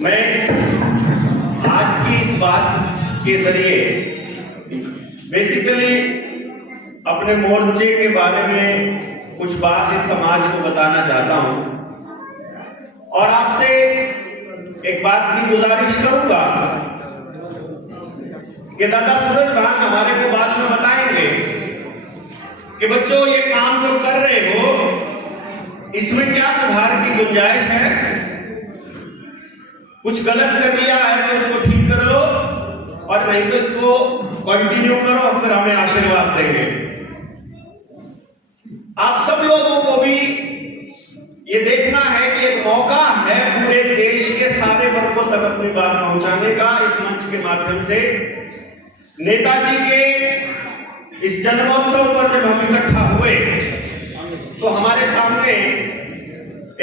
मैं आज की इस बात के जरिए बेसिकली अपने मोर्चे के बारे में कुछ बात इस समाज को बताना चाहता हूं और आपसे एक बात की गुजारिश करूंगा कि दादा सूरज भान हमारे को बाद में बताएंगे कि बच्चों ये काम जो कर रहे हो इसमें क्या सुधार की गुंजाइश है, कुछ गलत कर लिया है तो उसको ठीक कर लो और नहीं तो इसको कंटिन्यू करो और फिर हमें आशीर्वाद देंगे। आप सब लोगों को भी ये देखना है कि एक मौका है पूरे देश के सारे वर्गों तक अपनी बात पहुंचाने का। इस मंच के माध्यम से नेताजी के इस जन्मोत्सव पर जब हम इकट्ठा हुए तो हमारे सामने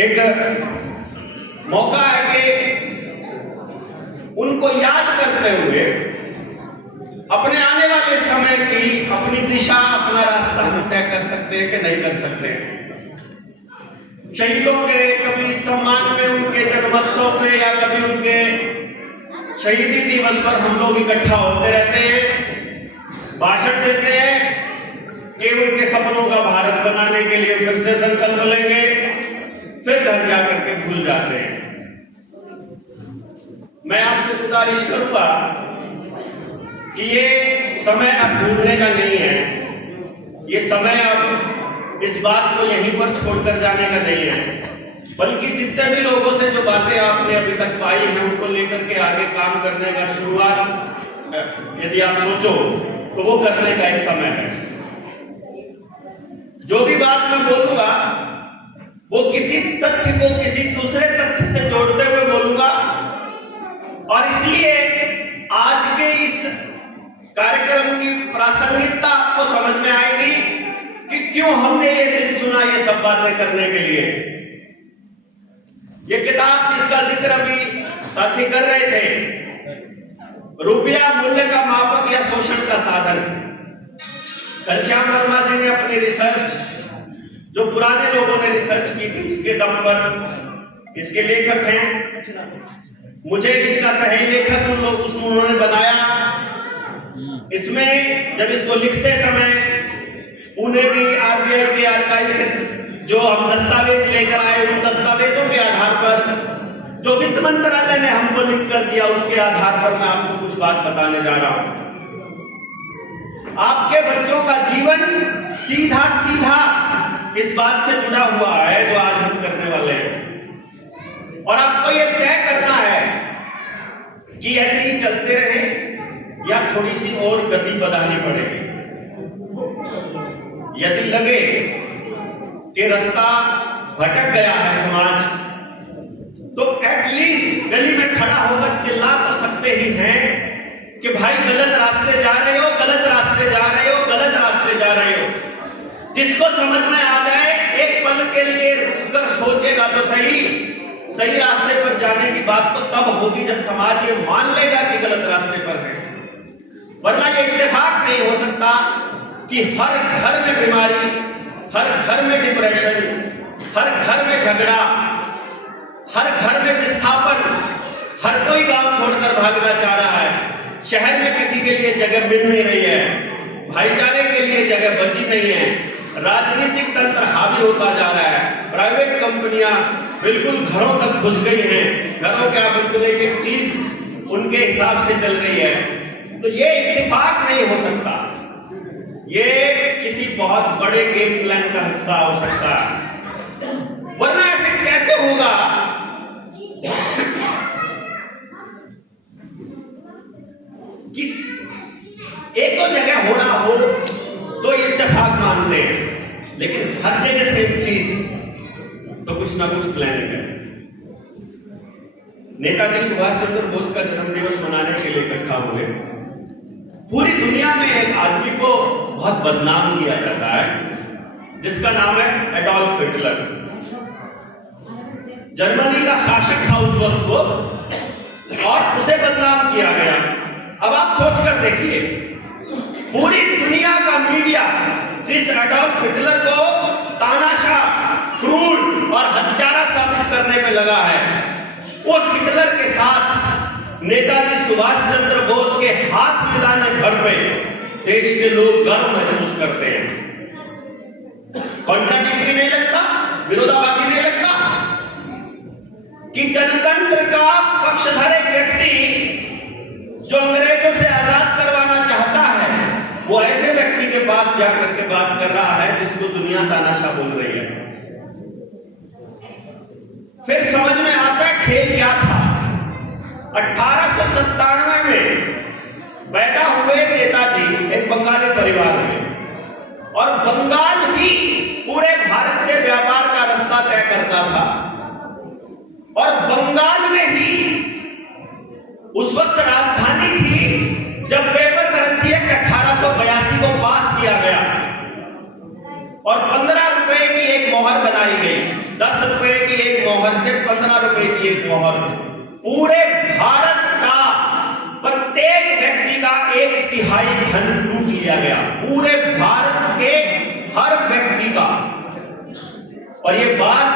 एक मौका है कि उनको याद करते हुए अपने आने वाले समय की अपनी दिशा, अपना रास्ता हम तय कर सकते हैं कि नहीं कर सकते हैं। शहीदों के कभी सम्मान में, उनके जन्मोत्सव में या कभी उनके शहीदी दिवस पर हम लोग इकट्ठा होते रहते हैं, भाषण देते हैं कि उनके सपनों का भारत बनाने के लिए फिर से संकल्प लेंगे, फिर घर जाकर के भूल जाते हैं। मैं आपसे गुजारिश करूंगा कि ये समय अब भूलने का नहीं है, ये समय अब इस बात को यहीं पर छोड़कर जाने का नहीं है, बल्कि जितने भी लोगों से जो बातें आपने अभी तक पाई हैं उनको लेकर के आगे काम करने का शुरुआत यदि आप सोचो तो वो करने का एक समय है। जो भी बात मैं बोलूंगा वो किसी तथ्य को किसी दूसरे तथ्य से जोड़ते हुए बोलूंगा और इसलिए आज के इस कार्यक्रम की प्रासंगिकता आपको समझ में आएगी कि क्यों हमने ये दिन चुना ये सब बातें करने के लिए। ये किताब जिसका जिक्र अभी साथी कर रहे थे, रुपया मूल्य का मापक या शोषण का साधन, घनश्याम वर्मा जी ने अपनी रिसर्च, जो पुराने लोगों ने रिसर्च की थी उसके दम पर इसके लेखक हैं। मुझे इसका सही लेखक उन्होंने बनाया। इसमें जब इसको लिखते समय पुणे की आरबीआई के आर्काइव से जो हम दस्तावेज लेकर आए, उन दस्तावेजों के आधार पर जो वित्त मंत्रालय ने हमको लिख कर दिया उसके आधार पर मैं आपको कुछ बात बताने जा रहा हूं। आपके बच्चों का जीवन सीधा सीधा इस बात से जुड़ा हुआ है जो आज हम करने वाले हैं और आपको यह तय करना है कि ऐसे ही चलते रहे या थोड़ी सी और गति बढ़ानी पड़ेगी। यदि लगे कि रास्ता भटक गया है समाज, तो एटलीस्ट गली में खड़ा होकर चिल्ला तो सकते ही हैं कि भाई गलत रास्ते जा रहे हो, गलत रास्ते जा रहे हो, गलत रास्ते जा रहे हो। जिसको समझ में आ जाए एक पल के लिए रुककर सोचेगा तो सही रास्ते पर जाने की बात तो तब होगी जब समाज ये मान लेगा कि गलत रास्ते पर है। वरना ये इत्तेफाक नहीं हो सकता कि हर घर में बीमारी, हर घर में डिप्रेशन, हर घर में झगड़ा, हर घर में विस्थापन, हर कोई गांव छोड़कर भागना चाह रहा है। शहर में किसी के लिए जगह मिल नहीं रही है, भाईचारे के लिए जगह बची नहीं है, राजनीतिक तंत्र हावी होता जा रहा है, प्राइवेट कंपनियां बिल्कुल घरों तक घुस गई हैं, घरों के बिल्कुल एक चीज उनके हिसाब से चल रही है। तो ये इत्तेफाक नहीं हो सकता, ये किसी बहुत बड़े गेम प्लान का हिस्सा हो सकता है। वरना ऐसे कैसे होगा कि एक तो जगह हो रहा हो तो इत्तेफाक मानते हैं, लेकिन हर जगह सेम चीज तो कुछ ना कुछ प्लानिंग है। नेताजी सुभाष चंद्र बोस का जन्मदिवस मनाने के लिए इकट्ठा हुए। पूरी दुनिया में एक आदमी को बहुत बदनाम किया जाता है जिसका नाम है एडोल्फ हिटलर। जर्मनी का शासक था उस वक्त वो और उसे बदनाम किया गया। अब आप सोच कर देखिए, पूरी दुनिया का मीडिया जिस एडोल्फ हिटलर को तानाशाह, क्रूर और हत्यारा साबित करने में लगा है, उस हिटलर के साथ नेताजी सुभाष चंद्र बोस के हाथ मिलाने भर पे देश के लोग गर्व महसूस करते हैं। कॉन्ट्राडिक्टरी नहीं लगता, विरोधाभासी नहीं लगता कि जनतंत्र का पक्षधर एक व्यक्ति जो अंग्रेजों से आजाद करवाना चाहता है, वो ऐसे व्यक्ति के पास जाकर के बात कर रहा है जिसको दुनिया तानाशाह बोल रही है। फिर समझ में आता है खेल क्या था। 1897 में पैदा हुए नेताजी एक बंगाली परिवार में, और बंगाल ही पूरे भारत से व्यापार का रास्ता तय करता था, और बंगाल में ही उस वक्त राजधानी थी जब पेपर करेंसी एक्ट 1882 को पास किया गया और 15 रुपए की एक मोहर बनाई गई। 10 रुपए की एक मोहर से 15 रुपए की एक मोहर, पूरे भारत का प्रत्येक व्यक्ति का 1/3 धन लूट लिया गया, पूरे भारत के हर व्यक्ति का। और ये बात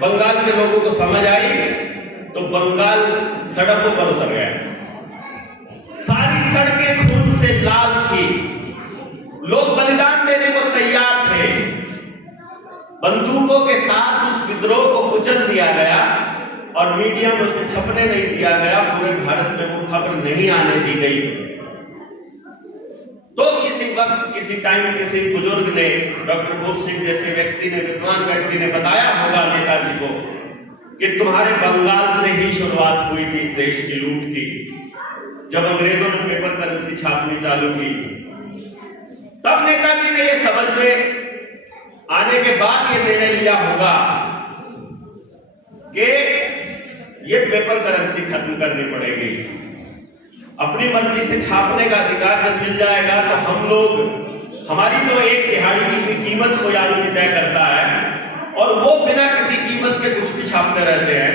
बंगाल के लोगों को समझ आई तो बंगाल सड़कों पर उतर गया। सारी सड़कें खून से लाल थी, लोग बलिदान देने को तैयार थे। बंदूकों के साथ उस विद्रोह को कुचल दिया गया और मीडिया में उसे छपने नहीं दिया गया, पूरे भारत में वो खबर नहीं आने दी गई। तो किसी वक्त किसी टाइम किसी बुजुर्ग ने, डॉक्टर भूप सिंह जैसे व्यक्ति ने, विद्वान व्यक्ति ने बताया होगा नेताजी को कि तुम्हारे बंगाल से ही शुरुआत हुई थी इस देश की लूट की। जब अंग्रेजों ने पेपर करेंसी छापनी चालू की, तब नेताजी ने यह समझ में आने के बाद ये निर्णय लिया होगा कि ये पेपर करेंसी खत्म करनी पड़ेगी। अपनी मर्जी से छापने का अधिकार जब मिल जाएगा तो हम लोग, हमारी तो एक दिहाड़ी की कीमत कोई आदमी तय करता है और वो बिना किसी कीमत के कुछ भी छापते रहते हैं।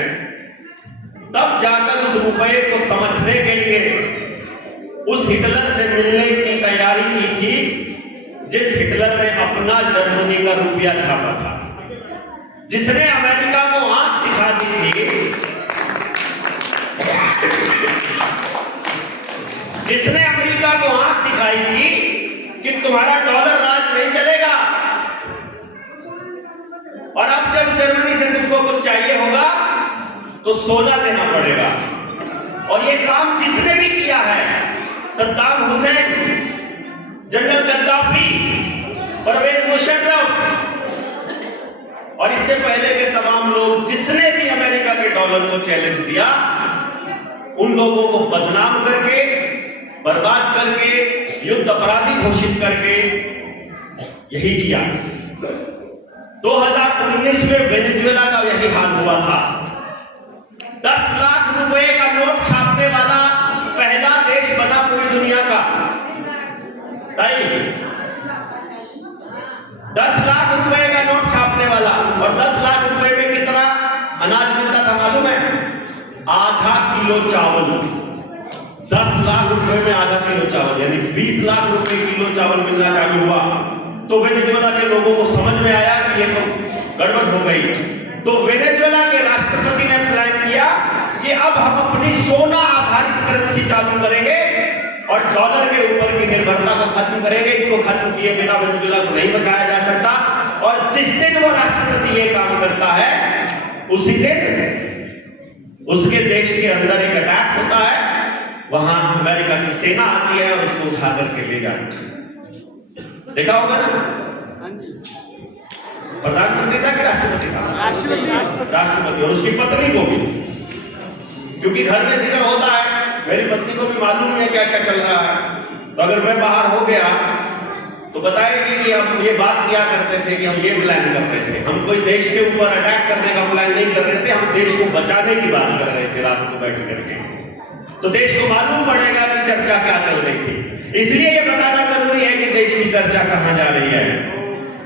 तब जाकर उस रुपए को समझने के लिए उस हिटलर से मिलने की तैयारी की थी जिस हिटलर ने अपना जर्मनी का रुपया छापा था, जिसने अमेरिका को आंख दिखा दी थी, जिसने अमेरिका को आंख दिखाई थी कि तुम्हारा डॉलर राज नहीं चलेगा और अब जब जर्मनी से तुमको कुछ चाहिए होगा तो सोना देना पड़ेगा। और ये काम जिसने भी किया है, सद्दाम हुसैन, जनरल गद्दाफी, परवेज मुशर्रफ और इससे पहले के तमाम लोग, जिसने भी अमेरिका के डॉलर को चैलेंज दिया, उन लोगों को बदनाम करके, बर्बाद करके, युद्ध अपराधी घोषित करके यही किया। 2019 में वेनेजुएला का यही हाल हुआ था। 10 लाख रुपए का नोट छापने वाला पहला देश बना पूरी दुनिया का। 10 लाख रुपए का नोट छापने वाला, और 10 लाख रुपए में कितना अनाज मिलता था मालूम है? आधा किलो चावल। 10 लाख रुपए में आधा किलो चावल, यानी 20 लाख रुपए किलो चावल मिलना चालू हुआ। तो वेनेजुएला के लोगों को समझ में आया कि ये तो गड़बड़ हो गई। तो वेनेजुएला के राष्ट्रपति ने प्लान किया कि अब हम अपनी सोना आधारित करेंसी चालू करेंगे और डॉलर के ऊपर की निर्भरता को खत्म करेंगे। इसको खत्म किए बिना वेनेजुएला को नहीं बचाया जा सकता। और जिस दिन वो राष्ट्रपति ये काम करता है, उसी दिन उसके देश के अंदर एक अटैक होता है, वहां अमेरिका की सेना आती है और उसको उठा करके ले जाती है। देखा होगा ना? प्रधानमंत्री था कि राष्ट्रपति था? राष्ट्रपति। और उसकी पत्नी को भी, क्योंकि घर में जिक्र होता है, मेरी पत्नी को भी मालूम है क्या क्या चल रहा है। तो अगर मैं बाहर हो गया तो बताएगी कि हम ये बात किया करते थे, कि हम ये प्लान करते थे। हम कोई देश के ऊपर अटैक करने का प्लान नहीं कर रहे थे, हम देश को बचाने की बात कर रहे थे रात को बैठ करके। तो देश को मालूम पड़ेगा कि चर्चा क्या चल रही थी। इसलिए ये बताना जरूरी है कि देश की चर्चा कहां जा रही है।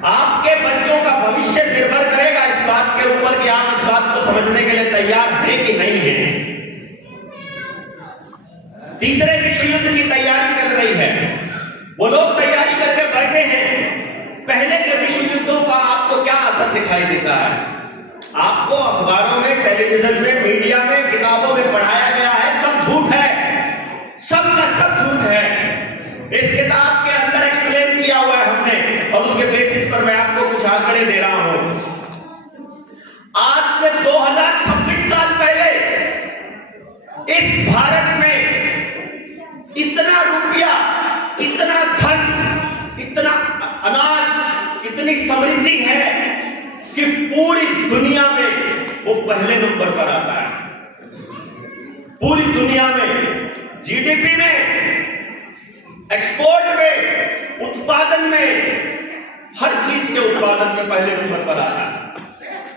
आपके बच्चों का भविष्य निर्भर करेगा इस बात के ऊपर कि आप इस बात को समझने के लिए तैयार हैं कि नहीं हैं। तीसरे विश्व युद्ध की तैयारी चल रही है, वो लोग तैयारी करके बैठे हैं। पहले के विश्व युद्धों का आपको क्या असर दिखाई देता है? आपको अखबारों में, टेलीविजन में, मीडिया में, किताबों में पढ़ाया गया है, सब झूठ है। इस भारत में इतना रुपया, इतना धन, इतना अनाज, इतनी समृद्धि है कि पूरी दुनिया में वो पहले नंबर पर आता है। पूरी दुनिया में जीडीपी में, एक्सपोर्ट में, उत्पादन में, हर चीज के उत्पादन में पहले नंबर पर आता है।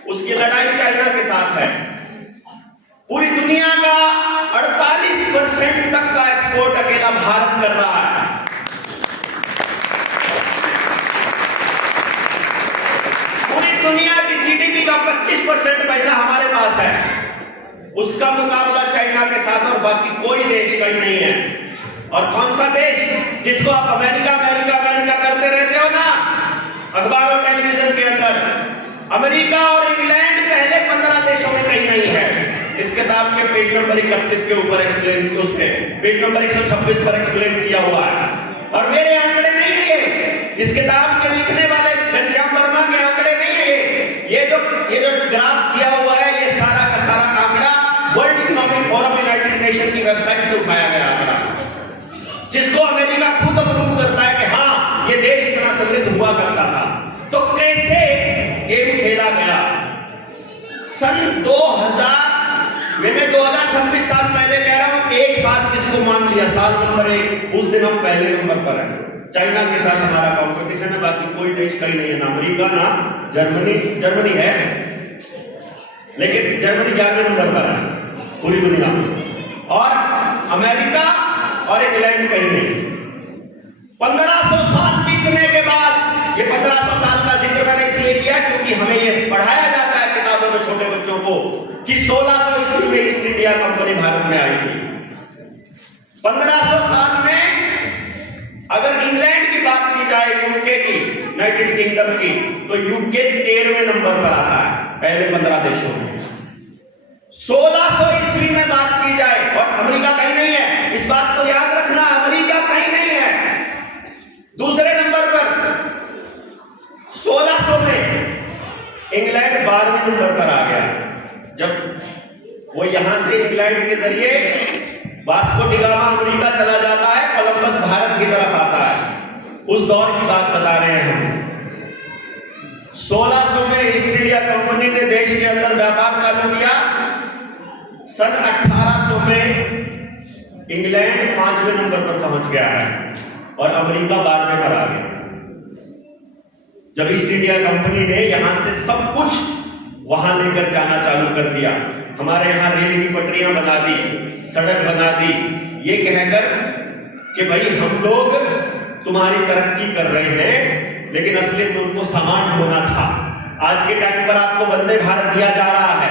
उसकी लड़ाई चाइना के साथ है। पूरी दुनिया का 48% तक का एक्सपोर्ट अकेला भारत कर रहा है। पूरी दुनिया की जीडीपी का 25% पैसा हमारे पास है। उसका मुकाबला चाइना के साथ और बाकी कोई देश का ही नहीं है। और कौन सा देश जिसको आप अमेरिका अमेरिका अमेरिका करते रहते हो ना, अखबार और टेलीविजन के अंदर, अमेरिका और इंग्लैंड पहले 15 देशों में कहीं नहीं है। इस किताब के पेज नंबर 31 के ऊपर एक्सप्लेन, उसमें पेज नंबर 126 पर एक्सप्लेन किया हुआ है। और मेरे आंकड़े नहीं है, इस किताब के लिखने वाले घनश्याम वर्मा के आंकड़े नहीं है। ये जो ग्राफ दिया हुआ है, ये सारा का सारा आंकड़ा world economic forum United nation की वेबसाइट से उठाया गया आंकड़ा, जिसको अमेरिका खुद अप्रूव करता है कि हाँ ये देश इतना समृद्ध हुआ करता था। तो कैसे गेम खेला गया? सन 2000 मैं 2026 साल पहले कह रहा हूं, एक साल जिसको मान लिया साल नंबर 1, उस दिन हम पहले नंबर पर है। चाइना के साथ हमारा कंपटीशन है, बाकी कोई देश का ही नहीं है, ना अमेरिका ना जर्मनी है, लेकिन जर्मनी 11वें नंबर पर है पूरी दुनिया में, और अमेरिका और इंग्लैंड कहीं नहीं। 1500 साल बीतने के बाद, ये 1500 साल का जिक्र मैंने इसलिए किया क्योंकि हमें ये पढ़ाया जाता है किताबों में छोटे बच्चों को कि 1600 ईस्वी में ईस्ट इंडिया कंपनी भारत में आई थी। 1500 साल में अगर इंग्लैंड की बात की जाए, यूके की, यूनाइटेड किंगडम की, तो यूके 13वें नंबर पर आता है पहले 15 देशों में। 1600 ईस्वी में बात की जाए, और अमेरिका कहीं नहीं है, इस बात को याद रखना, अमेरिका कहीं नहीं है। दूसरे नंबर पर 1600 में इंग्लैंड 12वें नंबर पर आ गया। जब वो यहां से इंग्लैंड के जरिए वास्को डी गामा अमेरिका चला जाता है, कोलंबस भारत की तरफ आता है, उस दौर की बात बता रहे हैं हम। 1600 में ईस्ट इंडिया कंपनी ने देश के अंदर व्यापार चालू किया। सन 1800 में इंग्लैंड 5वें नंबर पर पहुंच गया है और अमेरिका 12वें पर आ गया। जब ईस्ट इंडिया कंपनी ने यहां से सब कुछ वहां लेकर जाना चालू कर दिया, हमारे यहां रेल की पटरियां बना दी, सड़क बना दी, ये कहकर कि भाई हम लोग तुम्हारी तरक्की कर रहे हैं, लेकिन असली तुमको सामान ढोना था। आज के टाइम पर आपको वंदे भारत दिया जा रहा है।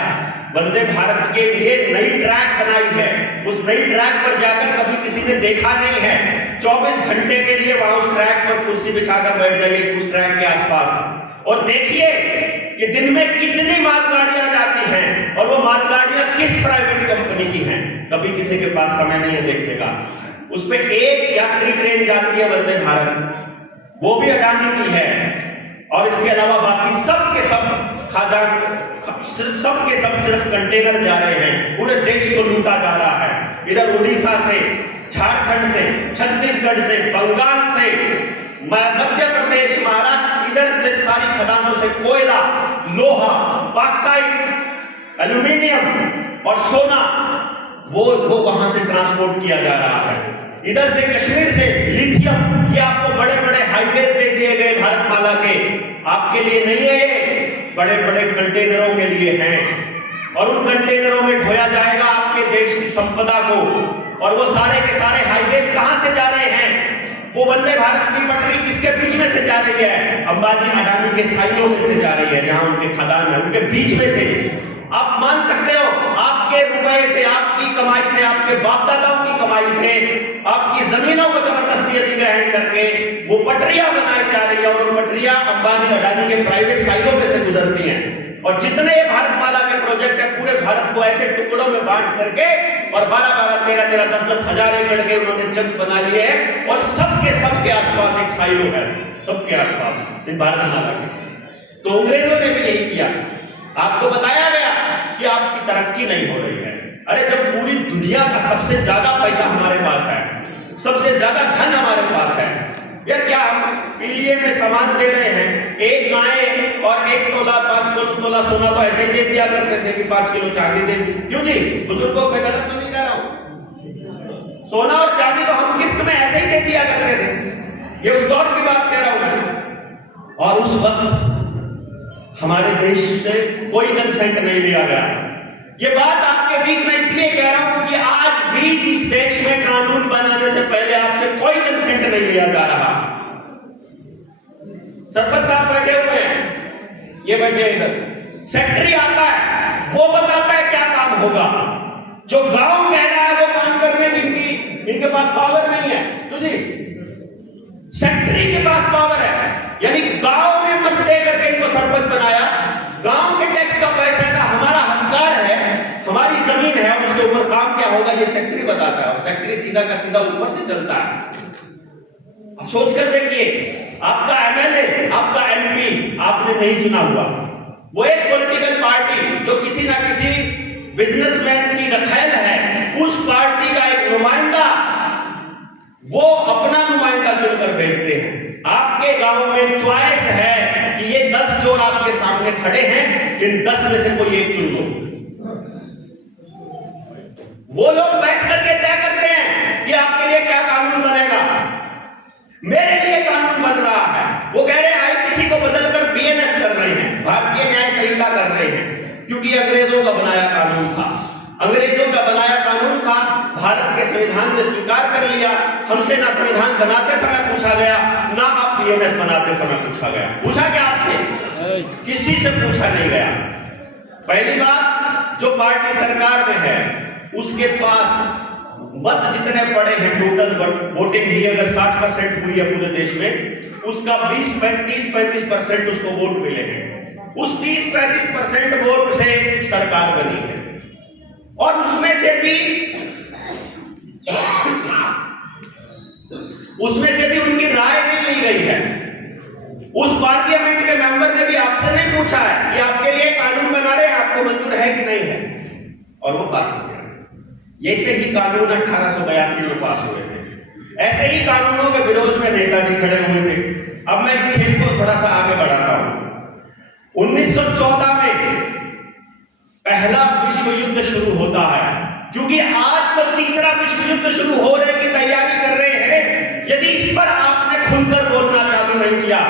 वंदे भारत के लिए नई ट्रैक बनाई है, उस नई ट्रैक पर जाकर कभी किसी ने देखा नहीं है। 24 घंटे के लिए वहां उस ट्रैक पर कुर्सी बिछाकर बैठ जाइए उस ट्रैक के आसपास और देखिए कि दिन में कितनी मालगाड़ियां जाती हैं और वो मालगाड़ियां किस प्राइवेट कंपनी की हैं। कभी किसी के पास समय नहीं है देखने का। उस पे एक यात्री ट्रेन जाती है वंदे भारत, वो भी अडानी की है, और इसके अलावा बाकी सब के सब खाद्यान्न सिर्फ कंटेनर जा रहे हैं। पूरे देश को लूटा जा रहा है। इधर उड़ीसा से, झारखंड से, छत्तीसगढ़ से, बंगाल से, मध्य प्रदेश, महाराष्ट्र, इधर से सारी खदानों से कोयला, लोहा, बॉक्साइट, एल्यूमिनियम और सोना वो वहां से ट्रांसपोर्ट किया जा रहा है। इधर से कश्मीर से लिथियम, ये आपको बड़े बड़े हाईवेज दे दिए गए भारतमाला के, आपके लिए नहीं है, ये बड़े बड़े कंटेनरों के लिए हैं। और उन कंटेनरों में ढोया जाएगा आपके देश की संपदा को। और वो सारे के सारे हाईवेज कहां से जा रहे हैं? वो वंदे भारत की पटरी किसके बीच में से जा रही है? अंबानी अडानी के साइलों में से जा रही है, जहां उनके खदान है उनके बीच में से। आप मान सकते हो, आपके रुपए से, आपकी कमाई से, आपके बाप दादाओं की कमाई से, आपकी जमीनों को जबरदस्ती अधिग्रहण करके वो पटरियां बनाई जा रही है, और वो पटरियां अंबानी अडानी के प्राइवेट साइलों में से गुजरती हैं। और जितने ये भारतमाला के प्रोजेक्ट है, पूरे भारत को ऐसे टुकड़ों में बांट करके और 12-12, 13-13, 10-10 हजार एकड़ के उन्होंने चंक बना लिए हैं, और सबके आसपास एक साइलो है, सबके आसपास भारतमाला के। तो अंग्रेजों ने भी यही किया। आपको बताया गया कि आपकी तरक्की नहीं हो रही है, अरे जब पूरी दुनिया का सबसे ज्यादा पैसा हमारे पास है, सबसे ज्यादा धन हमारे पास है, यार क्या हम पीलिए में सामान दे रहे हैं? एक गाय और 1 तोला 5 तोला सोना तो ऐसे ही दे दिया करते थे कि 5 किलो चांदी दे दी। क्यों जी? बुजुर्गों को मैं गलत तो नहीं कह रहा हूं। सोना और चांदी तो हम गिफ्ट में ऐसे ही दे दिया करते थे। ये उस दौर की बात कह रहा हूं मैं। और उस वक्त हमारे देश से कोई कंसेंट नहीं लिया गया। ये बात आपके बीच में इसलिए कह रहा हूं क्योंकि आज भी इस देश में कानून बनाने से पहले आपसे कोई कंसेंट नहीं लिया जा रहा। सरपंच साहब बैठे हुए हैं, ये बैठे इधर, सेक्रेटरी आता है, वो बताता है क्या काम होगा। जो गांव कह रहा है वो काम करने की इनके पास पावर नहीं है। तो जी सेक्रेटरी के पास पावर है, यानी गांव ने मत दे करके इनको सरपंच बनाया। गांव के टैक्स का पैसा का हमारा अधिकार है, हमारी जमीन है, और उसके ऊपर काम क्या होगा ये सेक्रेटरी बताता है। और सेक्रेटरी सीधा का सीधा ऊपर से चलता है। अब सोच कर देखिए, आपका एमएलए, आपका एमपी आपने नहीं चुना हुआ, वो एक पॉलिटिकल पार्टी जो किसी ना किसी बिजनेसमैन की रखैल है, उस पार्टी का एक नुमाइंदा, वो अपना नुमाइंदा चुनकर भेजते हैं। आपके गांव में चॉइस है कि ये 10 चोर आपके सामने खड़े हैं, इन 10 में से कोई एक चुन लो। वो लोग बैठ करके तय करते हैं कि आपके लिए क्या कानून बनेगा। मेरे लिए कानून बन रहा है, वो कह रहे हैं आईपीसी को बदलकर बीएनएस कर रहे हैं, भारतीय न्याय संहिता कर रहे हैं, क्योंकि अंग्रेजों का बनाया कानून था। अंग्रेजों का बनाया कानून था, भारत के संविधान ने स्वीकार कर लिया। हमसे ना संविधान बनाते समय पूछा गया, ना आप बीएनएस बनाते समय पूछा गया। पूछा क्या आपसे? किसी से पूछा नहीं गया। पहली बात, जो पार्टी सरकार में है उसके पास मत जितने पड़े हैं, टोटल वोटिंग भी अगर 60% हुई है पूरे देश में, उसका 30-35% उसको वोट मिले हैं। उस 30-35% वोट से सरकार बनी है, और उसमें से भी उनकी राय नहीं ली गई है। उस पार्लियामेंट के मेंबर ने भी आपसे नहीं पूछा है कि आपके लिए कानून बना रहे हैं, आपको मंजूर है कि नहीं है, और वो पास हो गया। ऐसे ही कानून 1882 में पास हुए थे। ऐसे ही कानूनों के विरोध में नेताजी खड़े हुए थे। अब मैं इस खेल को थोड़ा सा आगे बढ़ाता हूं। 1914 में पहला विश्व युद्ध शुरू होता है, क्योंकि आज तो तीसरा विश्व युद्ध शुरू होने की तैयारी कर रहे हैं। यदि इस पर आपने खुलकर बोलना चालू नहीं किया,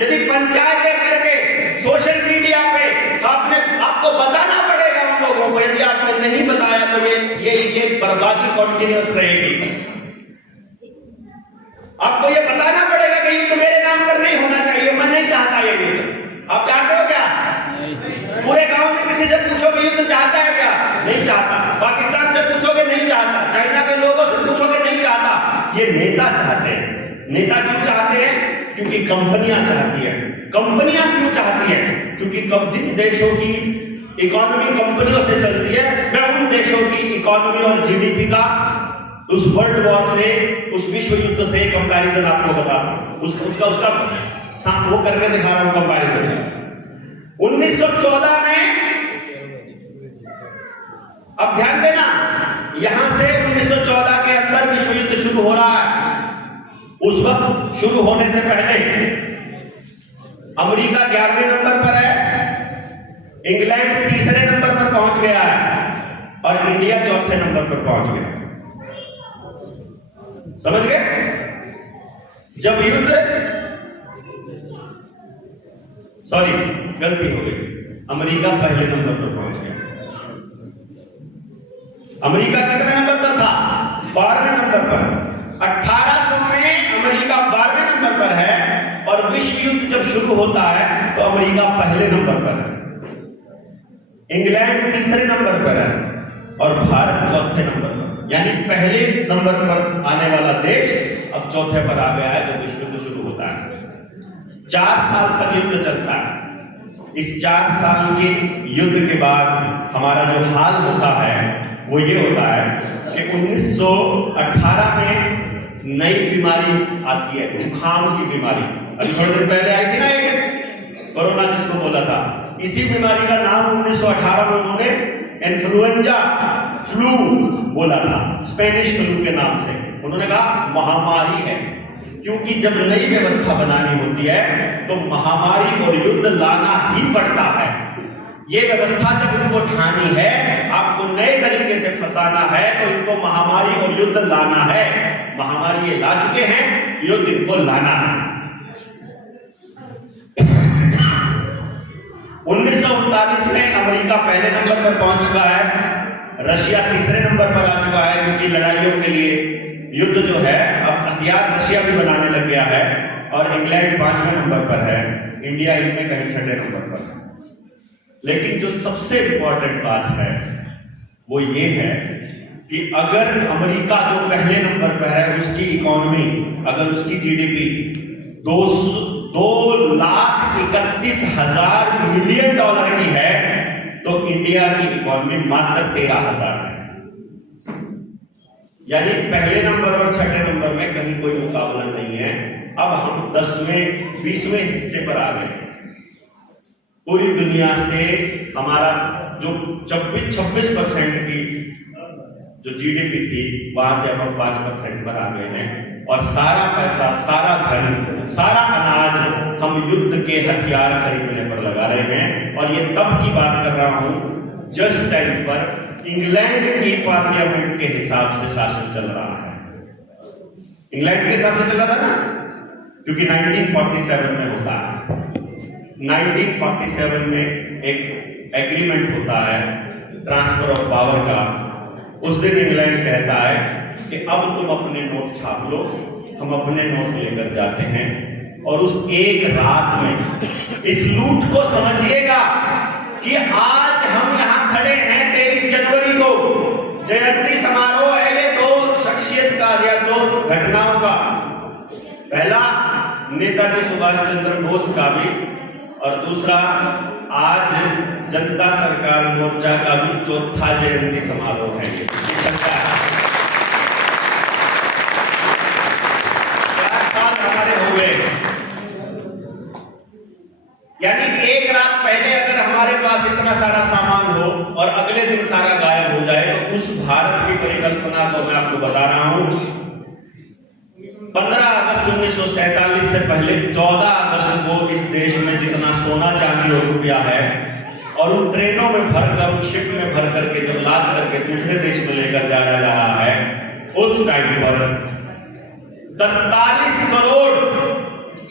यदि पंचायतें करके सोशल मीडिया पे आपको बताना पड़ेगा उन लोगों को, यदि आपने नहीं बताया तो ये बर्बादी कंटिन्यूअस रहेगी। आपको ये बताना पड़ेगा कि युद्ध मेरे नाम पर नहीं होना चाहिए, मैं नहीं चाहता ये युद्ध। आप चाहते हो क्या? पूरे गांव में किसी से पूछोगे युद्ध चाहता है क्या? नहीं चाहता। पाकिस्तान से पूछोगे नहीं चाहता। चाइना के लोगों से पूछोगे नहीं चाहता। ये नेता चाहते हैं। नेता क्यों चाहते हैं? क्योंकि कंपनियां चाहती हैं। कंपनियां क्यों चाहती हैं? क्योंकि जिन देशों की इकोनॉमी कंपनियों से चलती है, मैं उन देशों की इकोनॉमी और जीडीपी का उस वर्ल्ड वॉर से, उस विश्व युद्ध से कंपैरिजन आपको बता दूं, उसका वो करके दिखा रहा हूं कंपैरिजन। 1914 में, अब ध्यान देना, यहां से 1914 के अंदर विश्व युद्ध शुरू हो रहा है। उस वक्त शुरू होने से पहले अमेरिका 11वें नंबर पर है, इंग्लैंड तीसरे नंबर पर पहुंच गया है, और इंडिया चौथे नंबर पर पहुंच गया। समझ गए? जब युद्ध, सॉरी गलती हो गई, अमेरिका पहले नंबर पर पहुंच गया। अमेरिका कितने नंबर पर था? 12वें नंबर पर। 1800 में अमेरिका 12वें नंबर पर है, और विश्व युद्ध जब शुरू होता है तो अमेरिका पहले नंबर पर है, इंग्लैंड तीसरे नंबर पर है, और भारत चौथे नंबर पर। यानी पहले नंबर पर आने वाला देश अब चौथे पर आ गया है जब विश्व युद्ध शुरू होता है। 4 साल तक युद्ध चलता है। इस 4 साल के युद्ध के बाद हमारा जो हाल होता है वो ये होता है कि 1918 में नई बीमारी आती है, जुकाम की बीमारी। अभी थोड़े दिन पहले आई थी ना एक कोरोना, जिसको बोला था। इसी बीमारी का नाम 1918 में उन्होंने इन्फ्लुएंजा फ्लू बोला था, स्पेनिश फ्लू के नाम से। उन्होंने कहा महामारी है, क्योंकि जब नई व्यवस्था बनानी होती है तो महामारी और युद्ध लाना ही पड़ता है। ये व्यवस्था जब इनको ठानी है, आपको नए तरीके से फंसाना है, तो इनको महामारी और युद्ध लाना है। महामारी ये ला चुके हैं, युद्ध इनको लाना है। 1939 में अमेरिका पहले नंबर पर पहुंच चुका है, रशिया तीसरे नंबर पर आ चुका है, क्योंकि लड़ाइयों के लिए युद्ध जो है अब हथियार रशिया भी बनाने लग गया है, और इंग्लैंड 5वें नंबर पर है, इंडिया इनमें कहीं 6ठे नंबर पर है। लेकिन जो सबसे इंपॉर्टेंट बात है वो ये है कि अगर अमेरिका जो पहले नंबर पर है, उसकी इकोनॉमी, अगर उसकी जीडीपी 2,31,000 मिलियन डॉलर की है, तो इंडिया की इकोनॉमी मात्र 13,000 है। यानी पहले नंबर और 6ठे नंबर में कहीं कोई मुकाबला नहीं है। अब हम 10वें 20वें हिस्से पर आ गए। पूरी दुनिया से हमारा जो 26% की जो जीडीपी थी, वहां से हम 5% पर आ गए हैं, और सारा पैसा, सारा धन, सारा अनाज हम युद्ध के हथियार खरीदने पर लगा रहे हैं। और ये तब की बात कर रहा हूं जस्ट टाइम पर इंग्लैंड की पार्लियामेंट के हिसाब से शासन चल रहा है। इंग्लैंड के हिसाब से चल रहा था ना, क्योंकि 1947 में होता है, 1947 में एक एग्रीमेंट होता है ट्रांसफर ऑफ पावर का। उस दिन इंग्लैंड कहता है कि अब तुम अपने नोट छाप लो, हम अपने नोट लेकर जाते हैं। और उस एक रात में इस लूट को समझिएगा कि आज हम यहां खड़े हैं 23 जनवरी को, जयंती समारोह है ये दो शख्सियत का या दो घटनाओं का। पहला नेताजी सुभाष चंद्र बोस का भी, और दूसरा आज जनता सरकार मोर्चा का भी चौथा जयंती समारोह है। 4 साल हमारे हो गए। यानी एक रात पहले अगर हमारे पास इतना सारा सामान हो और अगले दिन सारा गायब हो जाए, तो उस भारत की परिकल्पना को मैं आपको बता रहा हूं। 15 अगस्त 1947 से पहले 14 अगस्त को इस देश में जितना सोना चांदी और रुपया है, और उन ट्रेनों में भरकर, शिप में भर करके जब लाद करके दूसरे देश में लेकर जाया जा रहा है, उस टाइम पर 43 करोड़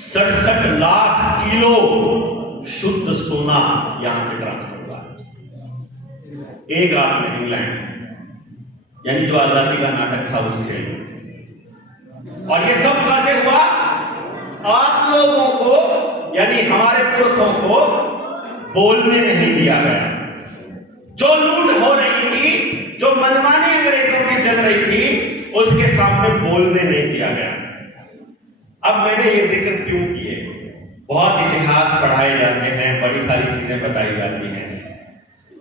67 लाख किलो शुद्ध सोना यहां से ट्रांसफर हुआ एक रात में इंग्लैंड, यानी जो आजादी का नाटक था उसके। और ये सब कैसे हुआ? आप लोगों को, यानी हमारे पुरखों को बोलने नहीं दिया गया। जो लूट हो रही थी, जो मनमानी अंग्रेजों की चल रही थी, उसके सामने बोलने नहीं दिया गया। अब मैंने ये जिक्र क्यों किए? बहुत इतिहास पढ़ाए जाते हैं, बड़ी सारी चीजें बताई जाती हैं,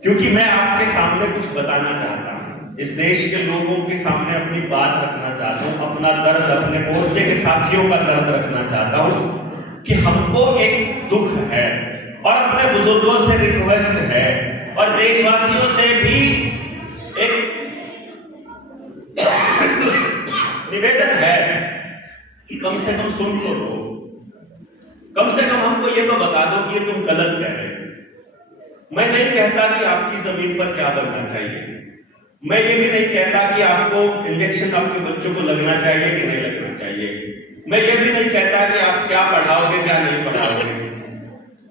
क्योंकि मैं आपके सामने कुछ बताना चाहता हूं, इस देश के लोगों के सामने अपनी बात रखना चाहता हूं, अपना दर्द, अपने मोर्चे के साथियों का दर्द रखना चाहता हूं कि हमको एक दुख है, और अपने बुजुर्गों से रिक्वेस्ट है, और देशवासियों से भी एक निवेदन है कि कम से कम सुन तो लो, कम से कम हमको ये तो बता दो कि ये तुम गलत कह रहे हो। मैं नहीं कहता कि आपकी जमीन पर क्या बनना चाहिए, मैं ये भी नहीं कहता कि आपको इंजेक्शन आपके बच्चों को लगना चाहिए कि नहीं लगना चाहिए, मैं ये भी नहीं कहता कि आप क्या पढ़ाओगे क्या नहीं पढ़ाओगे।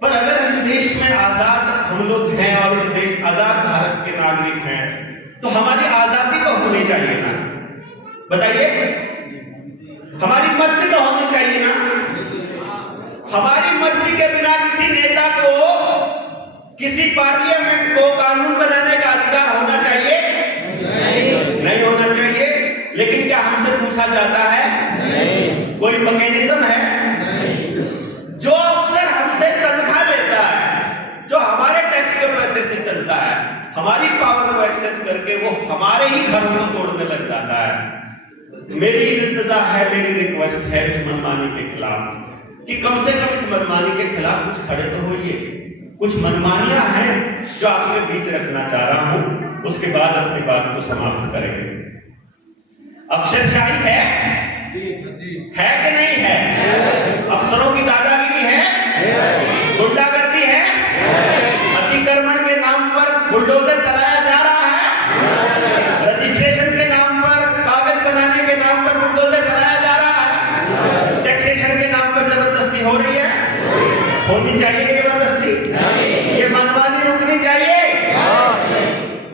पर अगर इस देश में आजाद हम लोग हैं और इस देश आजाद भारत के नागरिक हैं, तो हमारी आजादी तो होनी चाहिए ना। बताइए, हमारी मर्जी तो होनी चाहिए ना। हमारी मर्जी के बिना किसी नेता को, किसी पार्लियामेंट को कानून बनाने का अधिकार होना चाहिए? नहीं होना चाहिए। लेकिन क्या हमसे पूछा जाता है? नहीं। कोई मैकेनिज्म है? नहीं। जो अफसर हमसे तनख्वाह लेता है, जो हमारे टैक्स के पैसे से चलता है, हमारी पावर को एक्सेस करके वो हमारे ही घरों को तोड़ने लग जाता है। मेरी इल्तिजा है, मेरी रिक्वेस्ट है इस मनमानी के खिलाफ कि कम से कम इस मनमानी के खिलाफ कुछ खड़े तो होइए। कुछ मनमानियां हैं जो आपके बीच रखना चाह रहा हूं। उसके बाद अपनी बात को समाप्त करेंगे। अफसरशाही है कि नहीं है? अफसरों की दादागिरी है, गुंडागर्दी है, अतिक्रमण के नाम पर बुलडोजर चलाया जा रहा है, रजिस्ट्रेशन के नाम पर, कागज बनाने के नाम पर बुलडोजर चलाया जा रहा है, टैक्सेशन के नाम पर जबरदस्ती हो रही है। होनी चाहिए जबरदस्ती, ये मनमानी रुकनी चाहिए।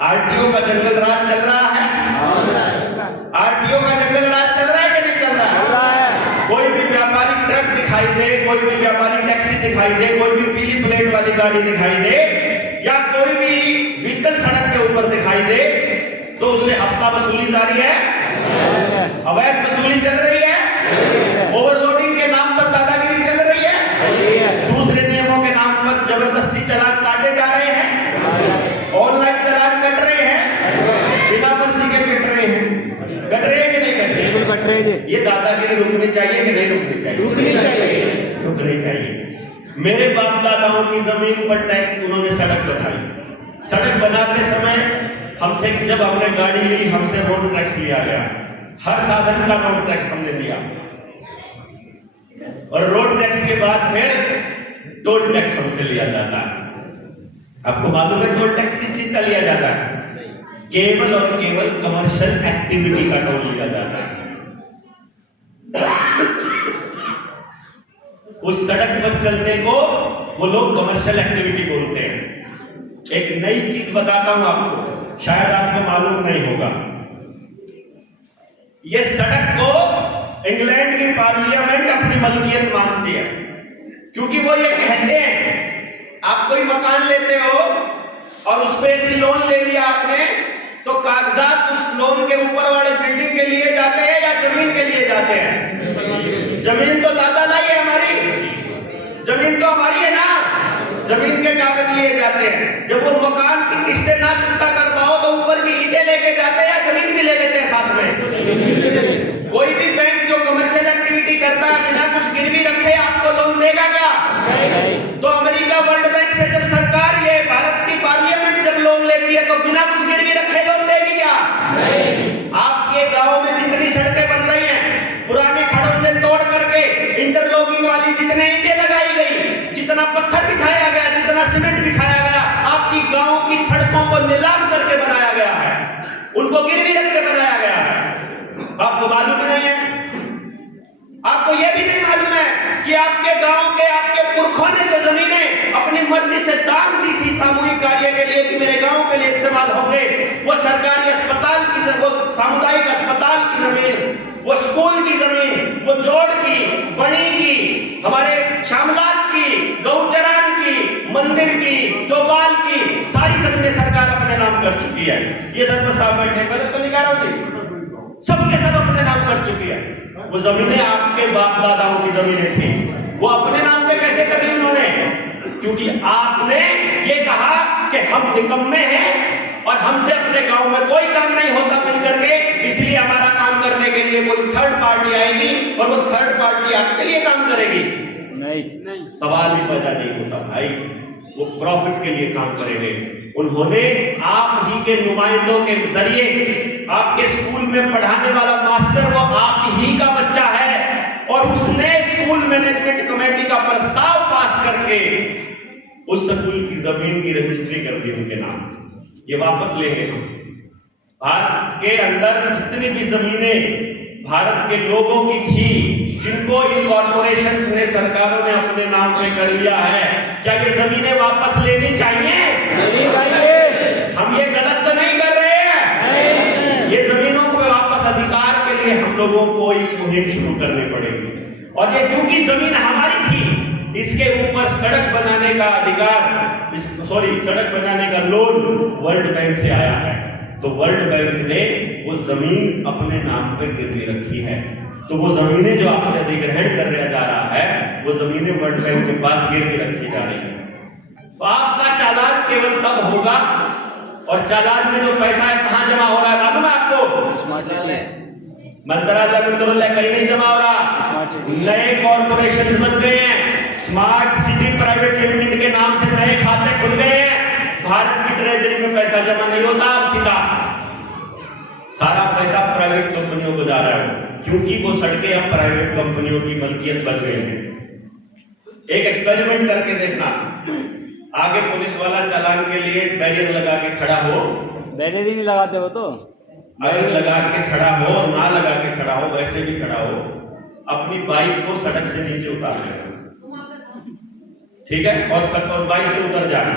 आरटीओ का जंगल राज चल रहा है, आरटीओ का जंगल राज चल रहा है कि नहीं चल रहा है? कोई भी व्यापारी ट्रक दिखाई दे, कोई भी व्यापारी टैक्सी दिखाई दे, कोई भी पीली प्लेट वाली गाड़ी दिखाई दे, या कोई भी व्हीकल सड़क के ऊपर दिखाई दे, तो उससे हफ्ता वसूली जारी है, अवैध वसूली चल रही है, ओवरलोडिंग के नाम पर दादागिरी चल रही है, दूसरे नियमों के नाम पर जबरदस्ती चालान काटे जा रहे हैं, ऑनलाइन चालान कट रहे हैं, बिना पर्ची के कट रहे हैं। कट रहे हैं कि नहीं कट रहे? कट रहे हैं। ये दादागिरी रुकनी चाहिए कि नहीं रुकनी चाहिए? रुकनी चाहिए, रुकनी चाहिए। मेरे बाप दादाओं की जमीन पर टैक्स उन्होंने सड़क बनाई। सड़क बनाते समय हमसे, जब हमने गाड़ी ली, हमसे रोड टैक्स लिया गया, हर साधन का रोड टैक्स हमने दिया, और रोड टैक्स के बाद फिर टोल टैक्स हमसे लिया जाता है। आपको मालूम है टोल टैक्स किस चीज का लिया जाता है? केवल और केवल कमर्शियल एक्टिविटी का टोल लिया जाता है। उस सड़क पर चलने को वो लोग कमर्शियल एक्टिविटी बोलते हैं। एक नई चीज बताता हूं आपको, शायद आपको मालूम नहीं होगा। ये सड़क को इंग्लैंड की पार्लियामेंट अपनी मलकियत मानती है, क्योंकि वो ये कहते हैं, आप कोई मकान लेते हो और उस पे यदि लोन ले लिया आपने, तो कागजात उस लोन के ऊपर वाले बिल्डिंग के लिए जाते हैं या जमीन के लिए जाते हैं? जमीन तो दादा लाई है हमारी, जमीन तो हमारी है ना, जमीन के कागज लिए जाते हैं। जब वो मकान की किस्तें ना चुकता कर पाओ तो ऊपर की ईंटें लेके जाते हैं या जमीन भी ले लेते हैं साथ में। कोई भी बैंक जो कमर्शियल एक्टिविटी करता है बिना कुछ गिरवी रखे आपको लोन देगा क्या? तो अमेरिका वर्ल्ड बैंक से जब सरकार, ये भारत की पार्लियामेंट जब लोन लेती है तो बिना कुछ गिरवी रखे लोन देगी क्या? आपके गांव में जितनी सड़कें बन रही हैं, पुराने खड़ों से तोड़ करके इंटरलॉकिंग वाली जितने ईंटें लगाई गई, जितना पत्थर बिछाया गया, जितना सीमेंट बिछाया गया, आपकी गांव की सड़कों को नीलाम करके बनाया गया है, उनको गिरवी रख के बनाया गया है। आपको मालूम नहीं है? आपको यह भी नहीं मालूम है कि आपके गांव के, आपके पुरखों ने जो जमीनें अपनी मर्जी से दान दी थी सामूहिक कार्य के लिए कि मेरे गांव के लिए इस्तेमाल होंगे, वो सरकारी अस्पताल की, वो सामुदायिक अस्पताल की जमीन, वो स्कूल की जमीन, वो जोड़ की, बड़ी की, हमारे शामलाट की, गौचरान की, मंदिर की, चौपाल की, सारी जमीनें सरकार अपने नाम कर चुकी है। ये सरपंच साहब बैठे, गलत तो नहीं कह रहा हूं, सबके सब अपने नाम कर चुकी है। वो जमीनें आपके बाप दादाओं की जमीनें थी, वो अपने नाम पे कैसे कर ली उन्होंने? क्योंकि आपने ये कहा कि हम निकम्मे हैं और हमसे अपने गांव में कोई काम नहीं होता मिलकर के, इसलिए हमारा काम करने के लिए कोई थर्ड पार्टी आएगी और वो थर्ड पार्टी आपके लिए काम करेगी। नहीं, सवाल ही पैदा नहीं होता भाई, वो प्रॉफिट के लिए काम करेंगे। उन्होंने आप ही के नुमाइंदों के जरिए, आपके स्कूल में पढ़ाने वाला मास्टर वो आप ही का बच्चा है, और उसने स्कूल मैनेजमेंट कमेटी का प्रस्ताव पास करके उस स्कूल की जमीन की रजिस्ट्री कर दी उनके नाम। ये वापस लेंगे हम। भारत के अंदर जितनी भी जमीनें भारत के लोगों की थी, जिनको इन कॉर्पोरेशंस ने, सरकारों ने अपने नाम पे कर लिया है, क्या ये जमीनें वापस लेनी चाहिए? लेनी चाहिए। हम ये गलत तो नहीं कर रहे हैं। ये जमीनों को वापस अधिकार के लिए हम लोगों को एक मुहिम शुरू करनी पड़ेगी। और ये क्योंकि जमीन हमारी थी, इसके ऊपर सड़क बनाने का अधिकार, सड़क बनाने का लोन वर्ल्ड बैंक से आया है। तो वर्ल्ड बैंक ने वो जमीन अपने नाम पे गिरवी रखी है। तो वो जमीनें जो आपसे अधिग्रहण कर जा रहा है, वो जमीनें वर्ल्ड बैंक के पास गिरवी रखी जा रही है। तो आपका चालान केवल तब होगा, और चालान में जो पैसा है कहां जमा हो रहा है मालूम है आपको? मंत्रालय कहीं नहीं जमा हो रहा। नए कॉर्पोरेशन बन गए हैं, स्मार्ट सिटी प्राइवेट लिमिटेड के नाम से नए खाते खुल गए हैं, भारत की ट्रेजरी में पैसा जमा नहीं होता, अब सीधा सारा पैसा प्राइवेट कंपनियों को जा रहा है, क्योंकि वो सड़कें अब प्राइवेट कंपनियों की मलकियत बन गई है। एक एक्सपेरिमेंट करके देखना, आगे पुलिस वाला चालान के लिए बैरियर लगा के खड़ा हो, बैरियर ही नहीं लगाते हो तो, अगर लगा के खड़ा हो, ना लगा के खड़ा हो, वैसे भी खड़ा हो, अपनी बाइक को सड़क से नीचे उतार देना, ठीक है, और बाइक से उतर जाना,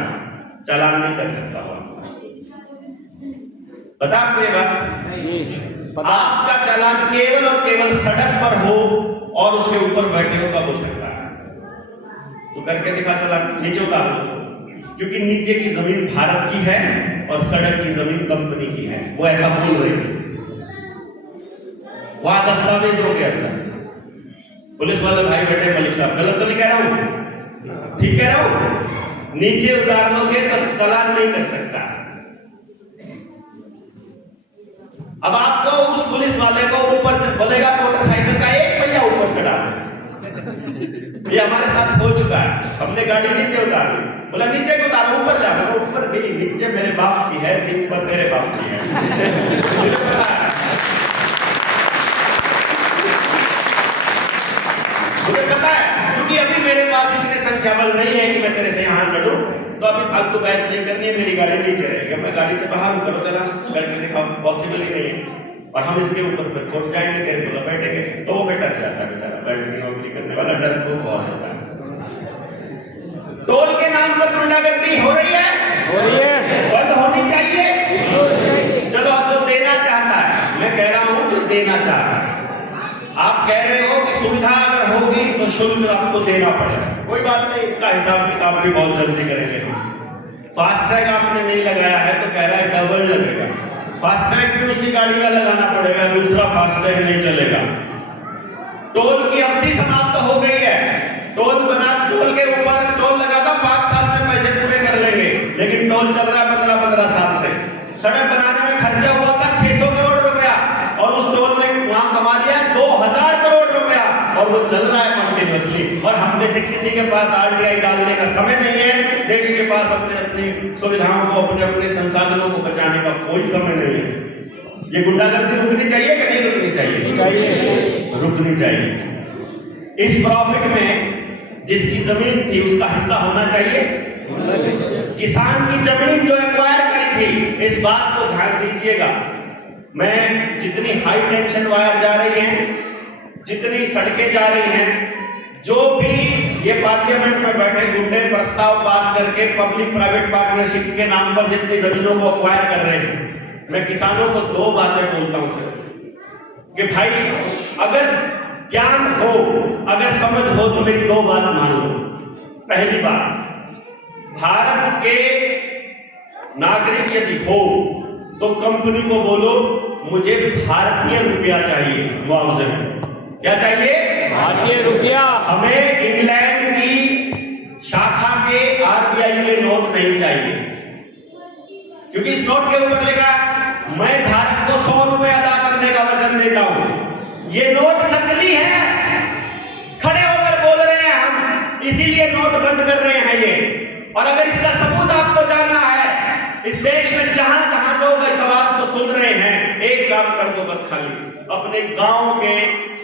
चालान नहीं कर सकता हो। बता आपको ये बात, आपका चालान केवल और केवल सड़क पर हो और उसके ऊपर बैठे हो तब हो सकता है। तो करके दिखा चालान, नीचे उतार दो, क्योंकि नीचे की जमीन भारत की है और सड़क की जमीन कंपनी की है, वो ऐसा बोल रही है, वहां दस्तावेज हो गया। पुलिस वाले भाई बैठे, मलिक साहब गलत तो नहीं कह रहा हूं, ठीक कह रहा हूं, नीचे उतार लोगे तो चालान नहीं कर सकता। अब आपको उस पुलिस वाले को ऊपर बोलेगा मोटरसाइकिल का एक पहिया ऊपर चढ़ा, ये हमारे साथ हो चुका है, हमने गाड़ी नीचे उतारी, बोला नीचे को उतारो, ऊपर जा, बोला ऊपर नहीं, नीचे मेरे बाप की है, ऊपर तेरे बाप की है। मुझे पता है, क्योंकि अभी मेरे पास इतने संख्या बल नहीं है कि मैं तेरे से यहाँ लड़ूं, तो अभी फालतू बहस नहीं करनी है, मेरी गाड़ी नीचे रहेगी, मैं गाड़ी से बाहर हूं, करो चला करके दिखाओ, पॉसिबल ही नहीं है, और हम इसके ऊपर फिर कोर्ट जाएंगे, तेरे को बैठेंगे, तो वो बेटा जाता है बेचारा, बैठने नौकरी करने वाला डर को बहुत होता है। टोल के नाम पर गुंडागर्दी हो रही है, बंद होनी चाहिए। चलो जो देना चाहता है, मैं कह रहा हूं जो देना चाहता है, आप कह रहे हो कि सुविधा अगर होगी तो शुल्क आपको देना पड़ेगा, कोई बात नहीं, इसका हिसाब किताब भी बहुत जल्दी करेंगे। फास्टैग आपने नहीं लगाया है तो कह रहा है डबल लगेगा, फास्टैग भी उसी गाड़ी का लगाना पड़ेगा, दूसरा फास्टैग नहीं चलेगा। टोल की अवधि समाप्त हो गई है, टोल के ऊपर टोल लगा था 5 साल में पैसे पूरे कर लेंगे, लेकिन टोल चल रहा है 15 साल से। सड़क बनाने में खर्चा हुआ था 600 करोड़ रुपया और उस टोल ने वहां कमा लिया है 2000 करोड़ रुपया, और वो चल रहा है कंटिन्यूअसली, और हम में से किसी के पास आरटीआई डालने का समय नहीं है, देश के पास अपनी सुविधाओं को, अपने संसाधनों को बचाने का कोई समय नहीं है। ये गुंडागर्दी रुकनी चाहिए कि नहीं रुकनी चाहिए? रुकनी चाहिए। इस प्रॉफिट में जिसकी जमीन थी उसका हिस्सा होना चाहिए। किसान की जमीन जो एक्वायर करी थी, इस बात को ध्यान दीजिएगा, मैं जितनी हाई टेंशन वायर जा रही है, जितनी सड़कें जा रही हैं, जो भी ये पार्लियामेंट में बैठे गुंडे प्रस्ताव पास करके पब्लिक प्राइवेट पार्टनरशिप के नाम पर जितनी जमीनों को एक्वायर कर रहे हैं, मैं किसानों को 2 बातें बोलता हूं सिर्फ कि भाई अगर ज्ञान हो, अगर समझ हो तो मेरी 2 बात मान लो। पहली बात, भारत के नागरिक यदि हो तो कंपनी को बोलो मुझे भारतीय रुपया चाहिए मुआवजे में। क्या चाहिए? भारतीय रुपया। हमें इंग्लैंड की शाखा के आरबीआई के नोट नहीं चाहिए, क्योंकि इस नोट के ऊपर लिखा मैं धारक को 100 रुपए अदा करने का वचन देता हूं। ये नोट नकली है, खड़े होकर बोल रहे हैं हम, इसीलिए नोट बंद कर रहे हैं ये। और अगर इसका सबूत आपको जानना है, इस देश में जहां जहां लोग इस आवाज को सुन रहे हैं, एक काम कर दो बस, खाली अपने गांव के,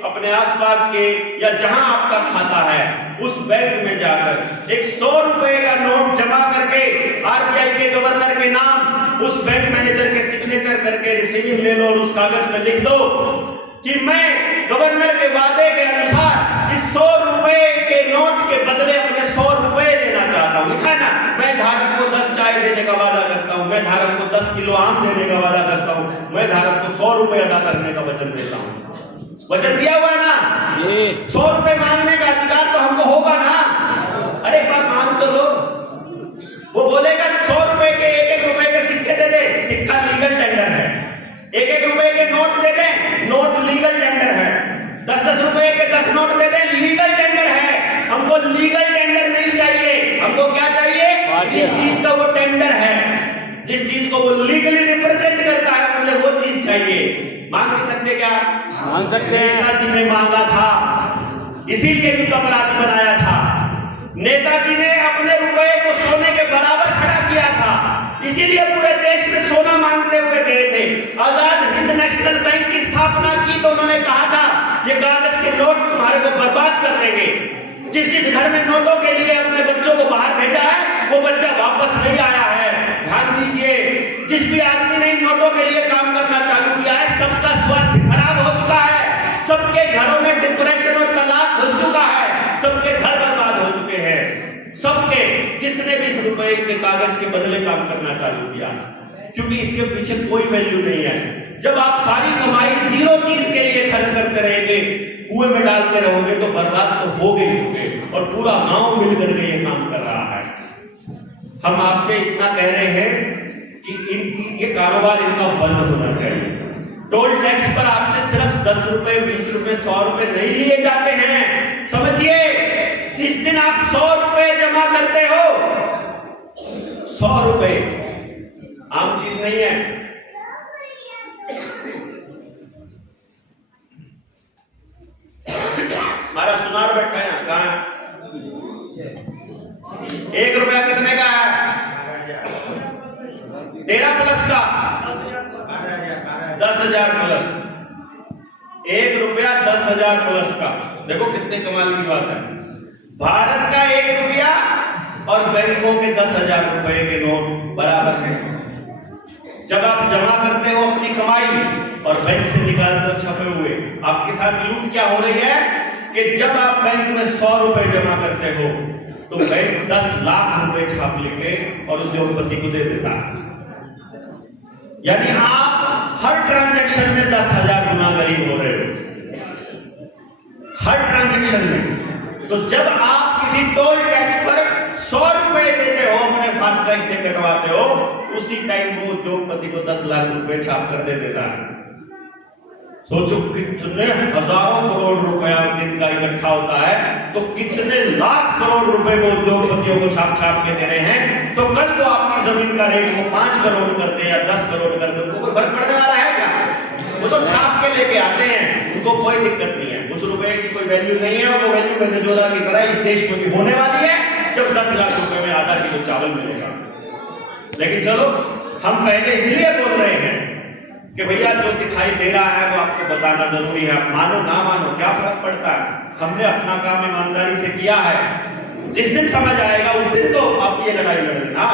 अपने आसपास के, या जहां आपका खाता है उस बैंक में जाकर एक 100 रुपए का नोट जमा करके आरबीआई के गवर्नर के नाम उस बैंक मैनेजर के सिग्नेचर करके रिसीव ले लो, और उस कागज में लिख दो कि मैं गवर्नर के वादे के अनुसार इस 100 रुपए के नोट के बदले अपने 100 रुपए देना चाहता हूं। लिखा है ना, मैं धारक को 10 चाय देने का वादा करता हूं, मैं धारक को 10 किलो आम देने का वादा करता हूं, मैं धारक को 100 रुपए अदा करने का वचन देता हूं। वचन दिया हुआ है ना, 100 रुपए मांगने का अधिकार तो हमको होगा ना। अरे एक बार मांग तो लो। वो बोलेगा 100 रुपए के 1-1 रुपए के सिक्के दे दे, सिक्का लीगल टेंडर है। 1-1 रुपए के नोट दे दे, नोट लीगल टेंडर है। 10-10 रुपए के 10 नोट दे दे, लीगल टेंडर है। हमको लीगल टेंडर नहीं चाहिए, हमको क्या चाहिए? जिस चीज का वो टेंडर है, जिस चीज को वो लीगली रिप्रेजेंट करता है, मुझे वो चीज चाहिए। मांग नहीं सकते क्या? मांग सकते हैं। नेताजी ने मांगा था, इसीलिए भी अपराधी बनाया था। नेताजी ने अपने रुपए को सोने के बराबर खड़ा किया था, इसीलिए पूरे देश में सोना मांगते हुए गए थे। आजाद हिंद नेशनल बैंक की स्थापना की तो उन्होंने कहा था ये कागज के नोट तुम्हारे को बर्बाद कर देंगे। जिस जिस घर में नोटों के लिए अपने बच्चों को बाहर भेजा है वो बच्चा वापस नहीं आया है। ध्यान दीजिए, जिस भी आदमी ने इन नोटों के लिए काम करना चालू किया है सबका स्वास्थ्य खराब हो चुका है, सबके घरों में डिप्रेशन और तलाक घुस चुका है, सबके घर बर्बाद हो चुके हैं, सबके जिसने भी इस रुपए के कागज के बदले काम करना चालू किया, क्योंकि इसके पीछे कोई वैल्यू नहीं है। जब आप सारी कमाई जीरो चीज के लिए खर्च करते रहेंगे, कुएं में डालते रहोगे तो बर्बाद तो हो गए और पूरा गांव मिलकर के ये काम कर रहा है। हम आपसे इतना कह रहे हैं कि ये कारोबार इनका बंद होना चाहिए। टोल टैक्स पर आपसे सिर्फ 10 रुपए, 20 रुपए, 100 रुपए नहीं लिए जाते हैं। समझिए, जिस दिन आप 100 रुपए जमा करते हो, 100 रुपए आम चीज नहीं है। हमारा सुनार बैठा है कहाँ? 1 रुपया कितने का है? 13 प्लस का 10,000 प्लस। 1 रुपया 10,000 प्लस का। देखो कितने कमाल की बात है। भारत का 1 रुपया और बैंकों के 10,000 रुपए के नोट बराबर है। जब आप जमा करते हो अपनी कमाई और बैंक से निकालते हो छपे हुए, आपके साथ लूट क्या हो रही है कि जब आप बैंक में 100 रुपए जमा करते हो तो बैंक 10 लाख रुपए छाप लेके और उद्योगपति को दे देता है। यानी आप हर ट्रांजैक्शन में 10,000 गुना गरीब हो रहे हो, हर ट्रांजैक्शन में। तो जब आप किसी टोल टैक्स पर 100 रुपए देते हो, अपने फास्टैग से कटवाते हो, उसी टाइम वो उद्योगपति को 10 लाख रुपए छाप कर दे देता है। सोचो कितने हजारों करोड़ रुपया दिन का इकट्ठा होता है, तो कितने लाख करोड़ रुपए को उद्योगपतियों को छाप छाप के दे रहे हैं। तो कल तो आपकी जमीन का रेट वो 5 करोड़ कर दे या 10 करोड़ कर दे, उनको कोई फर्क पड़ने वाला है क्या? वो तो छाप के लेके आते हैं, उनको कोई दिक्कत नहीं है। उस रुपए की कोई वैल्यू नहीं है, और वो वैल्यू वेनेजुएला की तरह इस देश में भी होने वाली है जब 10 लाख रुपए में आधा किलो चावल मिलेगा। लेकिन चलो, हम पहले इसलिए बोल रहे हैं कि भैया जो दिखाई दे रहा है वो आपको बताना जरूरी है। आप मानो ना मानो क्या फर्क पड़ता है, हमने अपना काम ईमानदारी से किया है। जिस दिन समझ आएगा उस दिन तो आप ये लड़ाई लड़ लेना,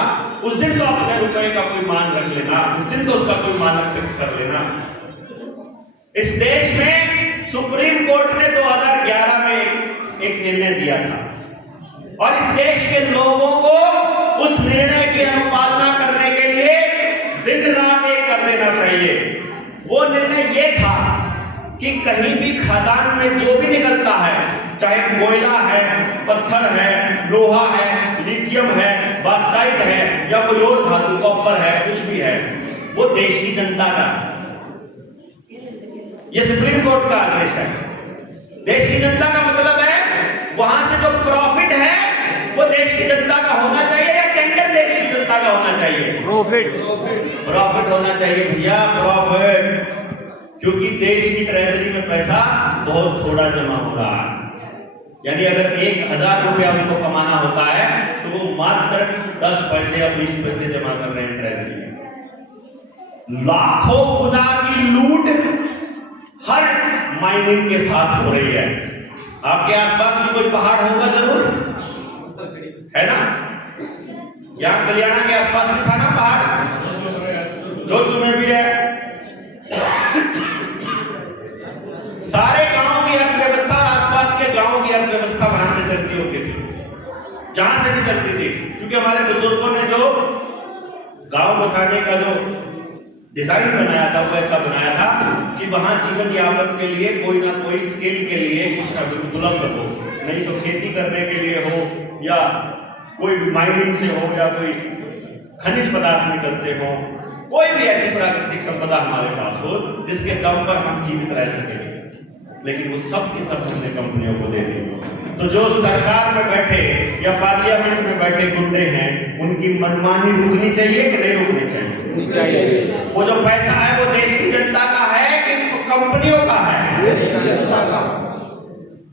उस दिन तो अपने रुपए का कोई मान रख लेना, उस दिन तो उसका कोई मानक फिक्स कर लेना। इस देश में सुप्रीम कोर्ट ने 2011 में एक निर्णय दिया था, और इस देश के लोगों को उस निर्णय की अनुपालना करने के लिए दिन रात एक कर देना चाहिए। वो निर्णय ये था कि कहीं भी खदान में जो भी निकलता है, चाहे कोयला है, पत्थर है, लोहा है, लिथियम है, बॉक्साइट है या कोई और धातु, कॉपर है, कुछ भी है, वो देश की जनता का। ये सुप्रीम कोर्ट का आदेश है। देश की जनता का मतलब है वहां से जो प्रॉफिट है वो देश की जनता का होना चाहिए, या टेंडर देश की जनता का होना चाहिए? प्रॉफिट होना चाहिए भैया, प्रॉफिट। क्योंकि देश की ट्रेजरी में पैसा बहुत थोड़ा जमा हो रहा है। यानी अगर 1,000 रुपया उनको कमाना होता है तो वो मात्र 10 पैसे या 20 पैसे जमा कर रहे हैं ट्रेजरी में। लाखों गुना की लूट हर माइनिंग के साथ हो रही है। आपके आसपास भी कोई पहाड़ होगा जरूर, है ना? यहाँ कल्याणा के आसपास भी था ना पहाड़, जोधपुर में भी है। सारे गांव की अर्थव्यवस्था, आसपास के गांव की अर्थव्यवस्था वहां से चलती होती थी, जहां से भी चलती थी। क्योंकि हमारे बुजुर्गों ने जो गांव बसाने का जो डिजाइन बनाया था वो ऐसा बनाया था कि वहां जीवन यापन के लिए कोई ना कोई स्किल के लिए कुछ ना कुछ उपलब्ध हो, नहीं तो खेती करने के लिए हो, या कोई माइनिंग से हो, या कोई खनिज पदार्थ निकलते हो, कोई भी ऐसी प्राकृतिक संपदा हमारे पास हो जिसके दम पर हम जीवित रह सके। लेकिन वो सब के सब हमने कंपनियों को दे दिए। तो जो सरकार में बैठे या पार्लियामेंट में बैठे गुंडे हैं, उनकी मनमानी रुकनी चाहिए कि नहीं रुकनी चाहिए? वो जो पैसा है वो देश की जनता का है कि कंपनियों का है? देश की जनता का।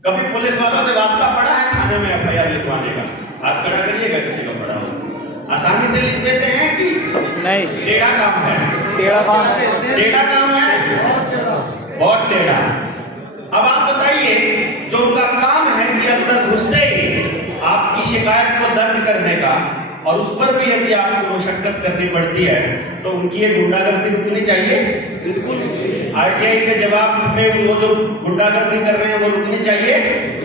कभी पुलिस वालों से वास्ता पड़ा है थाने में एफआईआर लिखवाने का? हाथ खड़ा करिएगा किसी का पड़ा हो, आसानी से लिख देते हैं कि नहीं, टेढ़ा काम है, टेढ़ा काम है। टेढ़ा काम है, बहुत टेढ़ा। अब आप बताइए, जो उनका काम है कि अंदर घुसते ही आपकी शिकायत को दर्ज करने का, और उस पर भी यदि आपको मुशक्कत करनी पड़ती है तो उनकी ये गुंडागर्दी रुकनी चाहिए। आरटीआई के जवाब में वो जो गुंडागर्दी कर रहे हैं वो रुकनी चाहिए।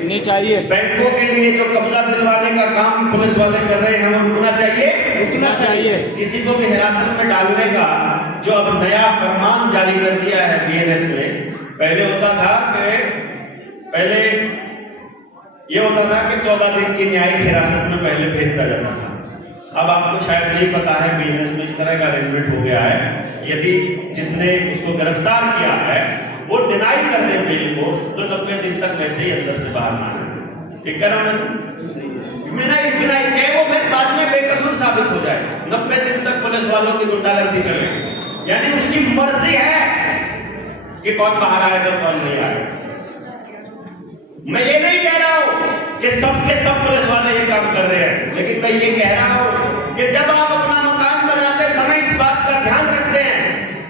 नहीं चाहिए, बैंकों के लिए जो कब्जा दिलवाने का काम पुलिस वाले कर रहे हैं वो रुकना चाहिए। रुकना चाहिए। किसी को भी हिरासत में डालने का जो अब नया फरमान जारी कर दिया है बीएनएस में, पहले होता था कि 14 दिन की न्यायिक हिरासत में पहले भेजा जाता था। अब आपको शायद नहीं पता है, बीएनएस में इस तरह का अरेंजमेंट हो गया है, यदि जिसने उसको गिरफ्तार किया है वो डिनाई कर दे बेल को तो 90 दिन तक वैसे ही अंदर से बाहर ना आए। ठीक है ना? डिनाई चाहे वो फिर बाद में बेकसूर साबित हो जाए, 90 दिन तक पुलिस वालों की गुंडागर्दी चले, यानी उसकी मर्जी है कि कौन बाहर आएगा कौन नहीं आएगा। मैं ये नहीं कह रहा हूं कि सब के सब पुलिस वाले ये काम कर रहे हैं, लेकिन मैं ये कह रहा हूं कि जब आप अपना मकान बनाते समय इस बात का ध्यान रखते हैं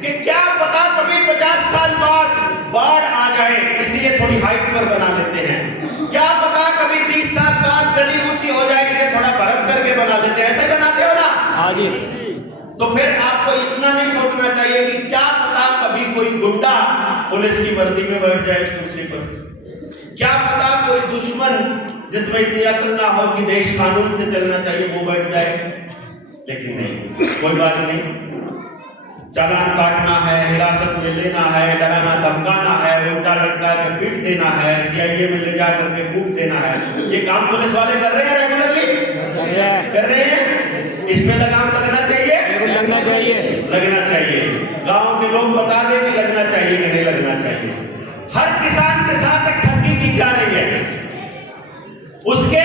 कि क्या पता कभी 50 साल बाद बाढ़ आ जाए, इसलिए थोड़ी हाइट पर बना देते हैं। क्या पता कभी 30 साल बाद गली ऊंची हो जाए, इसलिए थोड़ा भरत करके बना देते हैं। ऐसे बनाते हो ना? हाँ जी। तो फिर आपको इतना नहीं सोचना चाहिए कि क्या पता कभी कोई गुंडा पुलिस की वर्दी में बैठ जाए इस कुर्सी पर, क्या पता कोई दुश्मन जिसमें इतनी अक्ल ना हो कि देश कानून से चलना चाहिए वो बैठ जाए। लेकिन नहीं, कोई बात नहीं, चालान काटना है, हिरासत में लेना है, डराना धमकाना है, उल्टा लटका के पीट देना है, सीआईए में ले जा करके फूंक देना है, ये काम पुलिस वाले कर रहे हैं रेगुलरली, कर रहे हैं। इस पे लगाम लगना चाहिए, लगना चाहिए, लगना चाहिए। गांव के लोग बता दें कि लगना चाहिए कि नहीं लगना चाहिए। हर किसान के साथ एक ठगी की जा रही है, उसके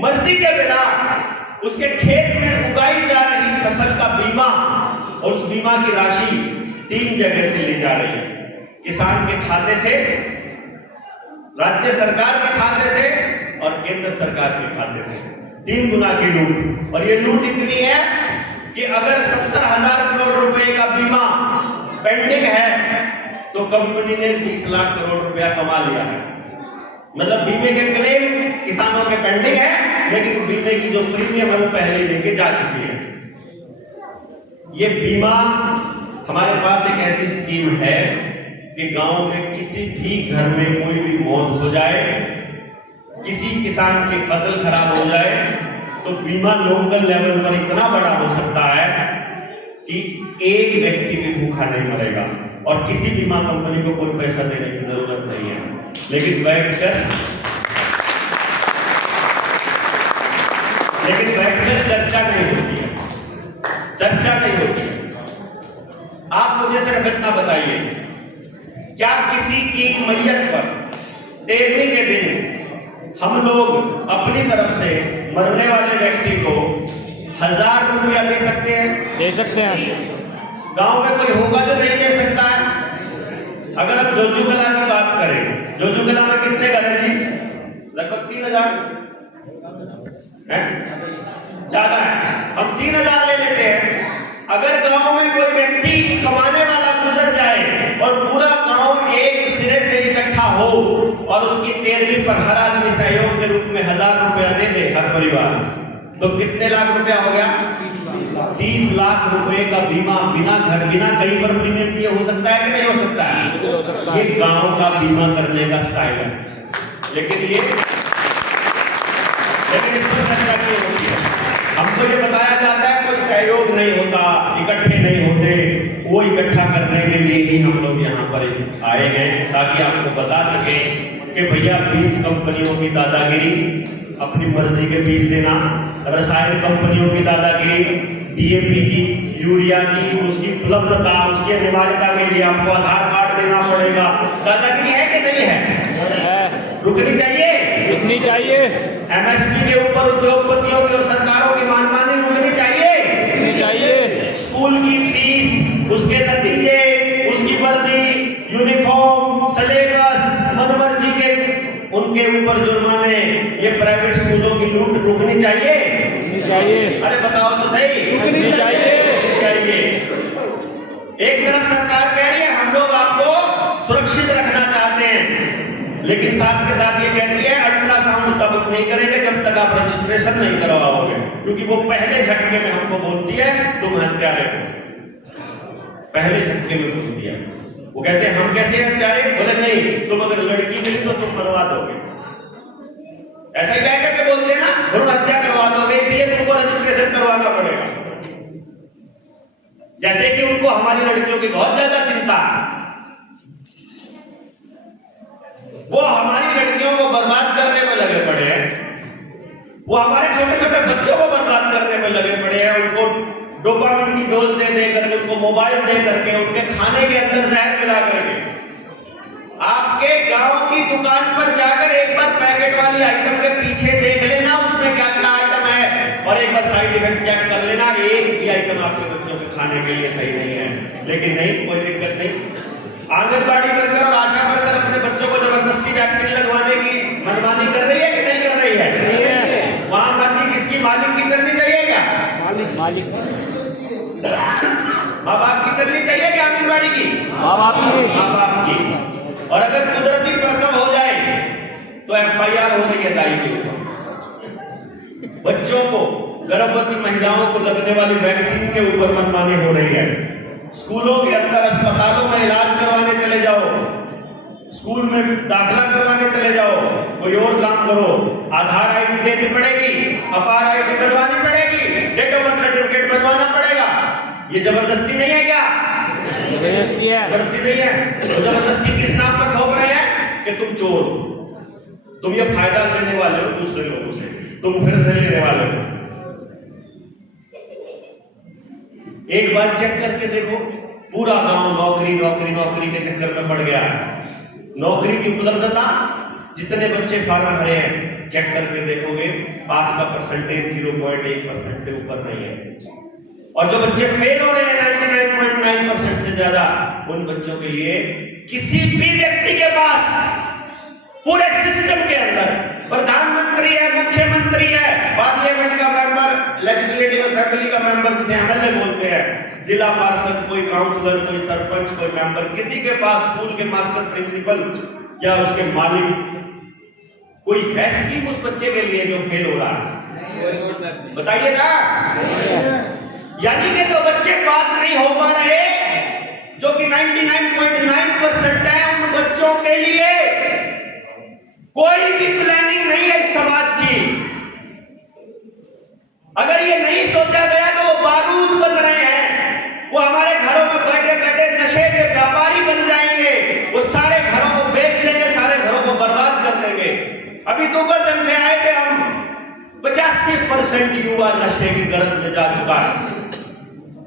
मर्जी के बिना उसके खेत में उगाई जा रही फसल का बीमा और उस बीमा की राशि 3 जगह से ली जा रही है, किसान के खाते से, राज्य सरकार के खाते से और केंद्र सरकार के खाते से। 3 गुना की लूट। और ये लूट इतनी है कि अगर 70,000 करोड़ रुपए का बीमा पेंडिंग है तो कंपनी ने 20 लाख करोड़ रुपया कमा लिया है। मतलब बीमे के क्लेम किसानों के पेंडिंग है, लेकिन बीमे की जो प्रीमियम है वो पहले लेके जा चुकी है। ये बीमा हमारे पास एक ऐसी स्कीम है कि गांव में किसी भी घर में कोई भी मौत हो जाए, किसी किसान की फसल खराब हो जाए, तो बीमा लोकल लेवल पर इतना बड़ा हो सकता है कि एक व्यक्ति भी भूखा नहीं मरेगा और किसी बीमा कंपनी को कोई पैसा देने की जरूरत नहीं है। लेकिन बैठकर चर्चा नहीं होती है, चर्चा नहीं होती। आप मुझे सिर्फ इतना बताइए, क्या किसी की मैयत पर 13वीं के दिन हम लोग अपनी तरफ से मरने वाले व्यक्ति को 1000 रुपया दे सकते हैं? दे सकते हैं। गांव में कोई होगा जो नहीं दे सकता है? अगर हम जोजूकला की बात करें, जोजूकला में कितने घर हैं जी? लगभग 3000 है, ज्यादा है, हम 3000 ले लेते हैं। अगर गांव में कोई व्यक्ति कमाने वाला गुजर जाए और पूरा गांव एक सिरे से इकट्ठा हो और उसकी 13वीं पर हर आदमी सहयोग के रूप में 1000 रुपया दे दे हर परिवार, तो कितने लाख रुपया हो गया? 30 लाख रुपए का बीमा बिना कहीं पर प्रीमियम किए हो सकता है कि नहीं हो सकता है? ये गांव का बीमा करने का स्टाइल है। लेकिन इस पर चर्चा नहीं होती है। हमको ये बताया जाता है कोई सहयोग नहीं होता, इकट्ठे नहीं होते। वो इकट्ठा करने के लिए ही हम लोग यहाँ पर आए हैं, ताकि आपको बता सके कि भैया बीज कंपनियों की दादागिरी, अपनी मर्जी के बीज देना, रसायन कंपनियों की दादागिरी, डीएपी की, यूरिया की, उसकी उपलब्धता, उसकी अनिवार्यता के लिए आपको आधार कार्ड देना पड़ेगा। दादागिरी है कि नहीं है? रुकनी चाहिए, रुकनी चाहिए। एमएसपी के ऊपर उद्योगपतियों की और सरकारों की मनमानी रुकनी चाहिए, रुकनी चाहिए। स्कूल की फीस, उसके नतीजे, उसकी वर्दी, यूनिफॉर्म, सिलेबस, मनमर्जी के उनके ऊपर जुर्माने, ये प्राइवेट स्कूलों की लूट रुकनी चाहिए। रुकनी चाहिए। अरे बताओ तो सही, रुकनी चाहिए। एक तरफ सरकार कह रही है हम लोग आपको सुरक्षित रखना चाहते हैं, लेकिन साथ के साथ ये कहती है अल्ट्रासाउंड तब नहीं करेंगे जब तक आप रजिस्ट्रेशन नहीं करवाओगे, क्योंकि वो पहले झटके में हमको बोलती है तुम हत्यारे हो। पहले झटके में बोलती है, वो कहते हैं हम कैसे हत्यारे, बोले नहीं तुम अगर लड़की मिली तो तुम मरवा दोगे, ऐसा ही कह करके बोलते हैं ना, भ्रूण हत्या करवा दोगे इसलिए तुमको रजिस्ट्रेशन करवाना पड़ेगा। जैसे कि उनको हमारी लड़कियों की बहुत ज्यादा चिंता है, वो हमारी लड़कियों को बर्बाद करने में लगे पड़े हैं, वो हमारे छोटे छोटे बच्चों को बर्बाद करने में लगे पड़े हैं, उनको डोपामिन की डोज दे करके, उनको मोबाइल दे करके, उनके खाने के अंदर जहर मिला करके। आपके गांव की दुकान पर जाकर एक बार पैकेट वाली आइटम के पीछे देख लेना उसमें क्या क्या आइटम है, और एक बार साइड इफेक्ट चेक कर लेना, एक भी आइटम आपके बच्चों के खाने के लिए सही नहीं है। लेकिन नहीं, कोई दिक्कत नहीं, आंगनबाड़ी वर्कर और आशा वर्कर अपने बच्चों को जबरदस्ती वैक्सीन लगवाने की मनमानी कर रही है कि नहीं कर रही है? वहां मर्जी किसकी, मालिक की चलनी चाहिए क्या? मालिक माँ बाप की चलनी चाहिए क्या आंगनबाड़ी की? माँ बाप की। और अगर कुदरती प्रसव हो जाए तो FIR हो रही है दाई के ऊपर। बच्चों को, गर्भवती महिलाओं को लगने वाली वैक्सीन के ऊपर मनमानी हो रही है। स्कूलों के अंदर, अस्पतालों में इलाज करवाने चले जाओ, स्कूल में दाखिला करवाने चले जाओ, कोई और काम करो, आधार ID देनी पड़ेगी, अपार ID बनवानी पड़ेगी, डेट ऑफ बर्थ सर्टिफिकेट बनवाना पड़ेगा। ये जबरदस्ती नहीं है क्या? जबरदस्ती नहीं है। तो जबरदस्ती किस नाम पर थोप रहे हैं कि तुम चोर हो, तुम ये फायदा लेने वाले हो दूसरे लोगों से, तुम फिर लेने वाले हो। एक बार चेक करके देखो, पूरा गांव नौकरी नौकरी नौकरी के चक्कर में पड़ गया है। नौकरी की उपलब्धता, जितने बच्चे फॉर्म भरे हैं चेक करके देखोगे, पास का परसेंटेज 0.1% से ऊपर नहीं है, और जो बच्चे फेल हो रहे हैं 99.9% से ज्यादा, उन बच्चों के लिए किसी भी व्यक्ति के पास पूरे सिस्टम के अंदर प्रधानमंत्री है, मुख्यमंत्री है, पार्लियामेंट का मेंबर, लेजिस्लेटिव असेंबली का मेंबर जिसे MLA बोलते हैं, जिला पार्षद, कोई काउंसलर, कोई सरपंच, कोई मेंबर, किसी के पास स्कूल के मास्टर प्रिंसिपल या उसके मालिक कोई है स्कीम उस बच्चे के लिए जो फेल हो रहा है? बताइए ना। यानी कि जो बच्चे पास नहीं हो पा रहे, जो कि 99.9% है, उन बच्चों के लिए कोई भी प्लानिंग नहीं है इस समाज की। अगर ये नहीं सोचा गया तो वो बारूद बन रहे हैं, वो हमारे घरों में बैठे बैठे नशे के व्यापारी बन जाएंगे, वो सारे घरों को बेच देंगे, सारे घरों को बर्बाद कर देंगे। अभी दुर्गम से आए थे हम, 85% युवा नशे की गर्द में जा चुका है।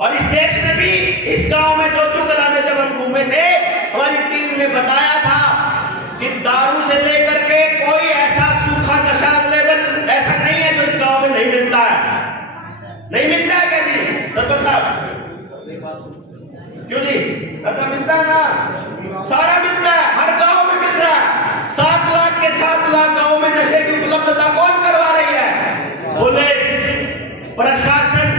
और इस देश में भी, इस गांव में चौचुकला में जब हम घूमे थे, हमारी टीम ने बताया था कि दारू से लेकर के कोई ऐसा सूखा नशा अवेलेबल ऐसा नहीं है जो इस गांव में नहीं मिलता है। नहीं मिलता है क्या जी सरपंच साहब? क्यों जी, सरकार मिलता है ना, सारा मिलता है, हर गांव में मिल रहा है। 7 लाख के 7 लाख गांव में नशे की उपलब्धता कौन करवा रही है? पुलिस, प्रशासन।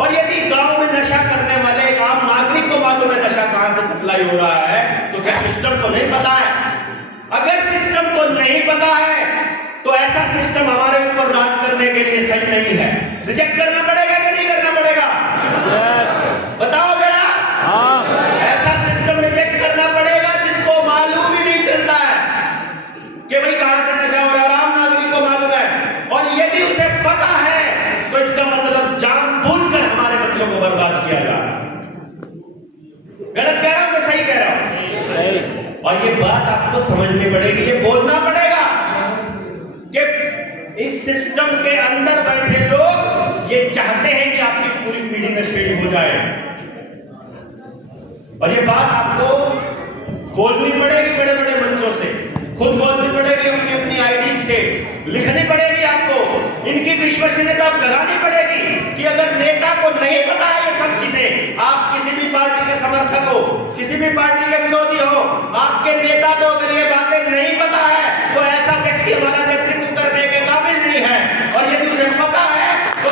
और यदि गांव में नशा करने वाले एक आम नागरिक को मालूम है नशा कहां से सप्लाई हो रहा है, तो क्या सिस्टम को नहीं पता है? अगर सिस्टम को नहीं पता है तो ऐसा सिस्टम हमारे ऊपर राज करने के लिए सही नहीं है। रिजेक्ट करना पड़ेगा कि नहीं करना पड़ेगा? बताओ जरा। ऐसा सिस्टम रिजेक्ट करना पड़ेगा जिसको मालूम ही नहीं चलता है कि भाई कहां से नशा हो रहा है, आम नागरिक को मालूम है, और यदि उसे पता है तो इसका मतलब जानबूझकर हमारे बच्चों को बर्बाद किया जा रहा है। गलत कह रहा हूं, मैं सही कह रहा हूं? और ये बात आपको समझनी पड़ेगी, ये बोलना पड़ेगा कि इस सिस्टम के अंदर बैठे लोग ये चाहते हैं कि आपकी पूरी पीढ़ी नशेड़ी हो जाए। और ये बात आपको बोलनी पड़ेगी बड़े बड़े मंचों से, खुद बोलनी पड़ेगी, अपनी अपनी आईडी से लिखनी पड़ेगी, आपको इनकी विश्वसनीयता लगानी पड़ेगी कि अगर नेता को नहीं पता है ये सब चीजें, आप किसी भी पार्टी के समर्थक हो, किसी भी पार्टी के विरोधी हो, आपके नेता को अगर ये बातें नहीं पता है तो ऐसा व्यक्ति हमारा नेतृत्व करने के काबिल नहीं है। और यदि उसे पता है तो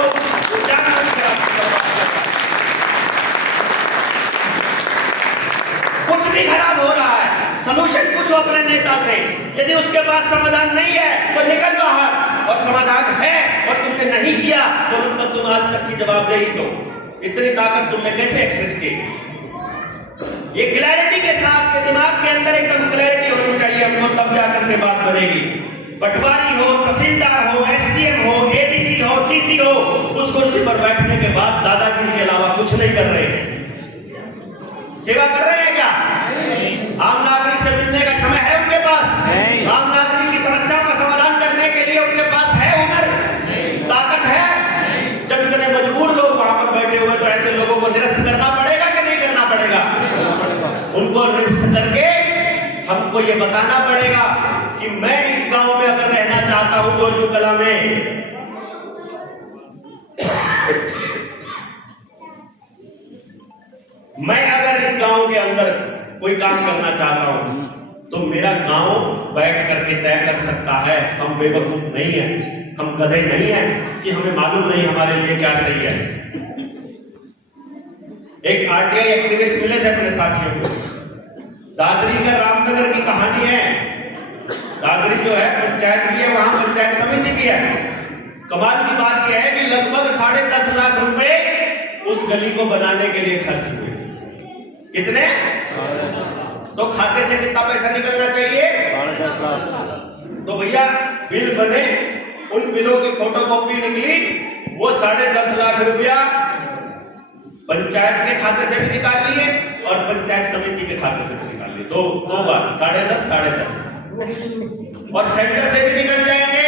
भी खराब हो रहा है, सलूशन पूछो अपने नेता से। यदि उसके पास समाधान नहीं है तो निकल बाहर, और समाधान है और तुमने नहीं किया तो मतलब तुम आज तक की जवाबदेही दो। इतनी ताकत तुमने कैसे एक्सेस की? ये क्लैरिटी के साथ, ये दिमाग के अंदर एकदम क्लैरिटी होनी चाहिए हमको, तब जाकर के बात बनेगी। पटवारी हो, तहसीलदार हो, एसडीएम हो, एडीसी हो, डीसी हो, उस कुर्सी पर बैठने के बाद दादागिरी के अलावा कुछ नहीं कर रहे हैं। सेवा कर रहे हैं क्या? आम नागरिक से मिलने का समय है उनके पास? आम नागरिक की समस्याओं का समाधान करने के लिए उनके पास है हुनर, ताकत है? जब इतने मजबूर लोग वहां पर बैठे हुए तो ऐसे लोगों को निरस्त करना पड़ेगा कि नहीं करना पड़ेगा? उनको निरस्त करके हमको ये बताना पड़ेगा कि मैं इस गांव में अगर रहना चाहता हूं गोजू कला में, मैं अगर इस गांव के अंदर कोई काम करना चाहता हूं तो मेरा गांव बैठ करके तय कर सकता है। हम बेवकूफ नहीं है, हम गधे नहीं है कि हमें मालूम नहीं हमारे लिए क्या सही है। एक आरटीआई एक्टिविस्ट मिले थे अपने साथियों को, दादरी का रामनगर की कहानी है। दादरी जो है पंचायत की है, वहां पंचायत समिति की है। कमाल की बात यह है कि लगभग 10.5 लाख रुपए उस गली को बनाने के लिए खर्च हुए। कितने? तो खाते से कितना पैसा निकलना चाहिए? 10.5 लाख। तो भैया बिल बने, उन बिलों की फोटोकॉपी निकली, वो 10.5 लाख रुपया पंचायत के खाते से भी निकाल लिए और पंचायत समिति के खाते से भी निकाल लिए। दो बार 10.5 और सेंटर से भी निकल जाएंगे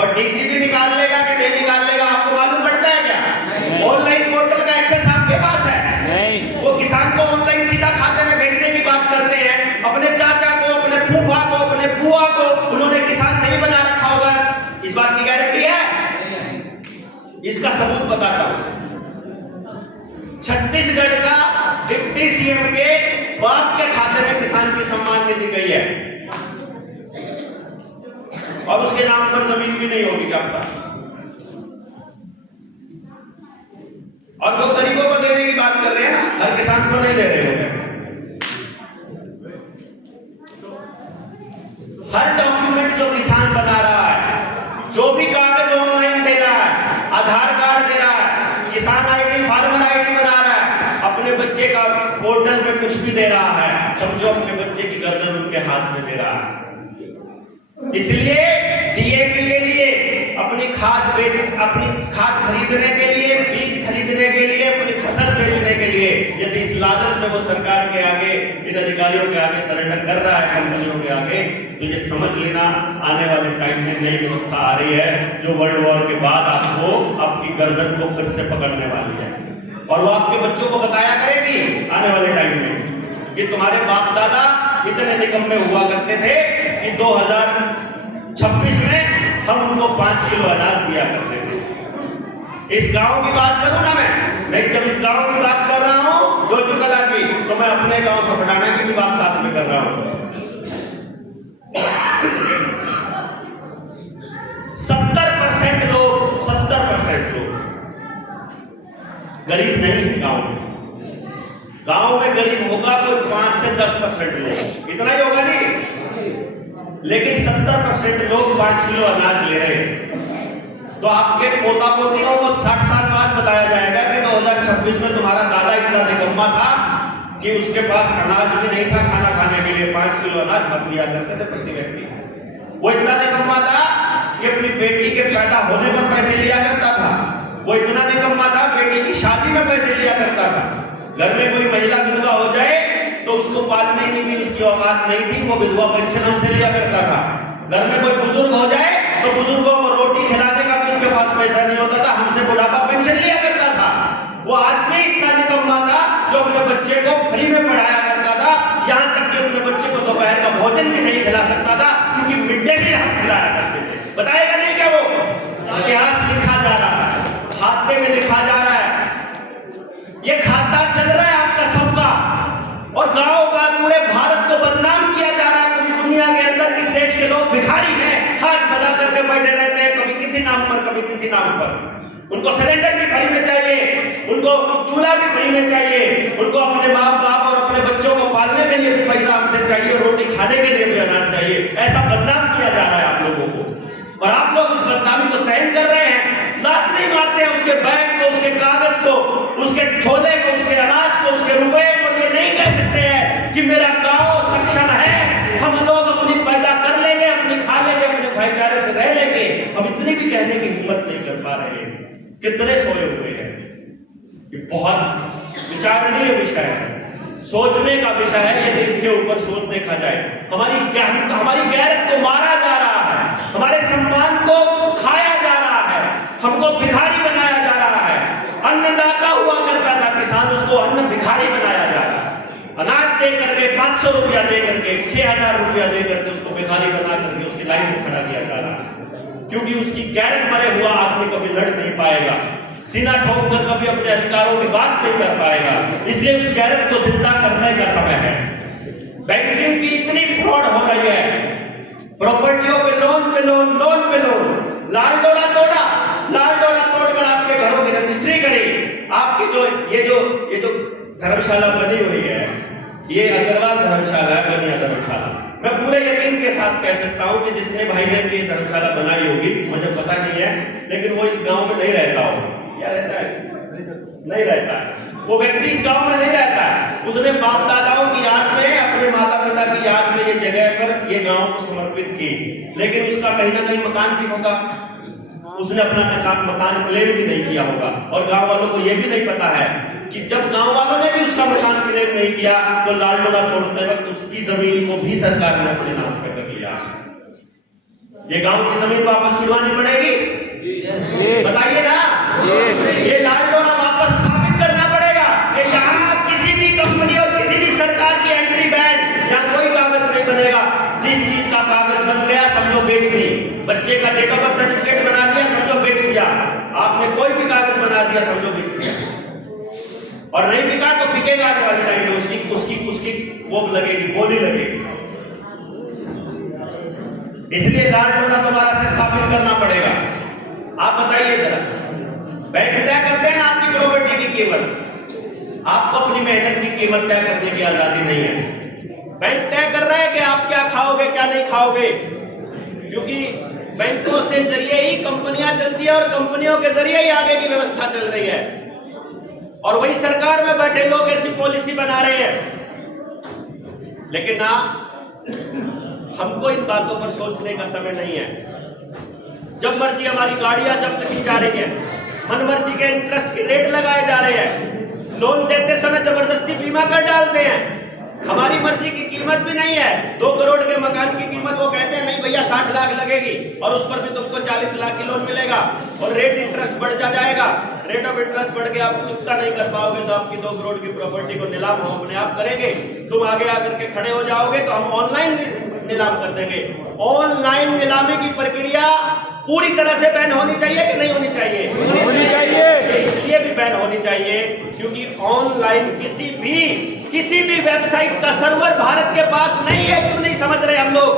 और डीसी भी निकाल लेगा कि नहीं निकाल लेगा, आपको मालूम पड़ता है क्या? ऑनलाइन पोर्टल का एक्सेस आपके पास है। वो किसान को ऑनलाइन सीधा खाते में भेजने की बात करते हैं, अपने चाचा को, अपने फूफा को, अपने बुआ को उन्होंने किसान नहीं बना रखा होगा, इस बात की गारंटी है? इसका सबूत बताता हूं। छत्तीसगढ़ का डिप्टी सीएम के बाप के खाते में किसान की सम्मान निधि गई है और उसके नाम पर जमीन भी नहीं होगी, क्या पता। और जो गरीबों को देने की बात कर रहे हैं ना, हर किसान को नहीं दे रहे हैं। हर डॉक्यूमेंट जो किसान बना रहा है, जो भी कागज ऑनलाइन दे रहा है, आधार कार्ड दे रहा है, किसान आईडी, फार्मर आईडी बना रहा है, अपने बच्चे का पोर्टल पे कुछ भी दे रहा है, समझो अपने बच्चे की गर्दन उनके हाथ में दे रहा है। इसलिए डीएपी के लिए, अपनी खाद खरीदने के लिए, बीज खरीदने के लिए, अपनी फसल बेचने के लिए, यदि इस लालच में वो सरकार के आगे, इन अधिकारियों के आगे सरेंडर कर रहा है, कंपनियों के आगे, तो ये समझ लेना आने वाले टाइम में नई व्यवस्था आ रही है जो वर्ल्ड वॉर के बाद आपको आपकी गर्दन को फिर से पकड़ने वाली है। और वो आपके बच्चों को बताया करेगी आने वाले टाइम में कि तुम्हारे बाप दादा इतने निकम्मे हुआ करते थे कि 2026 में हम उनको 5 किलो अनाज दिया करते थे। इस गांव की बात करूं ना मैं जब इस गांव की बात कर रहा हूं जोजू कला की, तो मैं अपने गांव पटना की भी बात साथ में कर रहा हूं। 70% लोग गरीब नहीं है गांव में। गांव में गरीब होगा तो 5 से 10% लोग, इतना ही होगा नहीं, लेकिन 70% लोग 5 किलो अनाज ले रहे हैं। तो आपके पोता पोतियों को 60 साल बाद बताया जाएगा कि 2026 में तुम्हारा दादा इतना निकम्मा था कि उसके पास अनाज भी नहीं था खाना खाने के लिए, 5 किलो अनाज हम दिया करते थे प्रति व्यक्ति। वो इतना निकम्मा था कि अपनी बेटी के पैदा होने पर पैसे लिया करता था। वो इतना निकम्मा था बेटी की शादी में पैसे लिया करता था। घर में कोई महिला विधवा हो जाए तो उसको पालने की भी उसकी औकात नहीं थी, वो विधवा पेंशन हमसे लिया करता था। घर में कोई बुजुर्ग हो जाए तो बुजुर्गों को रोटी खिलाने का भी उसके पास पैसा नहीं होता था, हमसे बुढ़ापा पेंशन लिया करता था। वो आदमी इतना निकम्मा था जो अपने बच्चे को फ्री में पढ़ाया करता था, यहाँ तक कि अपने बच्चे को दोपहर का भोजन भी नहीं खिला सकता था क्योंकि मिड डे मील हम खिलाया करते थे। बताएगा नहीं क्या? वो इतिहास लिखा जा रहा है, खाते में लिखा जा रहा है, ये खाता चल रहा है आपका सबका। और गांव का पूरे भारत को बदनाम किया जा रहा है पूरी दुनिया के अंदर। इस देश के लोग भिखारी हैं, हाथ बना करके बैठे रहते हैं, कभी किसी नाम पर कभी किसी नाम पर। उनको सिलेंडर भी फ्री में चाहिए, उनको चूल्हा भी फ्री में चाहिए, उनको अपने माँ बाप और अपने बच्चों को पालने के लिए भी पैसा हमसे चाहिए, रोटी खाने के लिए भी अनाज चाहिए। ऐसा बदनाम किया जा रहा है आप लोगों को, और आप लोग उस बदनामी को सहन कर रहे हैं। लात नहीं मारते हैं उसके बैंक को, उसके कागज को, उसके झोले को, उसके अनाज को, उसके रुपए को। ये नहीं कह सकते हैं कि मेरा गांव सक्षम है, हम लोग अपनी पैदा कर लेंगे, अपनी खा लेंगे, अपने भाईचारे से रह लेंगे। हम इतनी भी कहने की हिम्मत नहीं कर पा रहे हैं। कितने सोए हुए हैं। ये बहुत विचारणीय विषय है, सोचने का विषय है। यदि इसके ऊपर सोच देखा जाए, हमारी गैरत को मारा जा रहा है, हमारे सम्मान को खाया जा रहा है, हमको भिखारी बनाया जा रहा है। अन्नदाता हुआ करता था किसान, उसको अन्न भिखारी बनाया जा रहा है। अनाज दे करके 500 रुपया दे करके, 6000 रुपया दे करके उसको भिखारी बना करके उसकी लाइन में खड़ा किया जा रहा है, क्योंकि उसकी गैरत मरे हुआ आदमी कभी लड़ नहीं पाएगा, सीना ठोक कर कभी अपने अधिकारों की बात नहीं कर पाएगा। इसलिए उस गैरत को जिंदा करने का समय है। बैंकिंग की इतनी फ्रॉड हो रही है, प्रॉपर्टियों पे लोन पे लोन, लोन पे लोन, लाल डोरा तोड़कर आपके घरों की रजिस्ट्री करी। आपकी ये जो धर्मशाला बनी हुई है, ये अग्रवाल धर्मशाला है, बनिया धर्मशाला। मैं पूरे यकीन के साथ कह सकता हूं कि जिसने भाई ने ये धर्मशाला बनाई होगी, मुझे पता नहीं है, लेकिन वो इस गांव में नहीं रहता होगा। क्या रहता है? नहीं रहता है। वो व्यक्ति इस गांव में नहीं रहता है। उसने बाप दादाओं की याद में, अपने माता पिता की याद में ये जगह पर, ये गांव को समर्पित की, लेकिन उसका कहीं ना कहीं मकान भी होगा। उसने अपना मकान क्लेम भी नहीं किया होगा, और गांव वालों को यह भी नहीं पता है कि जब गांव वालों ने भी उसका मकान क्लेम नहीं किया, तो लाल डोरा तोड़ते वक्त उसकी जमीन को भी सरकार ने अपने नाम पर कर लिया। ये गांव की जमीन वापस छुड़वानी पड़ेगी, बताइए ना। ये लाल डोरा वापस स्थापित करना पड़ेगा कि यहाँ किसी भी कंपनी और किसी भी सरकार की एंट्री बैन, यहाँ कोई कागज नहीं बनेगा। जिस चीज का कागज बन गया समझो बेच दी। बच्चे का डेट ऑफ बर्थ सर्टिफिकेट बना दिया, समझो बेच दिया। आपने कोई भी कागज बना दिया, समझो बेच दिया। और नहीं बिका तो बिकेगा आने वाले टाइम में, उसकी वो लगेगी, बोली लगेगी। इसलिए लाल डोरा दोबारा से स्थापित करना पड़ेगा। आप बताइए जरा, बैंक तय करते हैं ना आपकी प्रॉपर्टी की कीमत, आपको अपनी मेहनत की कीमत तय करने की आजादी नहीं है। बैंक तय कर रहा है कि आप क्या खाओगे क्या नहीं खाओगे, क्योंकि बैंकों से जरिए ही कंपनियां चलती है और कंपनियों के जरिए ही आगे की व्यवस्था चल रही है, और वही सरकार में बैठे लोग ऐसी पॉलिसी बना रहे हैं। लेकिन ना, हमको इन बातों पर सोचने का समय नहीं है। जब मर्जी हमारी गाड़ियां जब्त की जा रही है, मनमर्जी के इंटरेस्ट के रेट लगाए जा रहे हैं, लोन देते समय जबरदस्ती बीमा कर डालते हैं, हमारी मर्जी की कीमत भी नहीं है। 2 करोड़ के मकान की कीमत वो कहते हैं नहीं भैया 60 लाख लगेगी, और उस पर भी तुमको 40 लाख की लोन मिलेगा, और रेट इंटरेस्ट बढ़ जाएगा। रेट ऑफ इंटरेस्ट बढ़ के आप चुकता नहीं कर पाओगे तो आपकी 2 करोड़ की प्रॉपर्टी को नीलाम हम अपने आप करेंगे। तुम आगे आकर के खड़े हो जाओगे तो हम ऑनलाइन नीलाम कर देंगे। ऑनलाइन नीलामी की प्रक्रिया पूरी तरह से बैन होनी चाहिए कि नहीं होनी चाहिए? होनी चाहिए। इसलिए भी बैन होनी चाहिए क्योंकि ऑनलाइन किसी भी वेबसाइट का सर्वर भारत के पास नहीं है। क्यों नहीं समझ रहे हम लोग?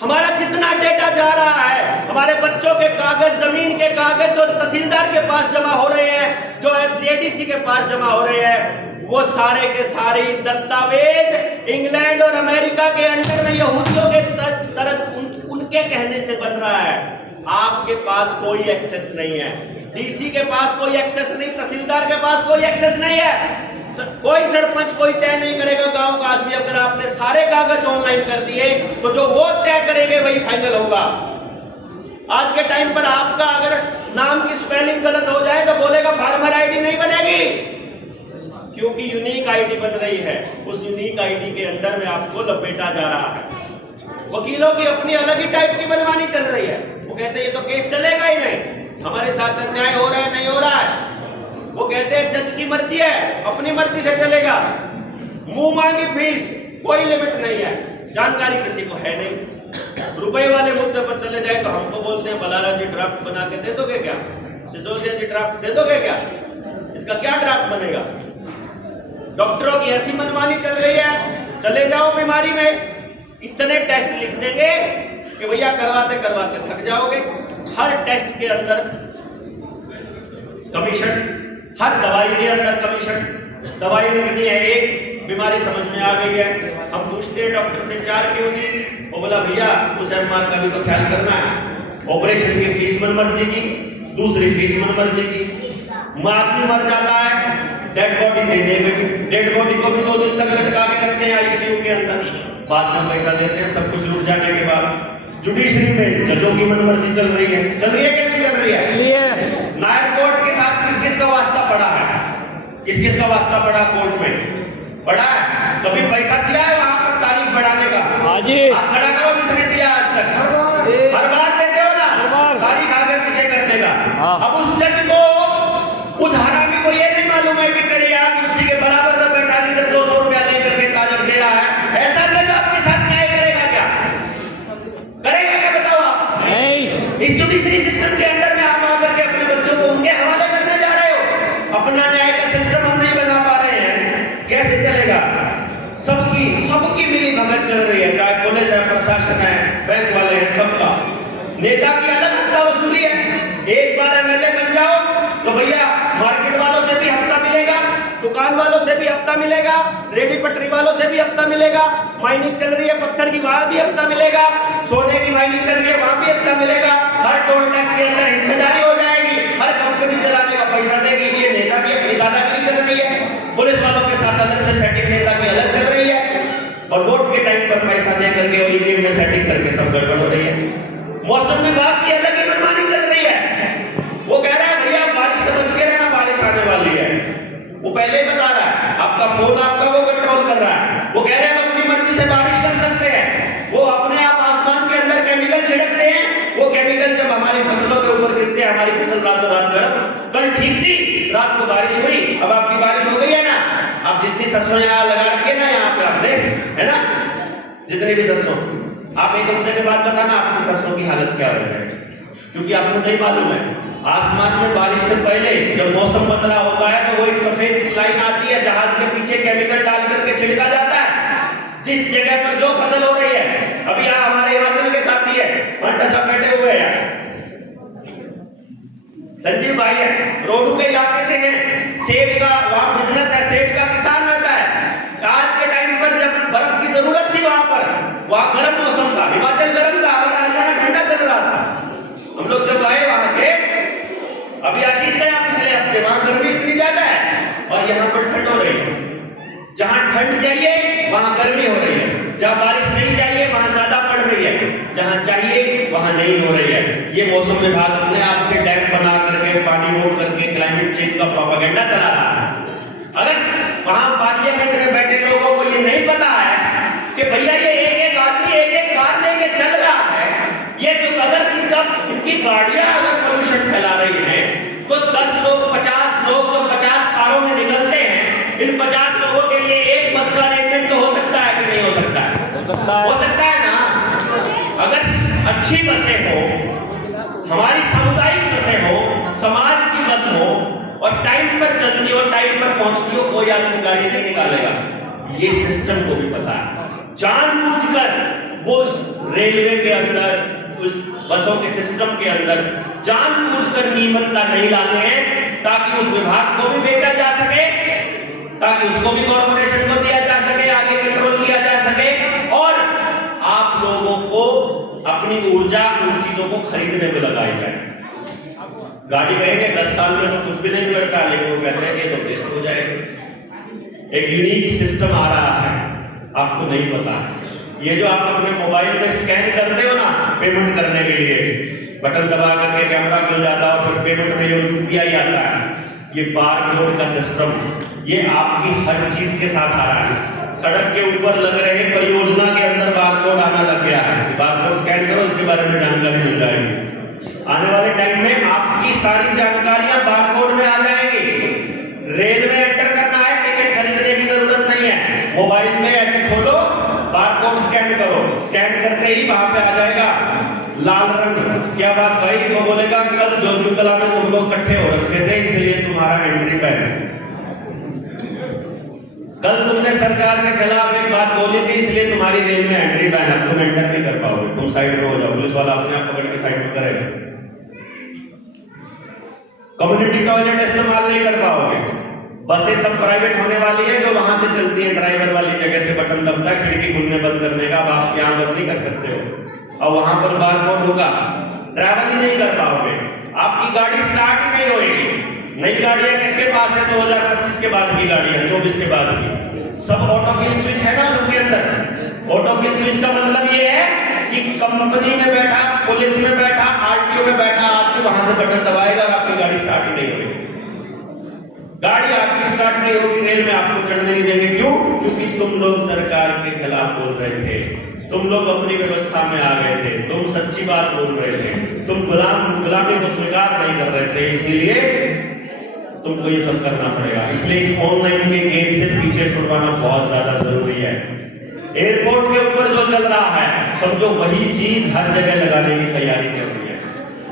हमारा जितना डेटा जा रहा है, हमारे बच्चों के कागज, जमीन के कागज जो तहसीलदार के पास जमा हो रहे हैं, जो एडीसी के पास जमा हो रहे हैं, वो सारे के सारे दस्तावेज इंग्लैंड और अमेरिका के अंडर में यहूदियों के तरफ उनके कहने से बन रहा है। आपके पास कोई एक्सेस नहीं है, डीसी के पास कोई एक्सेस नहीं, तहसीलदार के पास कोई एक्सेस नहीं है। तो कोई सरपंच कोई तय नहीं करेगा गांव का आदमी। अगर आपने सारे कागज ऑनलाइन कर दिए तो जो वो तय करेंगे वही फाइनल होगा। आज के टाइम पर आपका अगर नाम की स्पेलिंग गलत हो जाए तो बोलेगा फार्मर आईडी नहीं बनेगी, क्योंकि यूनिक आईडी बन रही है। उस यूनिक आईडी के अंदर में आपको लपेटा जा रहा है। वकीलों की अपनी अलग ही टाइप की मनमानी चल रही है। वो कहते हैं ये तो केस चलेगा ही नहीं, हमारे साथ अन्याय हो रहा है, नहीं हो रहा है। वो कहते हैं जज की मर्जी है, अपनी मर्जी से चलेगा। मुंह मांगी फीस, कोई लिमिट नहीं है, जानकारी किसी को है नहीं। रुपए वाले मुद्दे पर चले जाए तो हमको बोलते हैं बलारा जी ड्राफ्ट बना के दे दोगे क्या? सिसोदिया जी ड्राफ्ट दे दोगे क्या? इसका क्या ड्राफ्ट बनेगा? डॉक्टरों की ऐसी मनमानी चल रही है। चले जाओ बीमारी में, इतने टेस्ट लिख देंगे कि भैया करवाते करवाते थक जाओगे। हर टेस्ट के अंदर कमीशन, हर दवाई के अंदर कमीशन। दवाई लिखनी है एक, बीमारी समझ में आ गई है। हम पूछते हैं डॉक्टर से 4 क्यों दी, वो बोला भैया उस एमआर का भी तो ख्याल करना है, ऑपरेशन की फीस मन मर्जी की, दूसरी फीस मन मर्जी की, आदमी मर जाता है, डेड बॉडी देने में, डेड बॉडी को भी 2 दिन तक लटका के रखते हैं आईसीयू के अंदर, बाद में पैसा देते हैं सब कुछ लूट जाने के बाद। जुडिशरी में जजों की मनमर्जी चल रही है कि नहीं चल रही है? नायब कोर्ट के साथ किस किस का वास्ता पड़ा है, किस किस का वास्ता पड़ा कोर्ट में पड़ा है? कभी पैसा दिया है वहां पर तारीख बढ़ाने का? हाँ जी। आप खड़ा करो जिसने दिया आज तक, हर बार देते हो ना तारीख आगे पीछे करने का। अब उस जज को, उस हरामी को ये नहीं मालूम है कि तेरी आग उसी के बराबर में बैठा लीटर 200 रुपया लेकर के तारीख दे रहा है, ऐसा जज आपके साथ न्याय करेगा क्या? करेगा क्या बताओ आप? नहीं। इस जुडिशरी सिस्टम के अंदर में आप आकर के अपने बच्चों को उनके हवाले करने जा रहे हो। अपना न्याय का सिस्टम हम नहीं बना पा रहे हैं, कैसे चलेगा? सबकी मिली भगत चल रही है, चाहे पुलिस है, प्रशासन है, बैंक वाले हैं, सबका। नेता की अलग हफ्ता वसूली है। एक बार एमएलए बन जाओ तो भैया मार्केट वालों से भी हफ्ता मिलेगा, दुकान वालों से भी हफ्ता मिलेगा, रेडी पटरी वालों से भी हफ्ता मिलेगा, माइनिंग चल रही है पत्थर की वहां भी हफ्ता मिलेगा, सोने की माइनिंग चल रही है वहां भी हफ्ता मिलेगा, हर टोल टैक्स के अंदर हिस्सेदारी हो जाएगी, हर कंपनी चलाने का पैसा देगी। ये नेता की अपनी दादागिरी चल रही है, पुलिस वालों के साथ अलग से सेटिंग नेता की अलग चल रही है, और वोट के टाइम पर पैसा दे करके और ईवीएम में सेटिंग करके सब गड़बड़ हो रही है। मौसम विभाग की अलग ही मनमानी चल रही है। वो कह रहा है भैया बारिश समझ के रहना, बारिश आने वाली है। वो पहले ही बता रहा है, आपका फोन आपका वो कंट्रोल कर रहा है। वो कह रहे हैं हम अपनी मर्जी से बारिश कर सकते हैं। वो अपने आप आसमान के अंदर केमिकल छिड़कते हैं, वो केमिकल जब हमारी फसलों के ऊपर गिरते हैं, हमारी फसल रातों रात गर्म। कल ठीक थी, रात को बारिश हुई, अब आपकी बारिश हो गई है ना। आप जितनी सरसों यहाँ लगा रखी है ना, यहाँ पे आपने, है ना, जितनी भी सरसों, आप एक हफ्ते के बाद बताना आपकी सरसों की हालत क्या हो है, क्योंकि आपको नहीं मालूम है। आसमान में बारिश से पहले जब मौसम बदला होता है तो वो एक सफेद सी लाइन आती है, जहाज के पीछे केमिकल डाल करके छिड़का जाता है जिस जगह पर जो फसल हो रही है। अभी यहाँ हमारे हिमाचल के साथी है, घंटा साहब बैठे हुए हैं, संजीव भाई है, रोडू के इलाके से हैं, सेब का वहां बिजनेस है, सेब का किसान रहता है। आज के टाइम पर जब बर्फ की जरूरत थी वहां पर, वहां गर्म मौसम था, हिमाचल गर्म था, हमारा हरियाणा ठंडा चल रहा था। हम लोग जब आए वहां से, अभी आशीष गया पिछले हफ्ते, वहां गर्मी इतनी ज्यादा है और यहाँ पर ठंड हो रही है। जहां ठंड चाहिए वहां गर्मी हो रही है, जहां बारिश नहीं चाहिए वहां ज्यादा पड़ रही है, जहां चाहिए वहां नहीं हो रही है। ये मौसम विभाग अपने आप से डैम बना करके, पानी रोक करके क्लाइमेट चेंज का प्रोपेगेंडा चला रहा है। अगर वहां पार्लियामेंट में बैठे लोगों को ये नहीं पता है कि भैया ये एक आदमी एक कार लेके चल रहा है, ये जो अगर इनकी गाड़ियां अगर पोल्यूशन फैला रही है तो 10 लोग 50 लोग जो 50 कारों में निकलते हैं, इन 50 लोगों के लिए एक बस का अरेंजमेंट तो हो सकता है कि नहीं हो सकता है? हो सकता है ना। अगर अच्छी बसें हो, हमारी सामुदायिक बसें हो, समाज की बस हो और टाइम पर चलती हो, टाइम पर पहुंचती हो, कोई आदमी गाड़ी नहीं निकालेगा। ये सिस्टम को भी पता है। जानबूझकर वो रेलवे के अंदर, उस बसों के सिस्टम के अंदर जानबूझकर नियमता नहीं लाते हैं ताकि उस विभाग को भी बेचा जा सके, ताकि उसको भी कॉर्पोरेशन को दिया जा सके, आगे कंट्रोल किया जा सके और आप लोगों को अपनी ऊर्जा उन चीजों को खरीदने में लगाई जाए। गाड़ी कहेंगे 10 साल में तो कुछ भी नहीं बिगड़ता, लेकिन वो कहते हैं कि तो वेस्ट हो जाएगा। एक यूनिक सिस्टम आ रहा है, आपको नहीं पता। ये जो आप अपने मोबाइल में स्कैन करते हो ना पेमेंट करने के लिए, बटन दबा करके कैमरा खुल जाता है और फिर पेमेंट में जो यूपीआई आता है, ये बारकोड का सिस्टम, ये आपकी हर चीज के साथ आ रहा है। सड़क के ऊपर लग रहे परियोजना के अंदर बारकोड आना लग गया है। बारकोड स्कैन करो, इसके बारे में जानकारी मिल जाएगी। आने वाले टाइम में आपकी सारी जानकारियां बारकोड में आ जाएंगी। रेल में एंटर करना है, टिकट खरीदने की जरूरत नहीं है, मोबाइल में ऐसे खोलो, बारकोड स्कैन करो, स्कैन करते ही वहां पे आ जाएगा लाल रंग। क्या बात भाई? वो बोलेगा कल जोधपुर कला में तुम लोग इकट्ठे हो रखे थे इसलिए तुम्हारा एंट्री बैन है। कल तुमने सरकार के खिलाफ एक बात बोली थी इसलिए तुम्हारी रेल में एंट्री बैन है, तुम एंटर नहीं कर पाओगे, तुम साइड में हो जाओ, पुलिस वाला अपने आप पकड़ के साइड में करेगा। कम्युनिटी टॉयलेट इस्तेमाल नहीं कर पाओगे, बसें सब प्राइवेट होने वाली है, जो वहां से चलती है ड्राइवर वाली जगह से बटन दबता है खिड़की खुलने बंद करने का, अब आप यहाँ बंद नहीं कर सकते हो। और वहां पर बारकोड होगा, ट्रैवल ही नहीं कर पाओगे, आपकी गाड़ी स्टार्ट ही नहीं होगी। नई गाड़ियां किसके पास है? 2025 के बाद की गाड़ियां, 24 के बाद की, सब ऑटो किल स्विच है ना उनके अंदर। ऑटो किल स्विच का मतलब ये है कि कंपनी में बैठा, पुलिस में बैठा, आरटीओ में बैठा आदमी वहां से बटन दबाएगा और आपकी गाड़ी स्टार्ट ही नहीं होगी। गाड़ी आपकी स्टार्ट नहीं होगी, रेल में आपको चढ़ने नहीं देंगे। क्यों? क्योंकि तुम लोग सरकार के खिलाफ बोल रहे थे, तुम लोग अपनी व्यवस्था में आ गए थे, तुम सच्ची बात बोल रहे थे, तुम गुलामी को स्वीकार नहीं कर रहे थे, इसीलिए तुमको ये सब करना पड़ेगा। इसलिए इस ऑनलाइन के गेम से पीछे छुड़वाना बहुत ज्यादा जरूरी है। एयरपोर्ट के ऊपर जो चल रहा है, समझो वही चीज हर जगह लगाने की तैयारी चल रही है।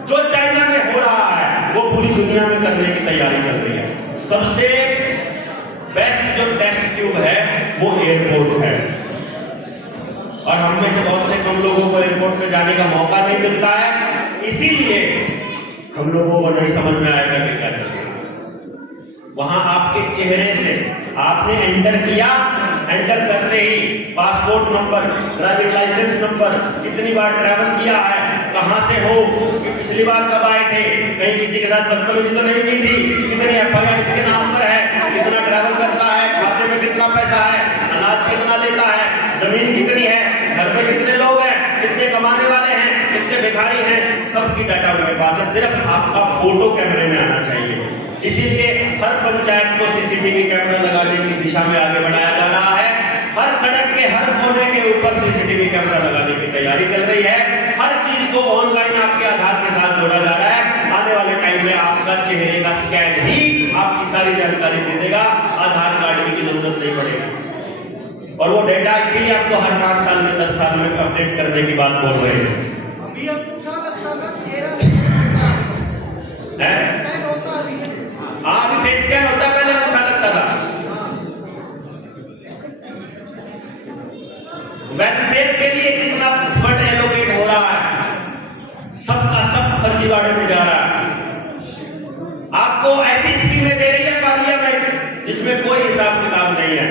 जो चाइना में हो रहा है वो पूरी दुनिया में करने की तैयारी चल रही है। सबसे बेस्ट जो टेस्ट ट्यूब है वो एयरपोर्ट है, और हम में से बहुत से कम लोगों को एयरपोर्ट पे जाने का मौका नहीं मिलता है, इसीलिए हम लोगों को नहीं समझ में आएगा कि क्या चल रहा है। वहां आपके चेहरे से आपने एंटर किया, एंटर करते ही passport number, driving licence number, कितनी बार ट्रैवल किया है, कहां से हो, कि पिछली बार कब आए थे, कहीं किसी के साथ बदतमीजी तो नहीं की थी, कितनी एफआईआर इसके नाम पर है, कितना ट्रैवल करता है, खाते में कितना पैसा है, अनाज कितना लेता है, जमीन कितनी है, घर में कितने लोग हैं, कितने कमाने वाले हैं, कितने भिखारी हैं, सबकी डाटा मेरे पास है। सिर्फ आपका फोटो कैमरे में आना चाहिए। इसीलिए हर पंचायत को सीसीटीवी कैमरा लगाने की दिशा में आगे बढ़ाया जा रहा है। हर सड़क के हर कोने के ऊपर सीसीटीवी कैमरा लगाने की तैयारी चल रही है। हर चीज को ऑनलाइन आपके आधार के साथ जोड़ा जा रहा है। आने वाले टाइम में आपका चेहरे का स्कैन ही आपकी सारी जानकारी दे देगा, आधार कार्ड की जरूरत नहीं पड़ेगी। और वो डेटा इसीलिए आपको हर 5 साल में 10 साल में अपडेट करने की बात बोल रहे हैं। हाँ, अभी फेस स्कैन होता है, पहले अंगूठा लगता था। वेलफेयर के लिए जितना फंड एलोकेट हो रहा है, सबका सब फर्जीवाड़े में जा रहा है। आपको ऐसी स्कीमें दे रही है पार्लियामेंट जिसमें कोई हिसाब किताब नहीं है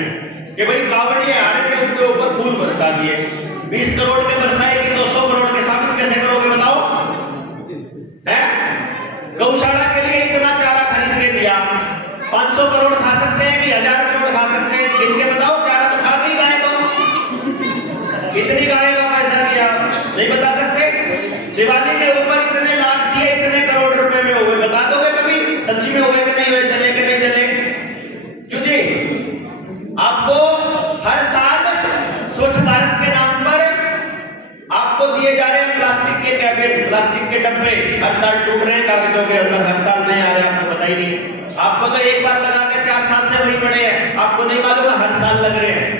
कि भाई कावड़िए आ रहे थे उनके ऊपर फूल बरसा दिए, 20 करोड़ के बरसाए कि 200 करोड़ के साबित कैसे करोगे बताओ? है गौशाला के लिए इतना चारा खरीद के दिया, 500 करोड़ खा सकते हैं कि 1000 करोड़ खा सकते हैं? इनके बताओ, चारा तो खा गई गाय, तो कितनी गाय का पैसा दिया नहीं बता सकते। दिवाली के ऊपर इतने लाख दिए, इतने करोड़ रुपए में हुए, बता दोगे कभी सच्ची में हुए कि नहीं हुए, जले कि नहीं जले? क्यों जी? आपको हर साल स्वच्छ भारत के नाम पर आपको दिए जा रहे हैं प्लास्टिक के कैबिन, प्लास्टिक के डब्बे, हर साल टूट रहे हैं कागजों के अंदर, हर साल नहीं आ रहे, आपको पता ही नहीं। आपको तो एक बार लगा के 4 साल से वही पड़े हैं, आपको नहीं मालूम है हर साल लग रहे हैं।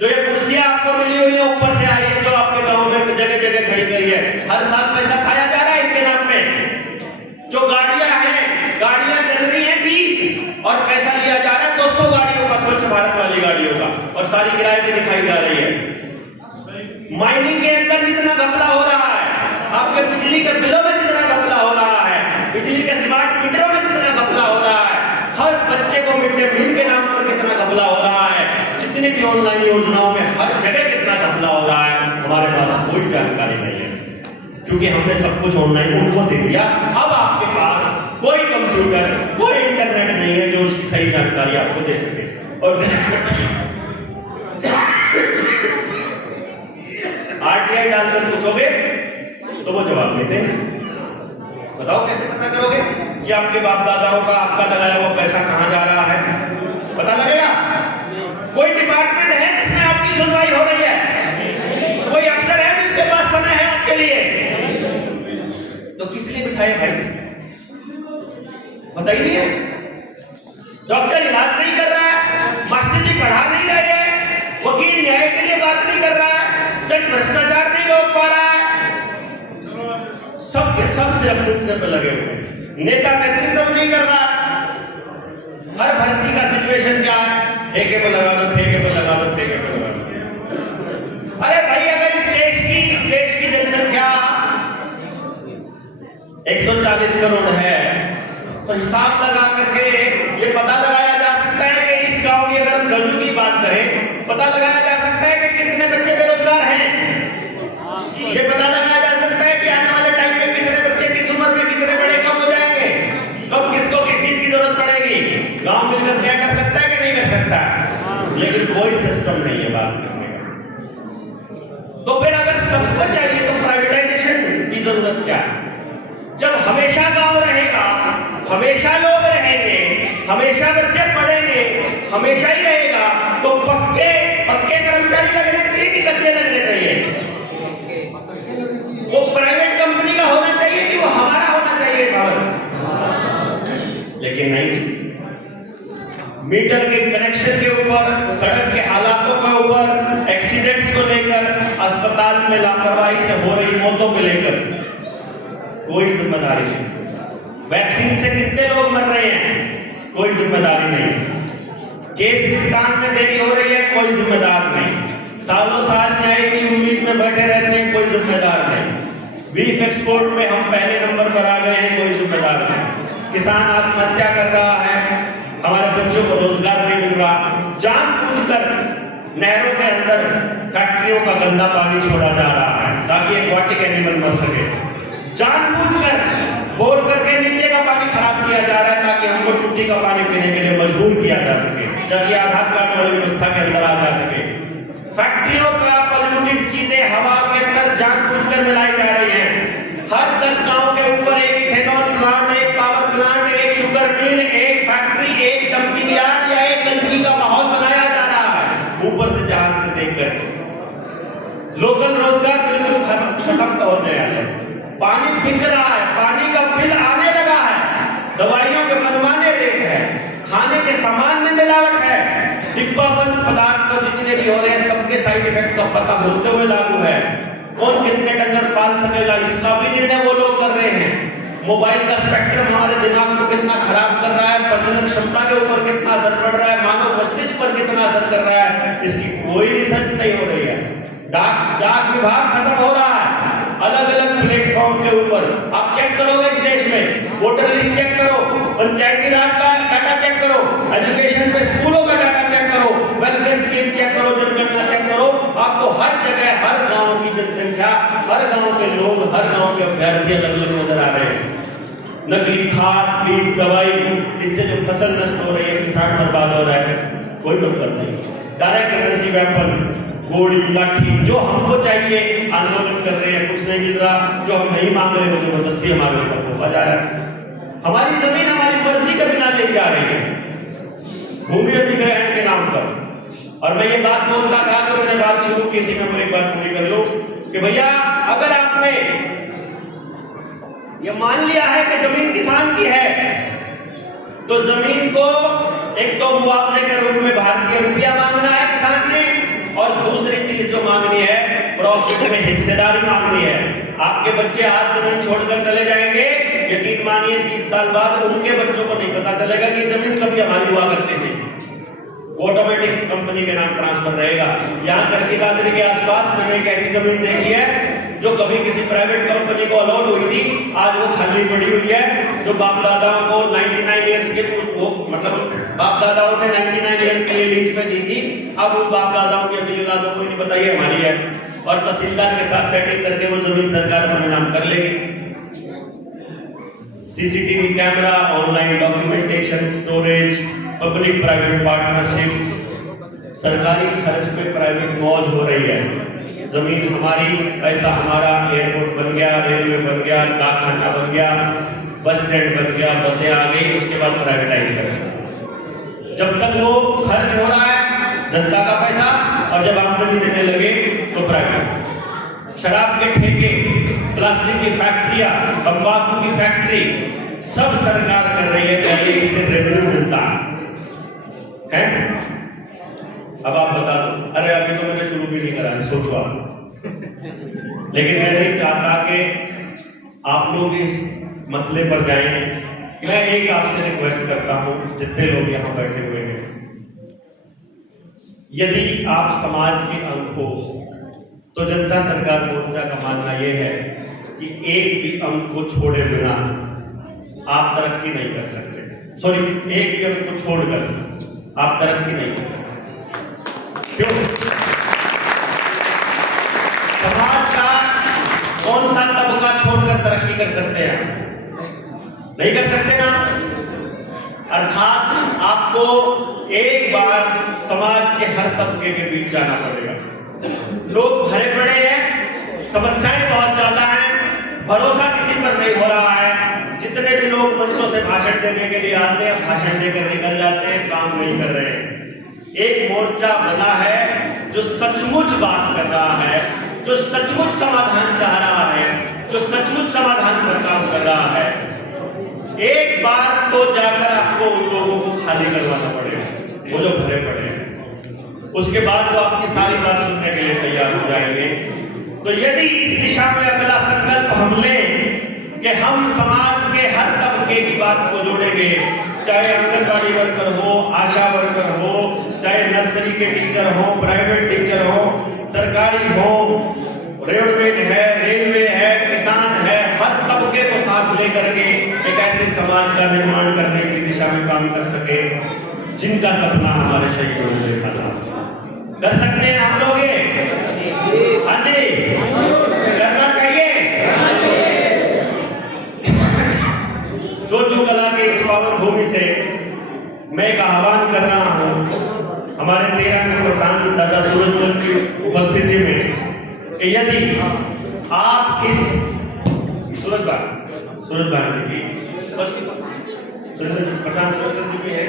जो ये कुर्सियां आपको मिली हुई है ऊपर से आई है, जो आपके घरों में जगह जगह खड़ी करी है, हर साल पैसा खाया जा रहा है इनके नाम पे। जो गाड़ियां हैं, गाड़ियां चल रही हैं 20 और पैसा लिया जा रहा है 200 गाड़ियों का, स्वच्छ भारत वाली गाड़ियों का, और सारी किराए पे दिखाई जा रही है। माइनिंग के अंदर जितना घपला हो रहा है, आपके बिजली के बिलों में जितना घपला हो रहा है, बिजली के स्मार्ट मीटरों में जितना घपला हो रहा है, हर बच्चे को मिड डे मील के नाम पर कितना घपला हो रहा है, जितनी भी ऑनलाइन योजनाओं में हर जगह कितना घपला हो रहा है, हमारे पास कोई जानकारी नहीं है, क्योंकि हमने सब कुछ ऑनलाइन उनको दे दिया। अब आपके पास कोई कंप्यूटर, कोई इंटरनेट नहीं है जो उसकी सही जानकारी आपको दे सके। और आरटीआई डालकर पूछोगे तो वो जवाब देते हैं। बताओ कैसे पता करोगे कि आपके बाप दादाओं का आपका लगाया हुआ पैसा कहां जा रहा है? पता लगेगा? कोई डिपार्टमेंट है जिसमें आपकी सुनवाई हो रही है? कोई अफसर है जिसके पास समय है आपके लिए? तो किस लिए बिठाए भाई? बताइए। डॉक्टर इलाज नहीं कर रहा है, मास्टर जी पढ़ा नहीं रहे हैं, वकील न्याय के लिए बात नहीं कर रहा है, जज भ्रष्टाचार नहीं रोक पा रहा है, सबके सब सिर्फ लूटने पर लगे हुए हैं। नेता नेतृत्व नहीं कर रहा। हर भर्ती का सिचुएशन क्या है? ठेके पर लगा दो, ठेके पर लगा दो, ठेके पर लगा दो। अरे भाई, अगर इस देश की जनसंख्या 140 करोड़ है तो हिसाब लगा करके ये पता लगाया जा सकता बात करें, पता लगाया जा सकता है कि कितने बच्चे बेरोजगार हैं। ये पता लगाया जा सकता है कि आने वाले टाइम में कितने बच्चे किस उम्र में कितने बड़े कब हो जाएंगे, कब किसको किस चीज की जरूरत पड़ेगी। गांव मिलकर तय कर सकता है कि नहीं कर सकता, लेकिन कोई सिस्टम नहीं है बात करने का। तो फिर अगर सबको चाहिए तो प्राइवेटाइजेशन की जरूरत क्या है? जब हमेशा गांव रहेगा, हमेशा लोग रहेंगे, हमेशा बच्चे पढ़ेंगे, हमेशा ही रहेगा, तो पक्के कर्मचारी लगने चाहिए कि कच्चे लगने चाहिए? वो प्राइवेट कंपनी का होना चाहिए कि वो हमारा होना चाहिए भवन? लेकिन नहीं। मीटर के कनेक्शन के ऊपर, सड़क के हालातों के ऊपर, एक्सीडेंट्स को लेकर, अस्पताल में लापरवाही से हो रही मौतों को लेकर कोई जिम्मेदारी नहीं। वैक्सीन से कितने लोग मर रहे हैं, कोई जिम्मेदारी नहीं। केस निपटान में देरी हो रही है, कोई जिम्मेदार नहीं। सालों साल न्याय की उम्मीद में बैठे रहते हैं, कोई जिम्मेदार नहीं। बीफ एक्सपोर्ट में हम पहले नंबर पर आ गए हैं, कोई जिम्मेदार नहीं। किसान आत्महत्या कर रहा है, हमारे बच्चों को रोजगार नहीं मिल रहा। जानबूझकर नहरों के अंदर फैक्ट्रियों का गंदा पानी छोड़ा जा रहा है ताकि एक्वाटिक एनिमल मर सके। जानबूझकर बोर करके नीचे का पानी खराब किया जा रहा है ताकि हमको टूटी का पानी पीने के लिए मजबूर किया जा सके, ताकि आधार कार्ड वाली व्यवस्था के अंदर आ जा सके। फैक्ट्रियों का पॉल्यूटेड चीजें हवा के अंदर जानबूझकर मिलाई जा रही हैं। हर 10 गांव के ऊपर एक इथेनॉल प्लांट, एक पावर प्लांट, एक शुगर मिल, एक फैक्ट्री, एक डंपिंग यार्ड या एक गंदगी का माहौल बनाया जा रहा है ऊपर से जहाज से देखकर। लोकल रोजगार बिल्कुल खत्म हो गया है। पानी बिक रहा है, पानी का बिल आने लगा है, दवाइयों के मनमाने रेट है, खाने के सामान में मिलावट है, डिब्बाबंद पदार्थ तो जितने भी हो रहे हैं सबके साइड इफेक्ट का पता होते हुए लागू है। कौन कितने डंगर पाल सकेगा इसका भी निर्णय वो लोग कर रहे हैं। मोबाइल का स्पेक्ट्रम हमारे दिमाग को कितना खराब कर रहा है, प्रजनन क्षमता के ऊपर कितना असर पड़ रहा है, मानव मस्तिष्क पर कितना असर कर रहा है, इसकी कोई रिसर्च नहीं हो रही है। डाक विभाग खत्म हो रहा है। अलग अलग प्लेटफॉर्म के ऊपर आप चेक करोगे इस देश में, वोटर लिस्ट चेक करो, पंचायती राज का डाटा चेक करो, एजुकेशन में स्कूलों का डाटा चेक करो, वेलफेयर स्कीम चेक करो, जनगणना चेक करो, आपको हर जगह हर गांव की जनसंख्या, हर गांव के लोग, हर गांव के अभ्यर्थी अलग नजर आ रहे हैं। नकली खाद, बीज, दवाई, इससे जो फसल नष्ट हो रही है, किसान बर्बाद हो रहा है, कोई मतलब नहीं। डायरेक्ट एनर्जी वेपन, गोली, लाठी, जो हमको चाहिए आंदोलन कर रहे हैं, कुछ नहीं मिल रहा, जो हम नहीं मांग रहे वो जबरदस्ती हमारे ऊपर थोपा जा रहा है। हमारी जमीन हमारी मर्जी के बिना ले जा रही है भूमि अधिग्रहण के नाम पर। और मैं ये बात बोलता था कि मैंने बात शुरू की थी, मैं वो एक बात पूरी कर लूं कि भैया अगर आपने ये मान लिया है कि जमीन किसान की है, तो जमीन को एक तो मुआवजे के रूप में भारतीय रुपया मांगना है किसान ने, और दूसरी चीज जो मांगनी है प्रॉफिट में हिस्सेदारी मांगनी है। आपके बच्चे आज जमीन छोड़कर चले जाएंगे, यकीन मानिए 30 साल बाद उनके बच्चों को नहीं पता चलेगा कि जमीन कभी हमारी हुआ करती थी। ऑटोमेटिक कंपनी के नाम ट्रांसफर रहेगा। यहाँ चरखी दादरी के आसपास मैंने एक ऐसी जमीन देखी है जो कभी किसी प्राइवेट कंपनी को अलॉट हुई थी, आज वो खाली पड़ी हुई है, जो बाप दादाओं को 99 इयर्स के मतलब बाप दादाओं ने 99 इयर्स के लिए लीज पे दी थी। अब उन बाप दादाओं की अगली औलादों को नहीं बताइए हमारी है, और तहसीलदार के साथ सेटिंग करके वो जमीन सरकार अपने नाम कर लेगी। CCTV camera, online documentation, storage, public private partnership, सरकारी खर्च पे प्राइवेट मौज हो रही है। जमीन हमारी, पैसा हमारा, एयरपोर्ट बन गया, रेलवे बन गया, कारखाना बन गया, बस स्टैंड बन गया, बसें आ गई, उसके बाद प्राइवेटाइज करें। जब तक वो खर्च हो रहा है जनता का पैसा, और जब आमदनी देने लगे तो प्राइवेट। शराब के ठेके, प्लास्टिक की फैक्ट्रियां, तंबाकू की फैक्ट्री, सब सरकार कर रही है, चाहिए इससे रेवेन्यू मिलता है। अब आप बता दो, अरे अभी तो मैंने शुरू भी नहीं करा है, सोचो आप। लेकिन मैं नहीं चाहता कि आप लोग इस मसले पर जाएं। मैं एक आपसे रिक्वेस्ट करता हूं, जितने लोग यहाँ बैठे हुए हैं, यदि आप समाज के अंग हो तो जनता सरकार मोर्चा का मानना यह है कि एक भी अंग को छोड़े बिना आप तरक्की नहीं कर सकते। सॉरी, एक भी अंग को छोड़कर आप तरक्की नहीं कर सकते। क्यों? समाज का कौन सा तबका छोड़कर तरक्की कर सकते हैं? नहीं कर सकते ना। अर्थात आपको एक बार समाज के हर तबके के बीच जाना पड़ेगा। लोग भरे पड़े हैं, समस्याएं बहुत ज्यादा हैं, भरोसा किसी पर नहीं हो रहा है। जितने भी लोग मंचों से भाषण देने के लिए आते हैं, भाषण देकर निकल जाते हैं, काम नहीं कर रहे हैं। एक मोर्चा बना है जो सचमुच बात कर रहा है, जो सचमुच समाधान चाह रहा है, जो सचमुच समाधान पर काम कर रहा है। एक बार तो जाकर आपको उन लोगों को खाली करवाना पड़ेगा, वो जो भरे पड़े हैं। उसके बाद वो आपकी सारी बात सुनने के लिए तैयार हो जाएंगे। तो यदि इस दिशा में अगला संकल्प हम लें कि हम समाज के हर तबके की बात को जोड़ेंगे, चाहे आंगनबाड़ी वर्कर हो, आशा वर्कर हो, चाहे नर्सरी के टीचर हो, प्राइवेट टीचर हो, सरकारी हो, रोडवेज है, रेलवे है, किसान है, हर तबके को साथ लेकर के एक ऐसे समाज का निर्माण करने की दिशा में काम कर सके जिनका सपना हमारे शहीदों ने देखा था। कर सकते हैं हम लोग ये? हाँ जी, करना चाहिए। जोजू कला के इस पावन भूमि से मैं एक आह्वान कर रहा हूं हमारे 13 के प्रधान दादा सूरजमल की उपस्थिति में कि यदि आप इस सूरज भान जी की प्रधान सूरज जी भी है,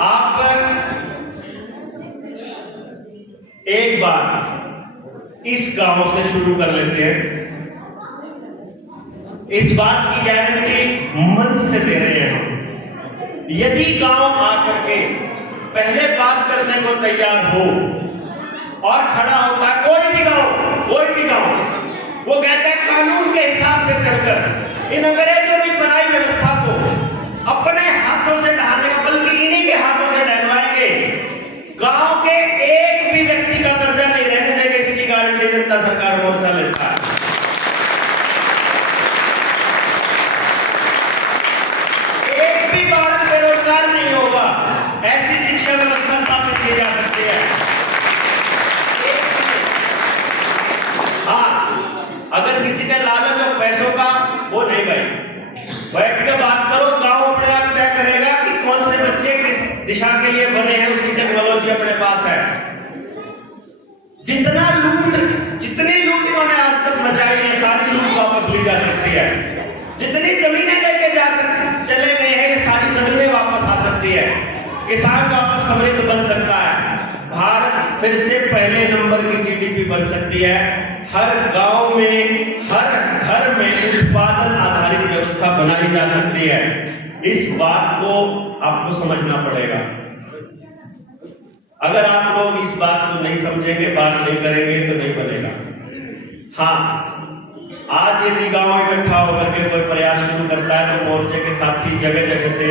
आप एक बार इस गांव से शुरू कर लेते हैं। इस बात की गारंटी मन से दे रहे हैं हम। यदि गांव आकर के पहले बात करने को तैयार हो और खड़ा होता है, कोई भी गांव, वो कहता है कानून के हिसाब से चलकर इन अंग्रेजों की बनाई व्यवस्था को अपने हाथों से ढहाने का, बल्कि इन्हीं के हाथों से ढहवाएंगे, गांव के एक भी व्यक्ति का कर्जा नहीं रहने देंगे, इसकी गारंटी जनता सरकार मोर्चा लेता है। एक भी बालक बेरोजगार नहीं होगा, ऐसी शिक्षा व्यवस्था स्थापित की जा सकती है। हाँ, अगर किसी का लालच और पैसों का, वो नहीं भाई, बैठ के बात करो, गांव अपने आप तय करेगा कि कौन से बच्चे किस दिशा के लिए बने हैं, उसकी टेक्नोलॉजी अपने पास है। जितनी लूट इन्होंने आज तक मचाई है, सारी लूट वापस ली जा सकती है। जितनी जमीनें लेके चले गए हैं, ये सारी जमीनें वापस आ सकती है। किसान वापस समृद्ध बन सकता है। भारत फिर से पहले नंबर की जीडीपी बन सकती है। हर गांव में, हर घर में उत्पादन आधारित व्यवस्था बनाई जा सकती है। इस बात को आपको समझना पड़ेगा। अगर आप लोग इस बात को नहीं समझेंगे, बात नहीं करेंगे, तो नहीं बनेगा। हाँ, आज यदि गांव इकट्ठा होकर के कोई प्रयास शुरू करता है तो मोर्चे के साथी जगह जगह से,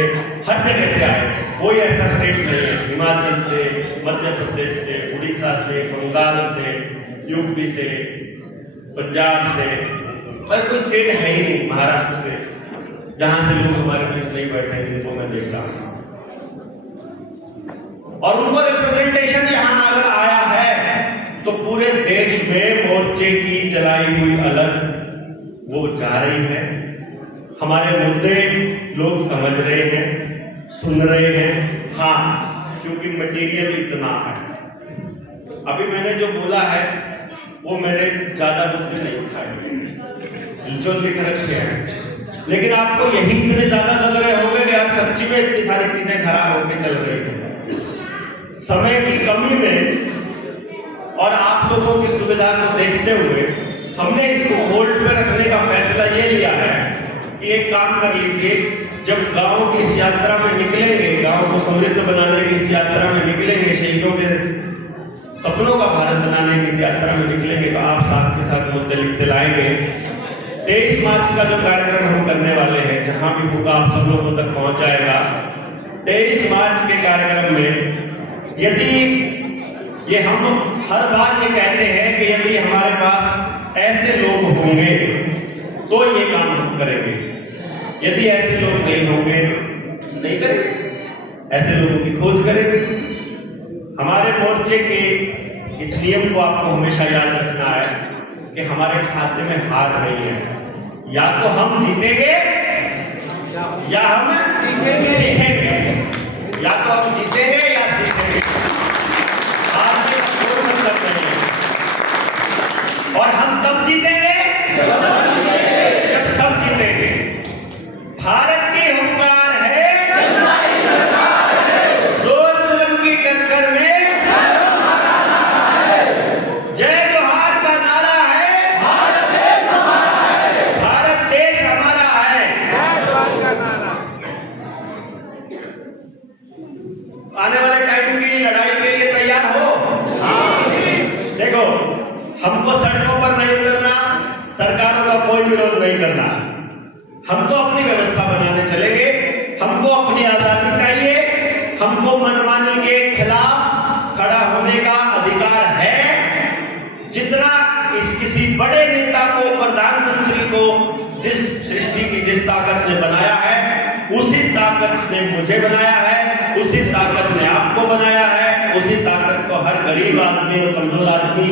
हर जगह से आए। कोई ऐसा स्टेट नहीं है, हिमाचल से, मध्य प्रदेश से, उड़ीसा से, बंगाल से, यूपी से, पंजाब से, हर कोई स्टेट है ही नहीं, महाराष्ट्र से, जहां से लोग हमारे बीच नहीं बैठे, जिनको मैं देख रहा हूं। और उनको रिप्रेजेंटेशन यहां अगर आया है तो पूरे देश में मोर्चे की जलाई हुई अलग वो जा रही है। हमारे मुद्दे लोग समझ रहे हैं, सुन रहे हैं। हाँ, क्योंकि मटेरियल इतना है। अभी मैंने जो बोला है वो मैंने ज्यादा मुद्दे नहीं उठाए, जो लिख रखे हैं, लेकिन आपको यही इतने ज्यादा लग रहे होंगे कि यार सच्ची में इतनी सारी चीजें खराब होकर चल रही हैं। समय की कमी में और आप लोगों की सुविधा को देखते हुए हमने इसको होल्ड पे रखने का फैसला ये लिया है कि एक काम कर लीजिए, जब गांव की इस यात्रा में निकलेंगे, गांव को समृद्ध बनाने की इस यात्रा में निकलेंगे, शहीदों के सपनों का भारत बनाने की इस यात्रा में निकलेंगे, तो आप साथ के साथ मुद्दे लिखते लाएंगे। 23 मार्च का जो कार्यक्रम हम करने वाले हैं, जहां भी होगा आप सब लोगों तक पहुंच जाएगा। 23 मार्च के कार्यक्रम में यदि ये हम हर बार ये कहते हैं कि यदि हमारे पास ऐसे लोग होंगे तो ये काम हम करेंगे, यदि ऐसे लोग नहीं होंगे नहीं करेंगे। ऐसे लोगों की खोज करें। हमारे मोर्चे के इस नियम को आपको हमेशा याद रखना है कि हमारे खाते में हार नहीं है। या तो हम जीतेंगे या हम सीखेंगे, या तो हम जीतेंगे या सीखेंगे। हार में कोई मतलब नहीं है। और हम तब जीतेंगे जब सब जीतेंगे। भारत की हुंकार है, जोर जुल्म की टक्कर में जय जोहार का नारा है, भारत देश हमारा है, भारत देश हमारा है। आने वाले टाइम की लड़ाई के लिए तैयार हो? देखो, हमको सड़कों पर नहीं उतरना, सरकारों का कोई विरोध नहीं करना। हम तो अपनी व्यवस्था बनाने चलेंगे। हमको अपनी आजादी चाहिए। हमको मनमानी के खिलाफ खड़ा होने का अधिकार है। जितना इस किसी बड़े नेता को, प्रधानमंत्री को जिस सृष्टि की जिस ताकत ने बनाया है, उसी ताकत ने मुझे बनाया है, उसी ताकत ने आपको बनाया है, उसी ताकत को हर गरीब आदमी और कमजोर आदमी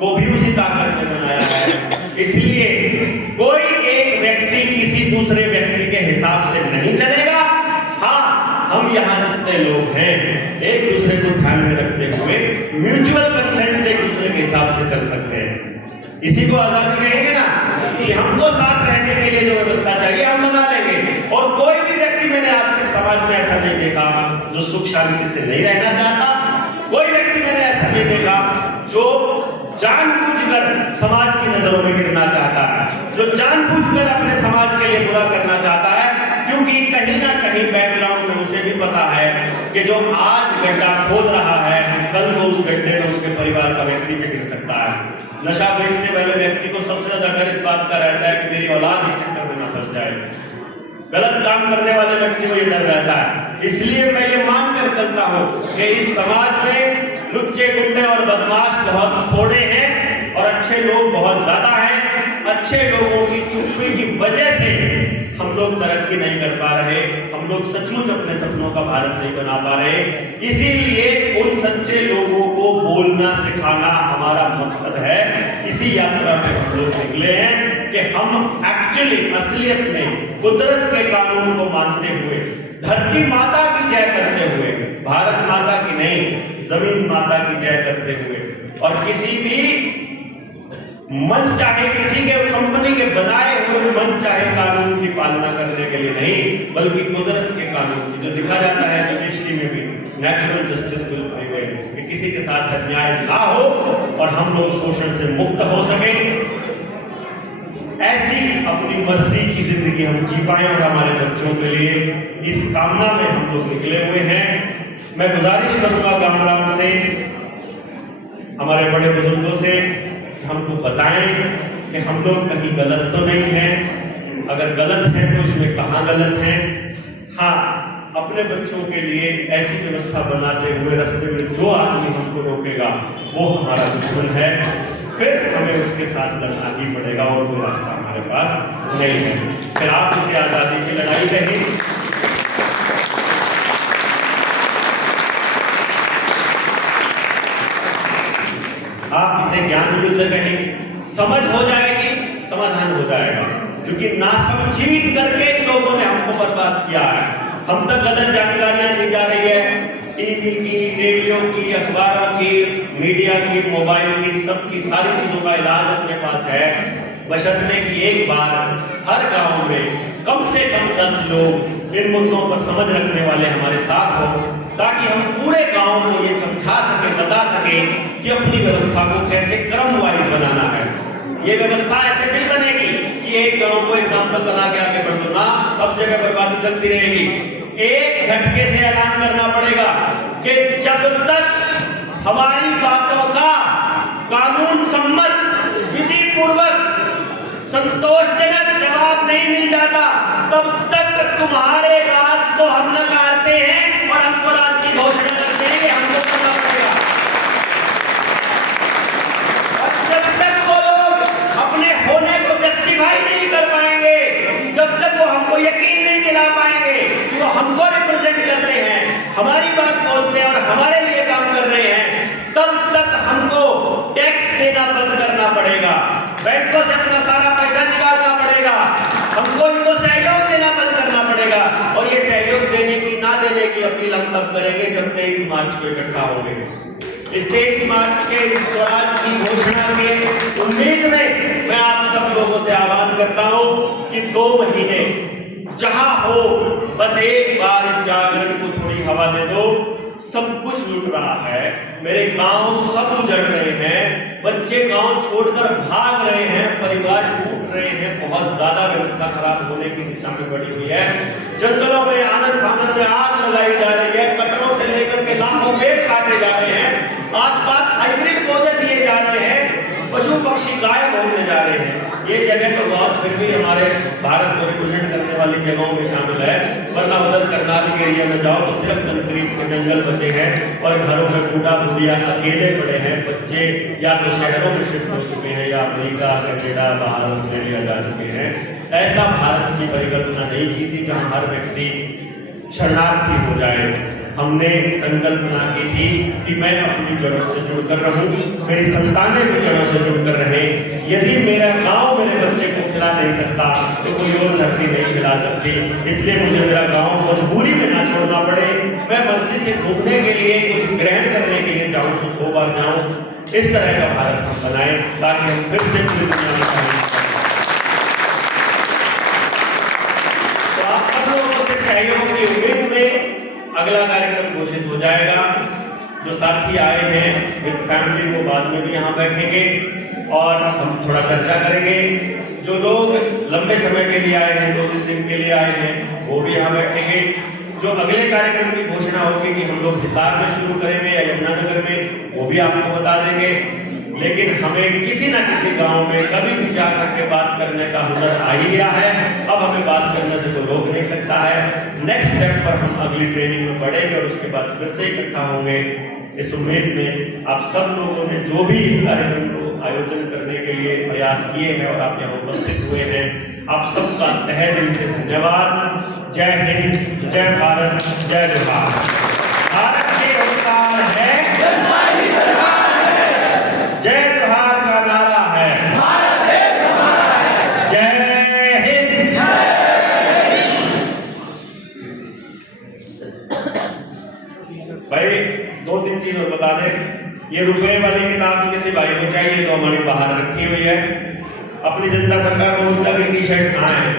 को भी उसी ताकत ने बनाया है। इसलिए कोई एक व्यक्ति किसी दूसरे व्यक्ति के हिसाब से नहीं चलेगा। हाँ, हम यहाँ जितने लोग हैं एक दूसरे को ध्यान में रखते हुए म्यूचुअल कंसेंट से एक दूसरे के हिसाब से चल सकते हैं। इसी को आजादी कहेंगे ना, कि हमको साथ रहने के लिए जो व्यवस्था चाहिए हम बना लेंगे। और कोई भी व्यक्ति मैंने आज तक समाज में ऐसा नहीं देखा जो सुख शांति से नहीं रहना चाहता। कोई व्यक्ति मैंने ऐसा नहीं देखा जो जानबूझकर समाज की नजरों में गिरना चाहता है, जो जानबूझकर अपने समाज के लिए बुरा करना चाहता है। क्योंकि कहीं ना कहीं बैकग्राउंड में उसे भी पता है कि जो आज गड्ढा खोद रहा है, कल को उस गड्ढे में उसके परिवार का व्यक्ति भी गिर सकता है। नशा बेचने वाले व्यक्ति को सबसे ज्यादा डर इस बात का रहता है कि मेरी औलाद इस चक्कर में ना फंस जाए। गलत काम करने वाले व्यक्ति को ये डर रहता है। इसलिए मैं ये मानकर चलता हूँ कि इस समाज में लुच्चे गुंडे और बदमाश बहुत थोड़े हैं और अच्छे लोग बहुत ज्यादा हैं। अच्छे लोगों की चुप्पी की वजह से हम लोग तरक्की नहीं कर पा रहे, हम लोग सचमुच अपने सपनों का भारत नहीं बना पा रहे। इसीलिए उन सच्चे लोगों को बोलना सिखाना हमारा मकसद है। इसी यात्रा में हम लोग निकले हैं कि हम एक्चुअली असलियत में कुदरत के कानून को मानते हुए, धरती माता की जय करते हुए, भारत माता की नहीं जमीन माता की जय करते हुए, और किसी भी मन चाहे किसी के कंपनी के बनाए हुए मन चाहे कानून की पालना करने के लिए नहीं, बल्कि कुदरत के कानून की, जो लिखा जाता है रजिस्ट्री में भी, नेचुरल जस्टिस विल प्रिवेल, कि किसी के साथ अन्याय ना हो और हम लोग शोषण से मुक्त हो सके। ऐसी अपनी मर्जी की जिंदगी हम जी पाए और हमारे बच्चों के लिए इस कामना में हम लोग निकले हुए हैं। मैं गुजारिश करूंगा गांव से, हमारे बड़े बुजुर्गों से, हमको बताएं कि हम लोग कहीं गलत तो नहीं हैं। अगर गलत है तो इसमें कहाँ गलत है। हाँ, अपने बच्चों के लिए ऐसी व्यवस्था बनाते हुए रास्ते में जो आदमी हमको रोकेगा वो हमारा दुश्मन है, फिर हमें उसके साथ लड़ना ही पड़ेगा और कोई रास्ता हमारे पास नहीं है। फिर आप इसे आजादी की लड़ाई कहें, आप इसे ज्ञान युद्ध कहें, समझ हो जाएगी, समाधान हो जाएगा। क्योंकि नासमझी करके लोगों ने हमको बर्बाद किया है। हम तक गलत जानकारियां दी जा रही है, टीवी की, रेडियो की, अखबारों की, मीडिया की, मोबाइल की, सबकी सारी चीजों का इलाज अपने पास है। बशर्ते कि एक बार हर गांव में कम से कम 10 लोग इन मुद्दों पर समझ रखने वाले हमारे साथ हो, ताकि हम पूरे गांव को ये समझा सके, बता सके कि अपनी व्यवस्था को कैसे क्रम वाइज बनाना है। ये व्यवस्था ऐसे नहीं बनेगी कि एक गांव को एग्जाम्पल बना के आगे बढ़ दो ना, सब जगह बर्बादी चलती रहेगी। एक झटके से ऐलान करना पड़ेगा कि जब तक हमारी बातों का कानून सम्मत, विधि पूर्वक, संतोषजनक जवाब नहीं मिल जाता, तब तक तुम्हारे राज को हम नकारते हैं और हम स्वराज की घोषणा करते हैं कि हमको करना पड़ेगा। और जब तक वो लोग अपने होने को जस्टिफाई नहीं कर पाएंगे, जब तक वो हमको यकीन नहीं दिला पाएंगे कि वो हमको रिप्रेजेंट करते हैं, हम बैंकों से अपना सारा पैसा निकालना पड़ेगा, हमको इनको सहयोग देना बंद करना पड़ेगा। और ये सहयोग देने की ना देने की अपील हम तब करेंगे जब 23 मार्च को इकट्ठा होंगे। इस 23 मार्च के इस स्वराज की घोषणा के उम्मीद में मैं आप सब लोगों से आह्वान करता हूं कि 2 महीने जहां हो बस एक बार इस जागरण को थोड़ी हवा दे दो। सब कुछ लुट रहा है, मेरे गांव सब उजड़ रहे हैं, बच्चे गांव छोड़कर भाग रहे हैं, परिवार टूट रहे हैं, बहुत ज्यादा व्यवस्था खराब होने की दिशा में बढ़ी हुई है। जंगलों में आनंद फानंद में आग लगाई जा रही है, कटरों से लेकर के लाखों पेड़ काटे जा रहे हैं, आसपास हाइब्रिड पौधे दिए जा रहे हैं, पशु पक्षी गायब होने जा रहे हैं। ये जगह तो बहुत फिर भी हमारे भारत को रिप्रेजेंट करने वाली जगहों में शामिल है, वरना उधर करनाल के एरिया में जाओ तो सिर्फ कंक्रीट के जंगल बचे हैं और घरों में बूढ़ा बुढ़िया अकेले पड़े हैं। बच्चे या तो शहरों में शिफ्ट हो चुके हैं या अमेरिका कनाडा बाहर ऑस्ट्रेलिया जा चुके हैं। ऐसा भारत की परिकल्पना नहीं की थी जहां हर व्यक्ति शरणार्थी हो जाए। हमने संकल्पना की थी कि मैं अपनी जड़ों से जुड़कर रहूं, मेरी संतानें भी जड़ों से जुड़कर रहें। यदि मेरा गांव मेरे बच्चे को खिला नहीं सकता तो कोई और धरती नहीं खिला सकती। इसलिए मुझे मेरा गांव मजबूरी में ना छोड़ना पड़े। मैं मर्जी से घूमने के लिए, कुछ ग्रहण करने के लिए जाऊं तो 100 बार जाऊं। इस तरह का भारत हम बनाएं ताकि हम फिर से पूरी दुनिया में तो आप सब लोगों से सहयोग की उम्मीद में अगला कार्यक्रम घोषित हो जाएगा। जो साथी आए हैं विद फैमिली वो बाद में भी यहाँ बैठेंगे और हम थोड़ा चर्चा करेंगे। जो लोग लंबे समय के लिए आए हैं, 2-3 दिन के लिए आए हैं, वो भी यहाँ बैठेंगे। जो अगले कार्यक्रम की घोषणा होगी कि हम लोग हिसार में शुरू करेंगे या यमुनानगर में, वो भी आपको बता देंगे। लेकिन हमें किसी ना किसी गांव में कभी भी जाकर के बात करने का हुनर आ ही गया है। अब हमें बात करने से कोई रोक नहीं सकता है। नेक्स्ट स्टेप पर हम अगली ट्रेनिंग में बढ़ेंगे और उसके बाद फिर से इकट्ठा होंगे। इस उम्मीद में आप सब लोगों ने जो भी इस कार्यक्रम को आयोजन करने के लिए प्रयास किए हैं और आप यहाँ उपस्थित हुए हैं, आप सबका तहे दिल से धन्यवाद। जय हिंद, जय भारत, जय जोहार। भारत की सरकार है, जय जोहार का नारा है, भारत देश हमारा है, जय हिंद। भाई 2-3 चीज और बता दें। ये रुपए वाली किताब किसी भाई को चाहिए तो हमारी बाहर रखी हुई है। अपनी जनता सरकार मोर्चा की टी-शर्ट कहाँ है,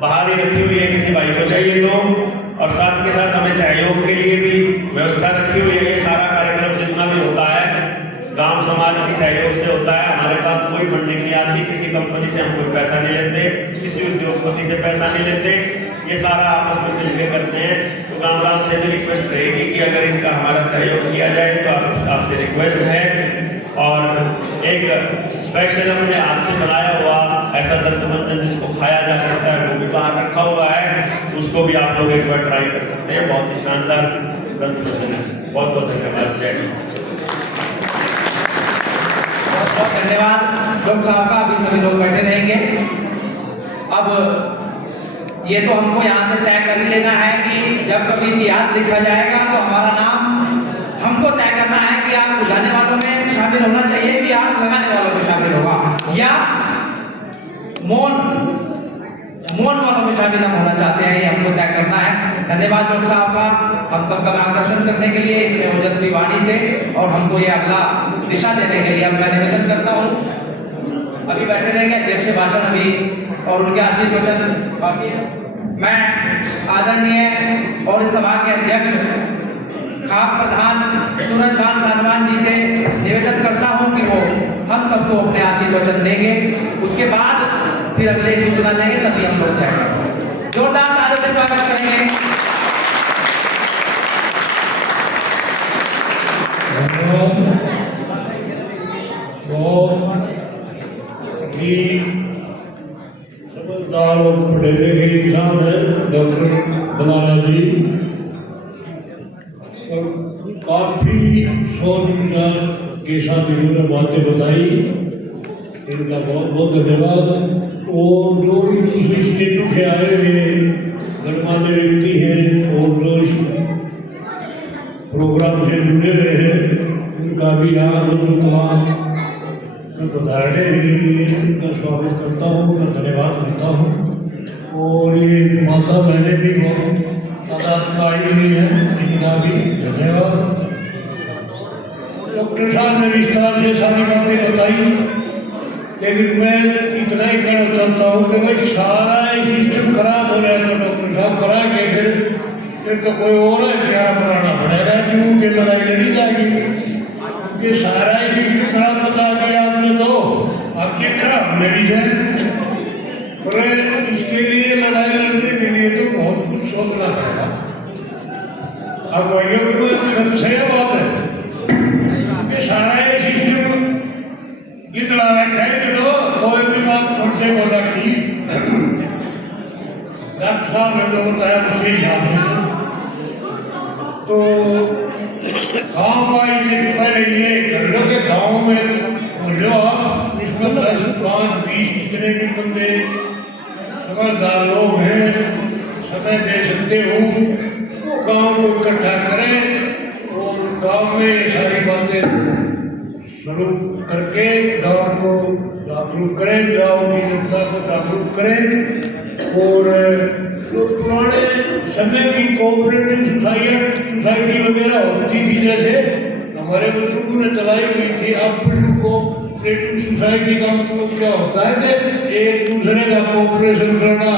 बाहर ही रखी हुई है, किसी भाई को चाहिए तो। और साथ के साथ हमें सहयोग के लिए भी व्यवस्था रखी हुई है। ये सारा कार्यक्रम जितना भी होता है गांव समाज के सहयोग से होता है। हमारे पास कोई फंडिंग नहीं आती, किसी कंपनी से हम कोई पैसा नहीं लेते, किसी उद्योगपति से पैसा नहीं लेते, ये सारा आपस में मिलकर करते हैं। तो गांव से भी रिक्वेस्ट रहेगी कि अगर इनका हमारा सहयोग किया जाए तो आपसे रिक्वेस्ट है। और एक स्पेशल हमने हाथ से बनाया हुआ ऐसा दंतमंजन जिसको खाया जा सकता है वो भी बाहर रखा हुआ है, उसको भी आप लोग एक बार ट्राई कर सकते हैं। बहुत ही शानदार दंतमंजन है। बहुत बहुत धन्यवाद। जय हिंद। बहुत धन्यवाद डॉक्टर साहब का। अभी सभी लोग बैठे रहेंगे। अब ये तो हमको यहाँ से तय कर ही लेना है कि जब कभी इतिहास लिखा जाएगा तो हमारा नाम हमको तय करना है कि आप बुझाने वालों में शामिल होना चाहिए कि आप लगाने वालों में शामिल होगा या मौन वालों में शामिल हम होना चाहते हैं, ये हमको तय करना है। धन्यवाद डॉक्टर साहब का हम सबका मार्गदर्शन करने के लिए, इतने ओजस्वी वाणी से और हमको ये अगला दिशा देने के लिए मैं निवेदन करता हूँ। अभी बैठे रहेंगे अध्यक्ष भाषण अभी और उनके आशीष वचन बाकी है। मैं आदरणीय और इस सभा के अध्यक्ष खाप प्रधान सूरज भान साधवान जी से निवेदन करता हूं कि वो हम सबको अपने आशीष वचन देंगे, उसके बाद फिर अगले सूचना देंगे, तभी हम लोग जाएंगे। जोरदार तालियों से स्वागत करेंगे। समझदार और पढ़े लिखे इंसान है डॉक्टर बनाना जी, और काफी सोच विचार के साथ इन्होंने बातें बताई, इनका बहुत बहुत धन्यवाद। और जो भी दूसरी स्टेट से आए हुए गणमान्य व्यक्ति हैं और जो इस प्रोग्राम से जुड़े हुए हैं उनका भी यहाँ मैं पधारने के लिए उनका स्वागत करता हूँ, उनका धन्यवाद करता हूँ। और ये माता बहने भी बहुत तादाद में आई हुई है, इनका भी धन्यवाद। डॉक्टर साहब ने विस्तार से सारी बातें बताई, लेकिन मैं इतना ही कहना चाहता हूँ कि भाई सारा सिस्टम खराब हो रहा है, तो डॉक्टर साहब करा के फिर तो कोई और हथियार बनाना पड़ेगा, क्यों के लड़ाई लड़ी जाएगी। ये सारा ही सिस्टम खराब बता दिया आपने, तो आपके खराब लड़ी जाए। पर इसके लिए लड़ाई लड़ने के लिए तो बहुत कुछ सोचना पड़ेगा। अब वही कोई सही बात है, ये सारा ही सिस्टम इतना रखा है तो कोई भी बात छोटे को रखी। डॉक्टर साहब ने जो बताया उसी हिसाब से तो गाँव वाइज पहले ये कर लो कि गाँव में लो आप, इसमें 10, 5, 20 जितने भी बंदे समझदार लोग हैं, समय दे सकते हो, वो गाँव को इकट्ठा करें और गाँव में ये सारी बातें शुरू करके गाँव को जागरूक करें, गाँव की जनता को जागरूक करें। और जो पुराने समय की कोऑपरेटिव सोसाइटी वगैरह होती थी, जैसे हमारे बुजुर्गों ने चलाई हुई थी, अब कोऑपरेटिव सोसाइटी का मतलब क्या होता है कि एक दूसरे का कोऑपरेशन करना,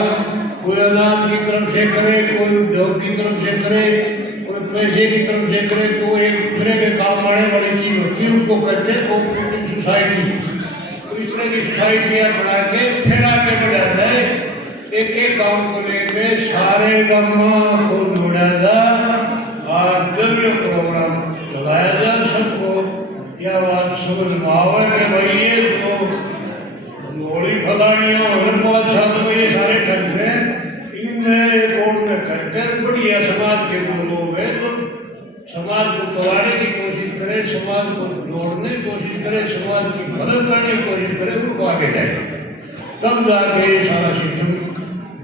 कोई अनाज की तरफ से करे, कोई उद्योग की तरफ से करे, कोई पैसे की तरफ से करे, तो एक दूसरे के काम आने वाली चीज होती है, उसको कहते हैं कोऑपरेटिव सोसाइटी। तो इस तरह की सोसाइटियाँ बना के फिर आगे बढ़ा जाए, एक एक गाँव को लेके सारे गाँव को जोड़ा जा और जब ये प्रोग्राम चलाया जा, सबको यह बात समझ में आवे कि भाई ये तो लोड़ी फलानियाँ और बहुत साथ में ये सारे ढंग से इनमें कोर्ट में करके बढ़िया समाज के जो लोग हैं तो समाज को चलाने की कोशिश करें, समाज को जोड़ने की कोशिश करें, समाज की मदद करने की कोशिश करें, उनको आगे जाए, तब जाके ये सारा सिस्टम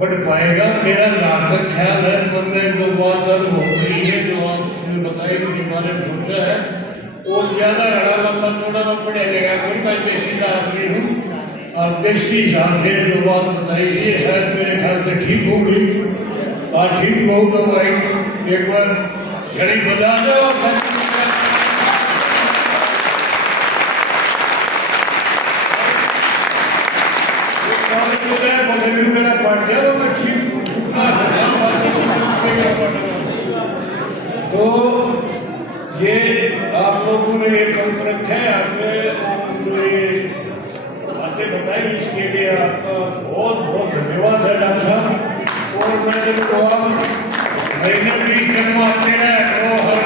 बढ़ पाएगा। मेरा जहाँ तक ख्याल है, मन में जो बात हो रही है, जो आपने बताई उनके बारे में सोचा है, वो ज़्यादा रहा लंबा थोड़ा ना पड़ेगा। कोई मैं देशी का आदमी हूँ और देशी हिसाब से जो बात बताई थी शायद मेरे ख्याल से ठीक होगी, और ठीक हो तो भाई एक बार घड़ी बजा दो। तो ये आप लोगों ने एक कल्प रखा है, आपने जो ये बातें बताई इसके लिए आपका बहुत बहुत धन्यवाद है डॉक्टर साहब। और मैं जब महीने भी करवाते हैं तो हर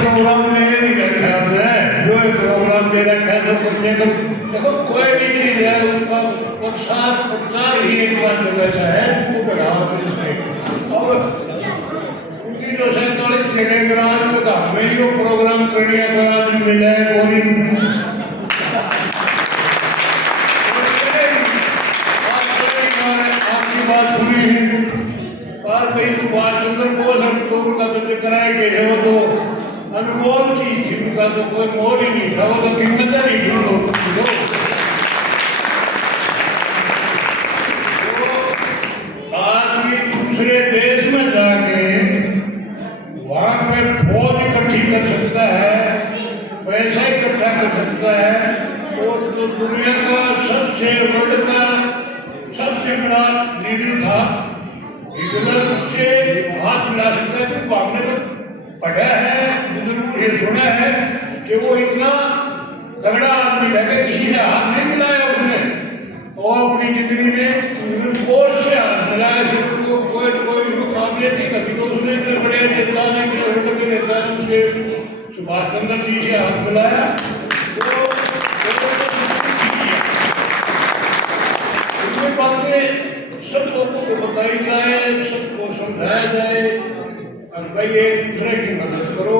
प्रोग्राम ले नहीं रखा आपने, जो प्रोग्राम दे रखा है तो देखो कोई भी चीज है उसका प्रचार ही एक बार जो वैसा है उसको बढ़ावा देना। और उनकी जो 47 सिलेंडर का हमें जो प्रोग्राम करने का आज मिला है वो आपकी बात सुनी है, और कई सुभाष चंद्र बोस हम का जो कराए गए वो तो अनमोल चीज थी, उनका तो कोई मोल ही नहीं था, वो तो कीमत ही थी। दूसरे देश में जाके वहां पे फौज इकट्ठी कर सकता है, पैसा इकट्ठा कर सकता है, और तो दुनिया का सबसे वर्ल्ड का सबसे बड़ा लीडर था, हिटलर से हाथ मिला सकता है। क्योंकि आपने तो पढ़ा है, ये सुना है कि वो इतना तगड़ा आदमी था कि किसी से हाथ नहीं मिलाया उसने, और अपनी जिंदगी में कोर्स से हाथ मिलाया, कोई मुकाबले थी कभी तो उसने इतने बड़े नेता ने के नेता ने सुभाष चंद्र जी से हाथ मिलाया। तो बातें सब लोगों को बताई जाए, सबको समझाया जाए, और भाई एक दूसरे की मदद करो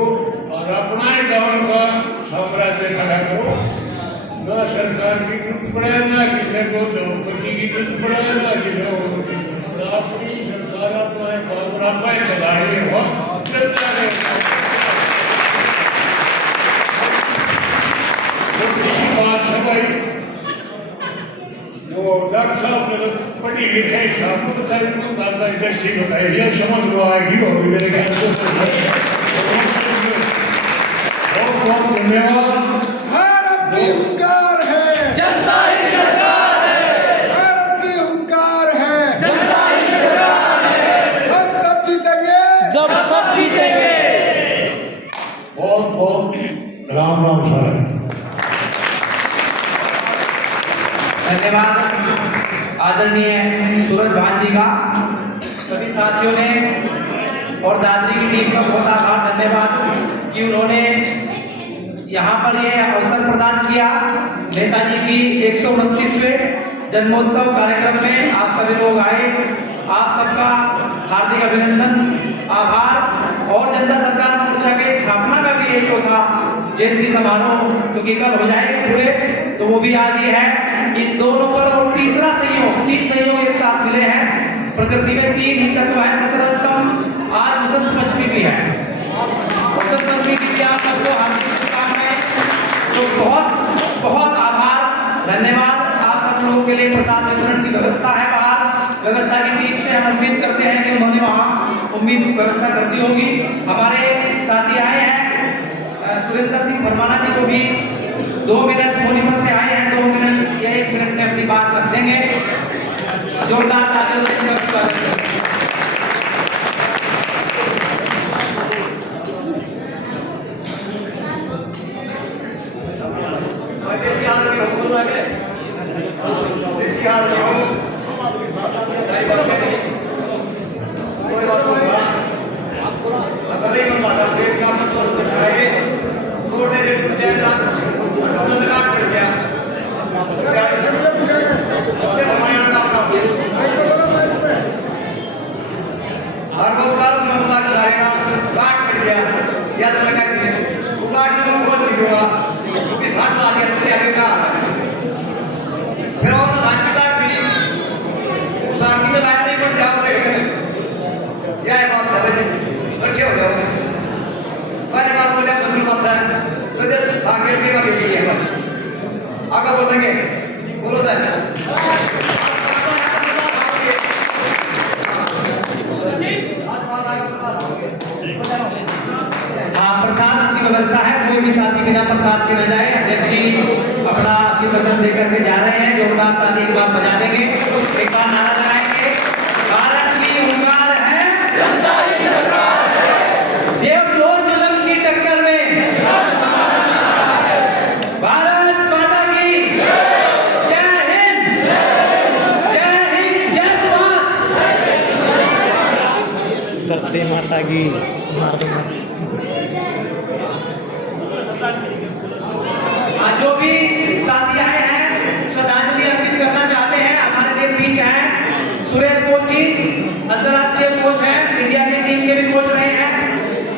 और अपना ही गाँव का साम्राज्य खड़ा करो, ना सरकार की जरूरत पड़े, ना किसी को चौपती की जरूरत पड़े, ना किसी को अपनी सरकार अपना काम चला रही हो। डॉक्टर साहब ने पढ़ी लिखाई साहब को बताया, उनको इंडस्ट्री बताई, ये समझ लो आएगी होगी मेरे ख्याल से। बहुत बहुत धन्यवाद। भारत की हुंकार है, जनता ही सरकार है, भारत की हुंकार है, जनता ही सरकार है, हम तब जीतेंगे जब सब जीतेंगे। बहुत बहुत राम राम साहब। धन्यवाद आदरणीय सूरज भान जी का, सभी साथियों ने और दादरी की टीम का बहुत आभार, धन्यवाद कि उन्होंने यहाँ पर ये अवसर प्रदान किया। नेताजी की 129वें जन्मोत्सव कार्यक्रम में आप सभी लोग आए, आप सबका हार्दिक अभिनंदन, आभार। और जनता सरकार मोर्चा के स्थापना का भी ये चौथा जयंती समारोह, क्योंकि कल हो जाएंगे पूरे, तो वो भी आज ही है। इन दोनों पर और तीसरा संयोग, 3 संयोग एक साथ मिले हैं। प्रकृति में 3 ही तत्व है, 17 स्तंभ, आज वसंत पंचमी भी है। वसंत पंचमी की भी आप सबको हार्दिक शुभकामनाएं। तो बहुत बहुत आभार, धन्यवाद। आप सब लोगों के लिए प्रसाद वितरण की व्यवस्था है बाहर, व्यवस्था की टीम से हम उम्मीद करते हैं कि उन्होंने वहाँ उम्मीद व्यवस्था कर दी होगी। हमारे साथी आए हैं सुरेंद्र सिंह फरमाना जी को भी 2 मिनट सोनीपत से आए हैं, 2 मिनट या 1 मिनट में अपनी बात रख देंगे। जोरदार तालियों से स्वागत करें। आगे बोलेंगे, बोलो प्रसाद की व्यवस्था है, कोई भी साथी बिना प्रसाद के न जाए। अध्यक्ष जी अपना आशीर्वचन देकर के जा रहे हैं, जोरदार ताली एक बार बजा देंगे, एक बार नारा लगाएंगे। भारत की हुंकार है, जनता ही सरकार है, देव चोर जुल्म की टक्कर में भारत माता की जय हिंद, जय हिंद, जय सुभाष। धरती माता की जो भी साथी आए हैं श्रद्धांजलि अर्पित करना चाहते हैं, हमारे लिए बीच हैं सुरेश कोच जी, अंतरराष्ट्रीय कोच हैं, इंडिया की टीम के भी कोच रहे हैं,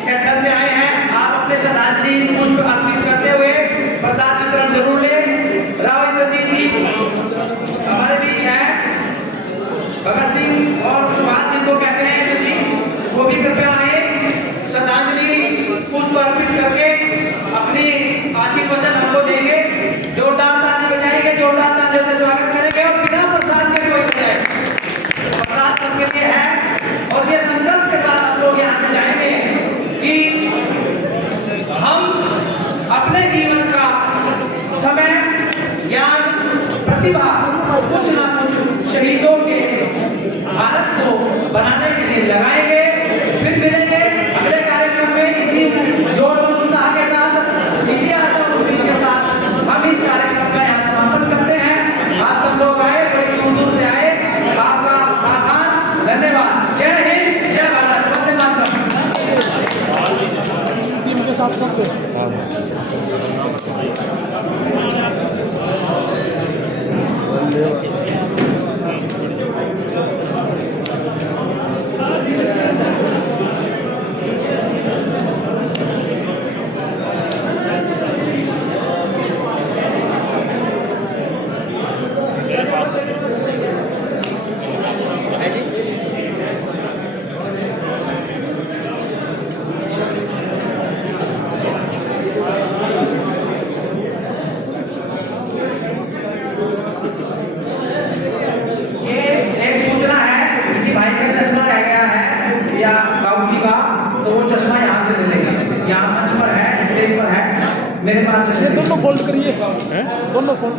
कैथल से आए हैं। आप अपने श्रद्धांजलि पुष्प अर्पित करते हुए प्रसाद वितरण जरूर लें। राव इंद्रजीत जी हमारे बीच हैं, भगत सिंह और सुभाष जिनको कहते हैं इंद्र जी, वो भी कृपया आए, श्रद्धांजलि पुष्प अर्पित करके अपनी आशीर्वचन हमको देंगे। जोरदार ताली बजाएंगे, जोरदार तालियों से स्वागत करेंगे और बिना प्रसाद के कोई बजाए, प्रसाद सबके लिए है। और ये संकल्प के साथ हम लोग यहाँ से जाएंगे कि हम अपने जीवन का समय, ज्ञान, प्रतिभा, कुछ ना कुछ शहीदों के भारत को बनाने के लिए लगाएंगे। फिर मिलेंगे अगले कार्यक्रम में इसी जोश और उत्साह के साथ, इसी आशा और उम्मीद के साथ हम इस कार्यक्रम का यहाँ समापन करते हैं। आप सब लोग आए, बड़े दूर दूर से आए, आपका आभार, धन्यवाद। जय हिंद, जय भारत, वंदे मातरम। टीम के साथ सबसे यहाँ मंच पर है, स्टेज पर है, मेरे पास ये दोनों फोल्ड करिए दोनों फोल्ड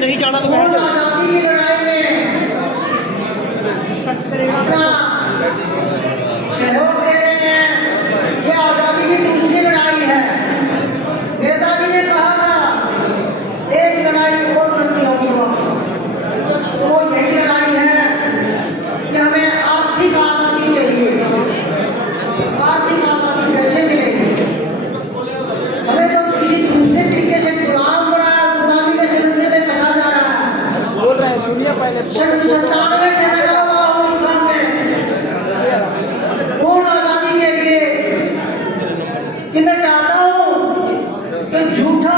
नहीं जाना तो बैठ जाओ। आजादी की लड़ाई में अपना सहयोग दे रहे हैं। ये आजादी की दूसरी लड़ाई है। नेताजी ने कहा था एक लड़ाई और लड़नी होगी, वो यही लड़ाई है कि हमें आर्थिक आजादी चाहिए। आर्थिक आजादी कैसे मिलेगी? हमें तो किसी दूसरे तरीके से गुलाम बनाया, गुलामी के सिलसिले में कसा जा रहा है। बोल रहे हैं सुनिए पहले 97 से लगा हुआ हूँ इस काम में पूर्ण आजादी के लिए कि मैं चाहता हूँ कि झूठा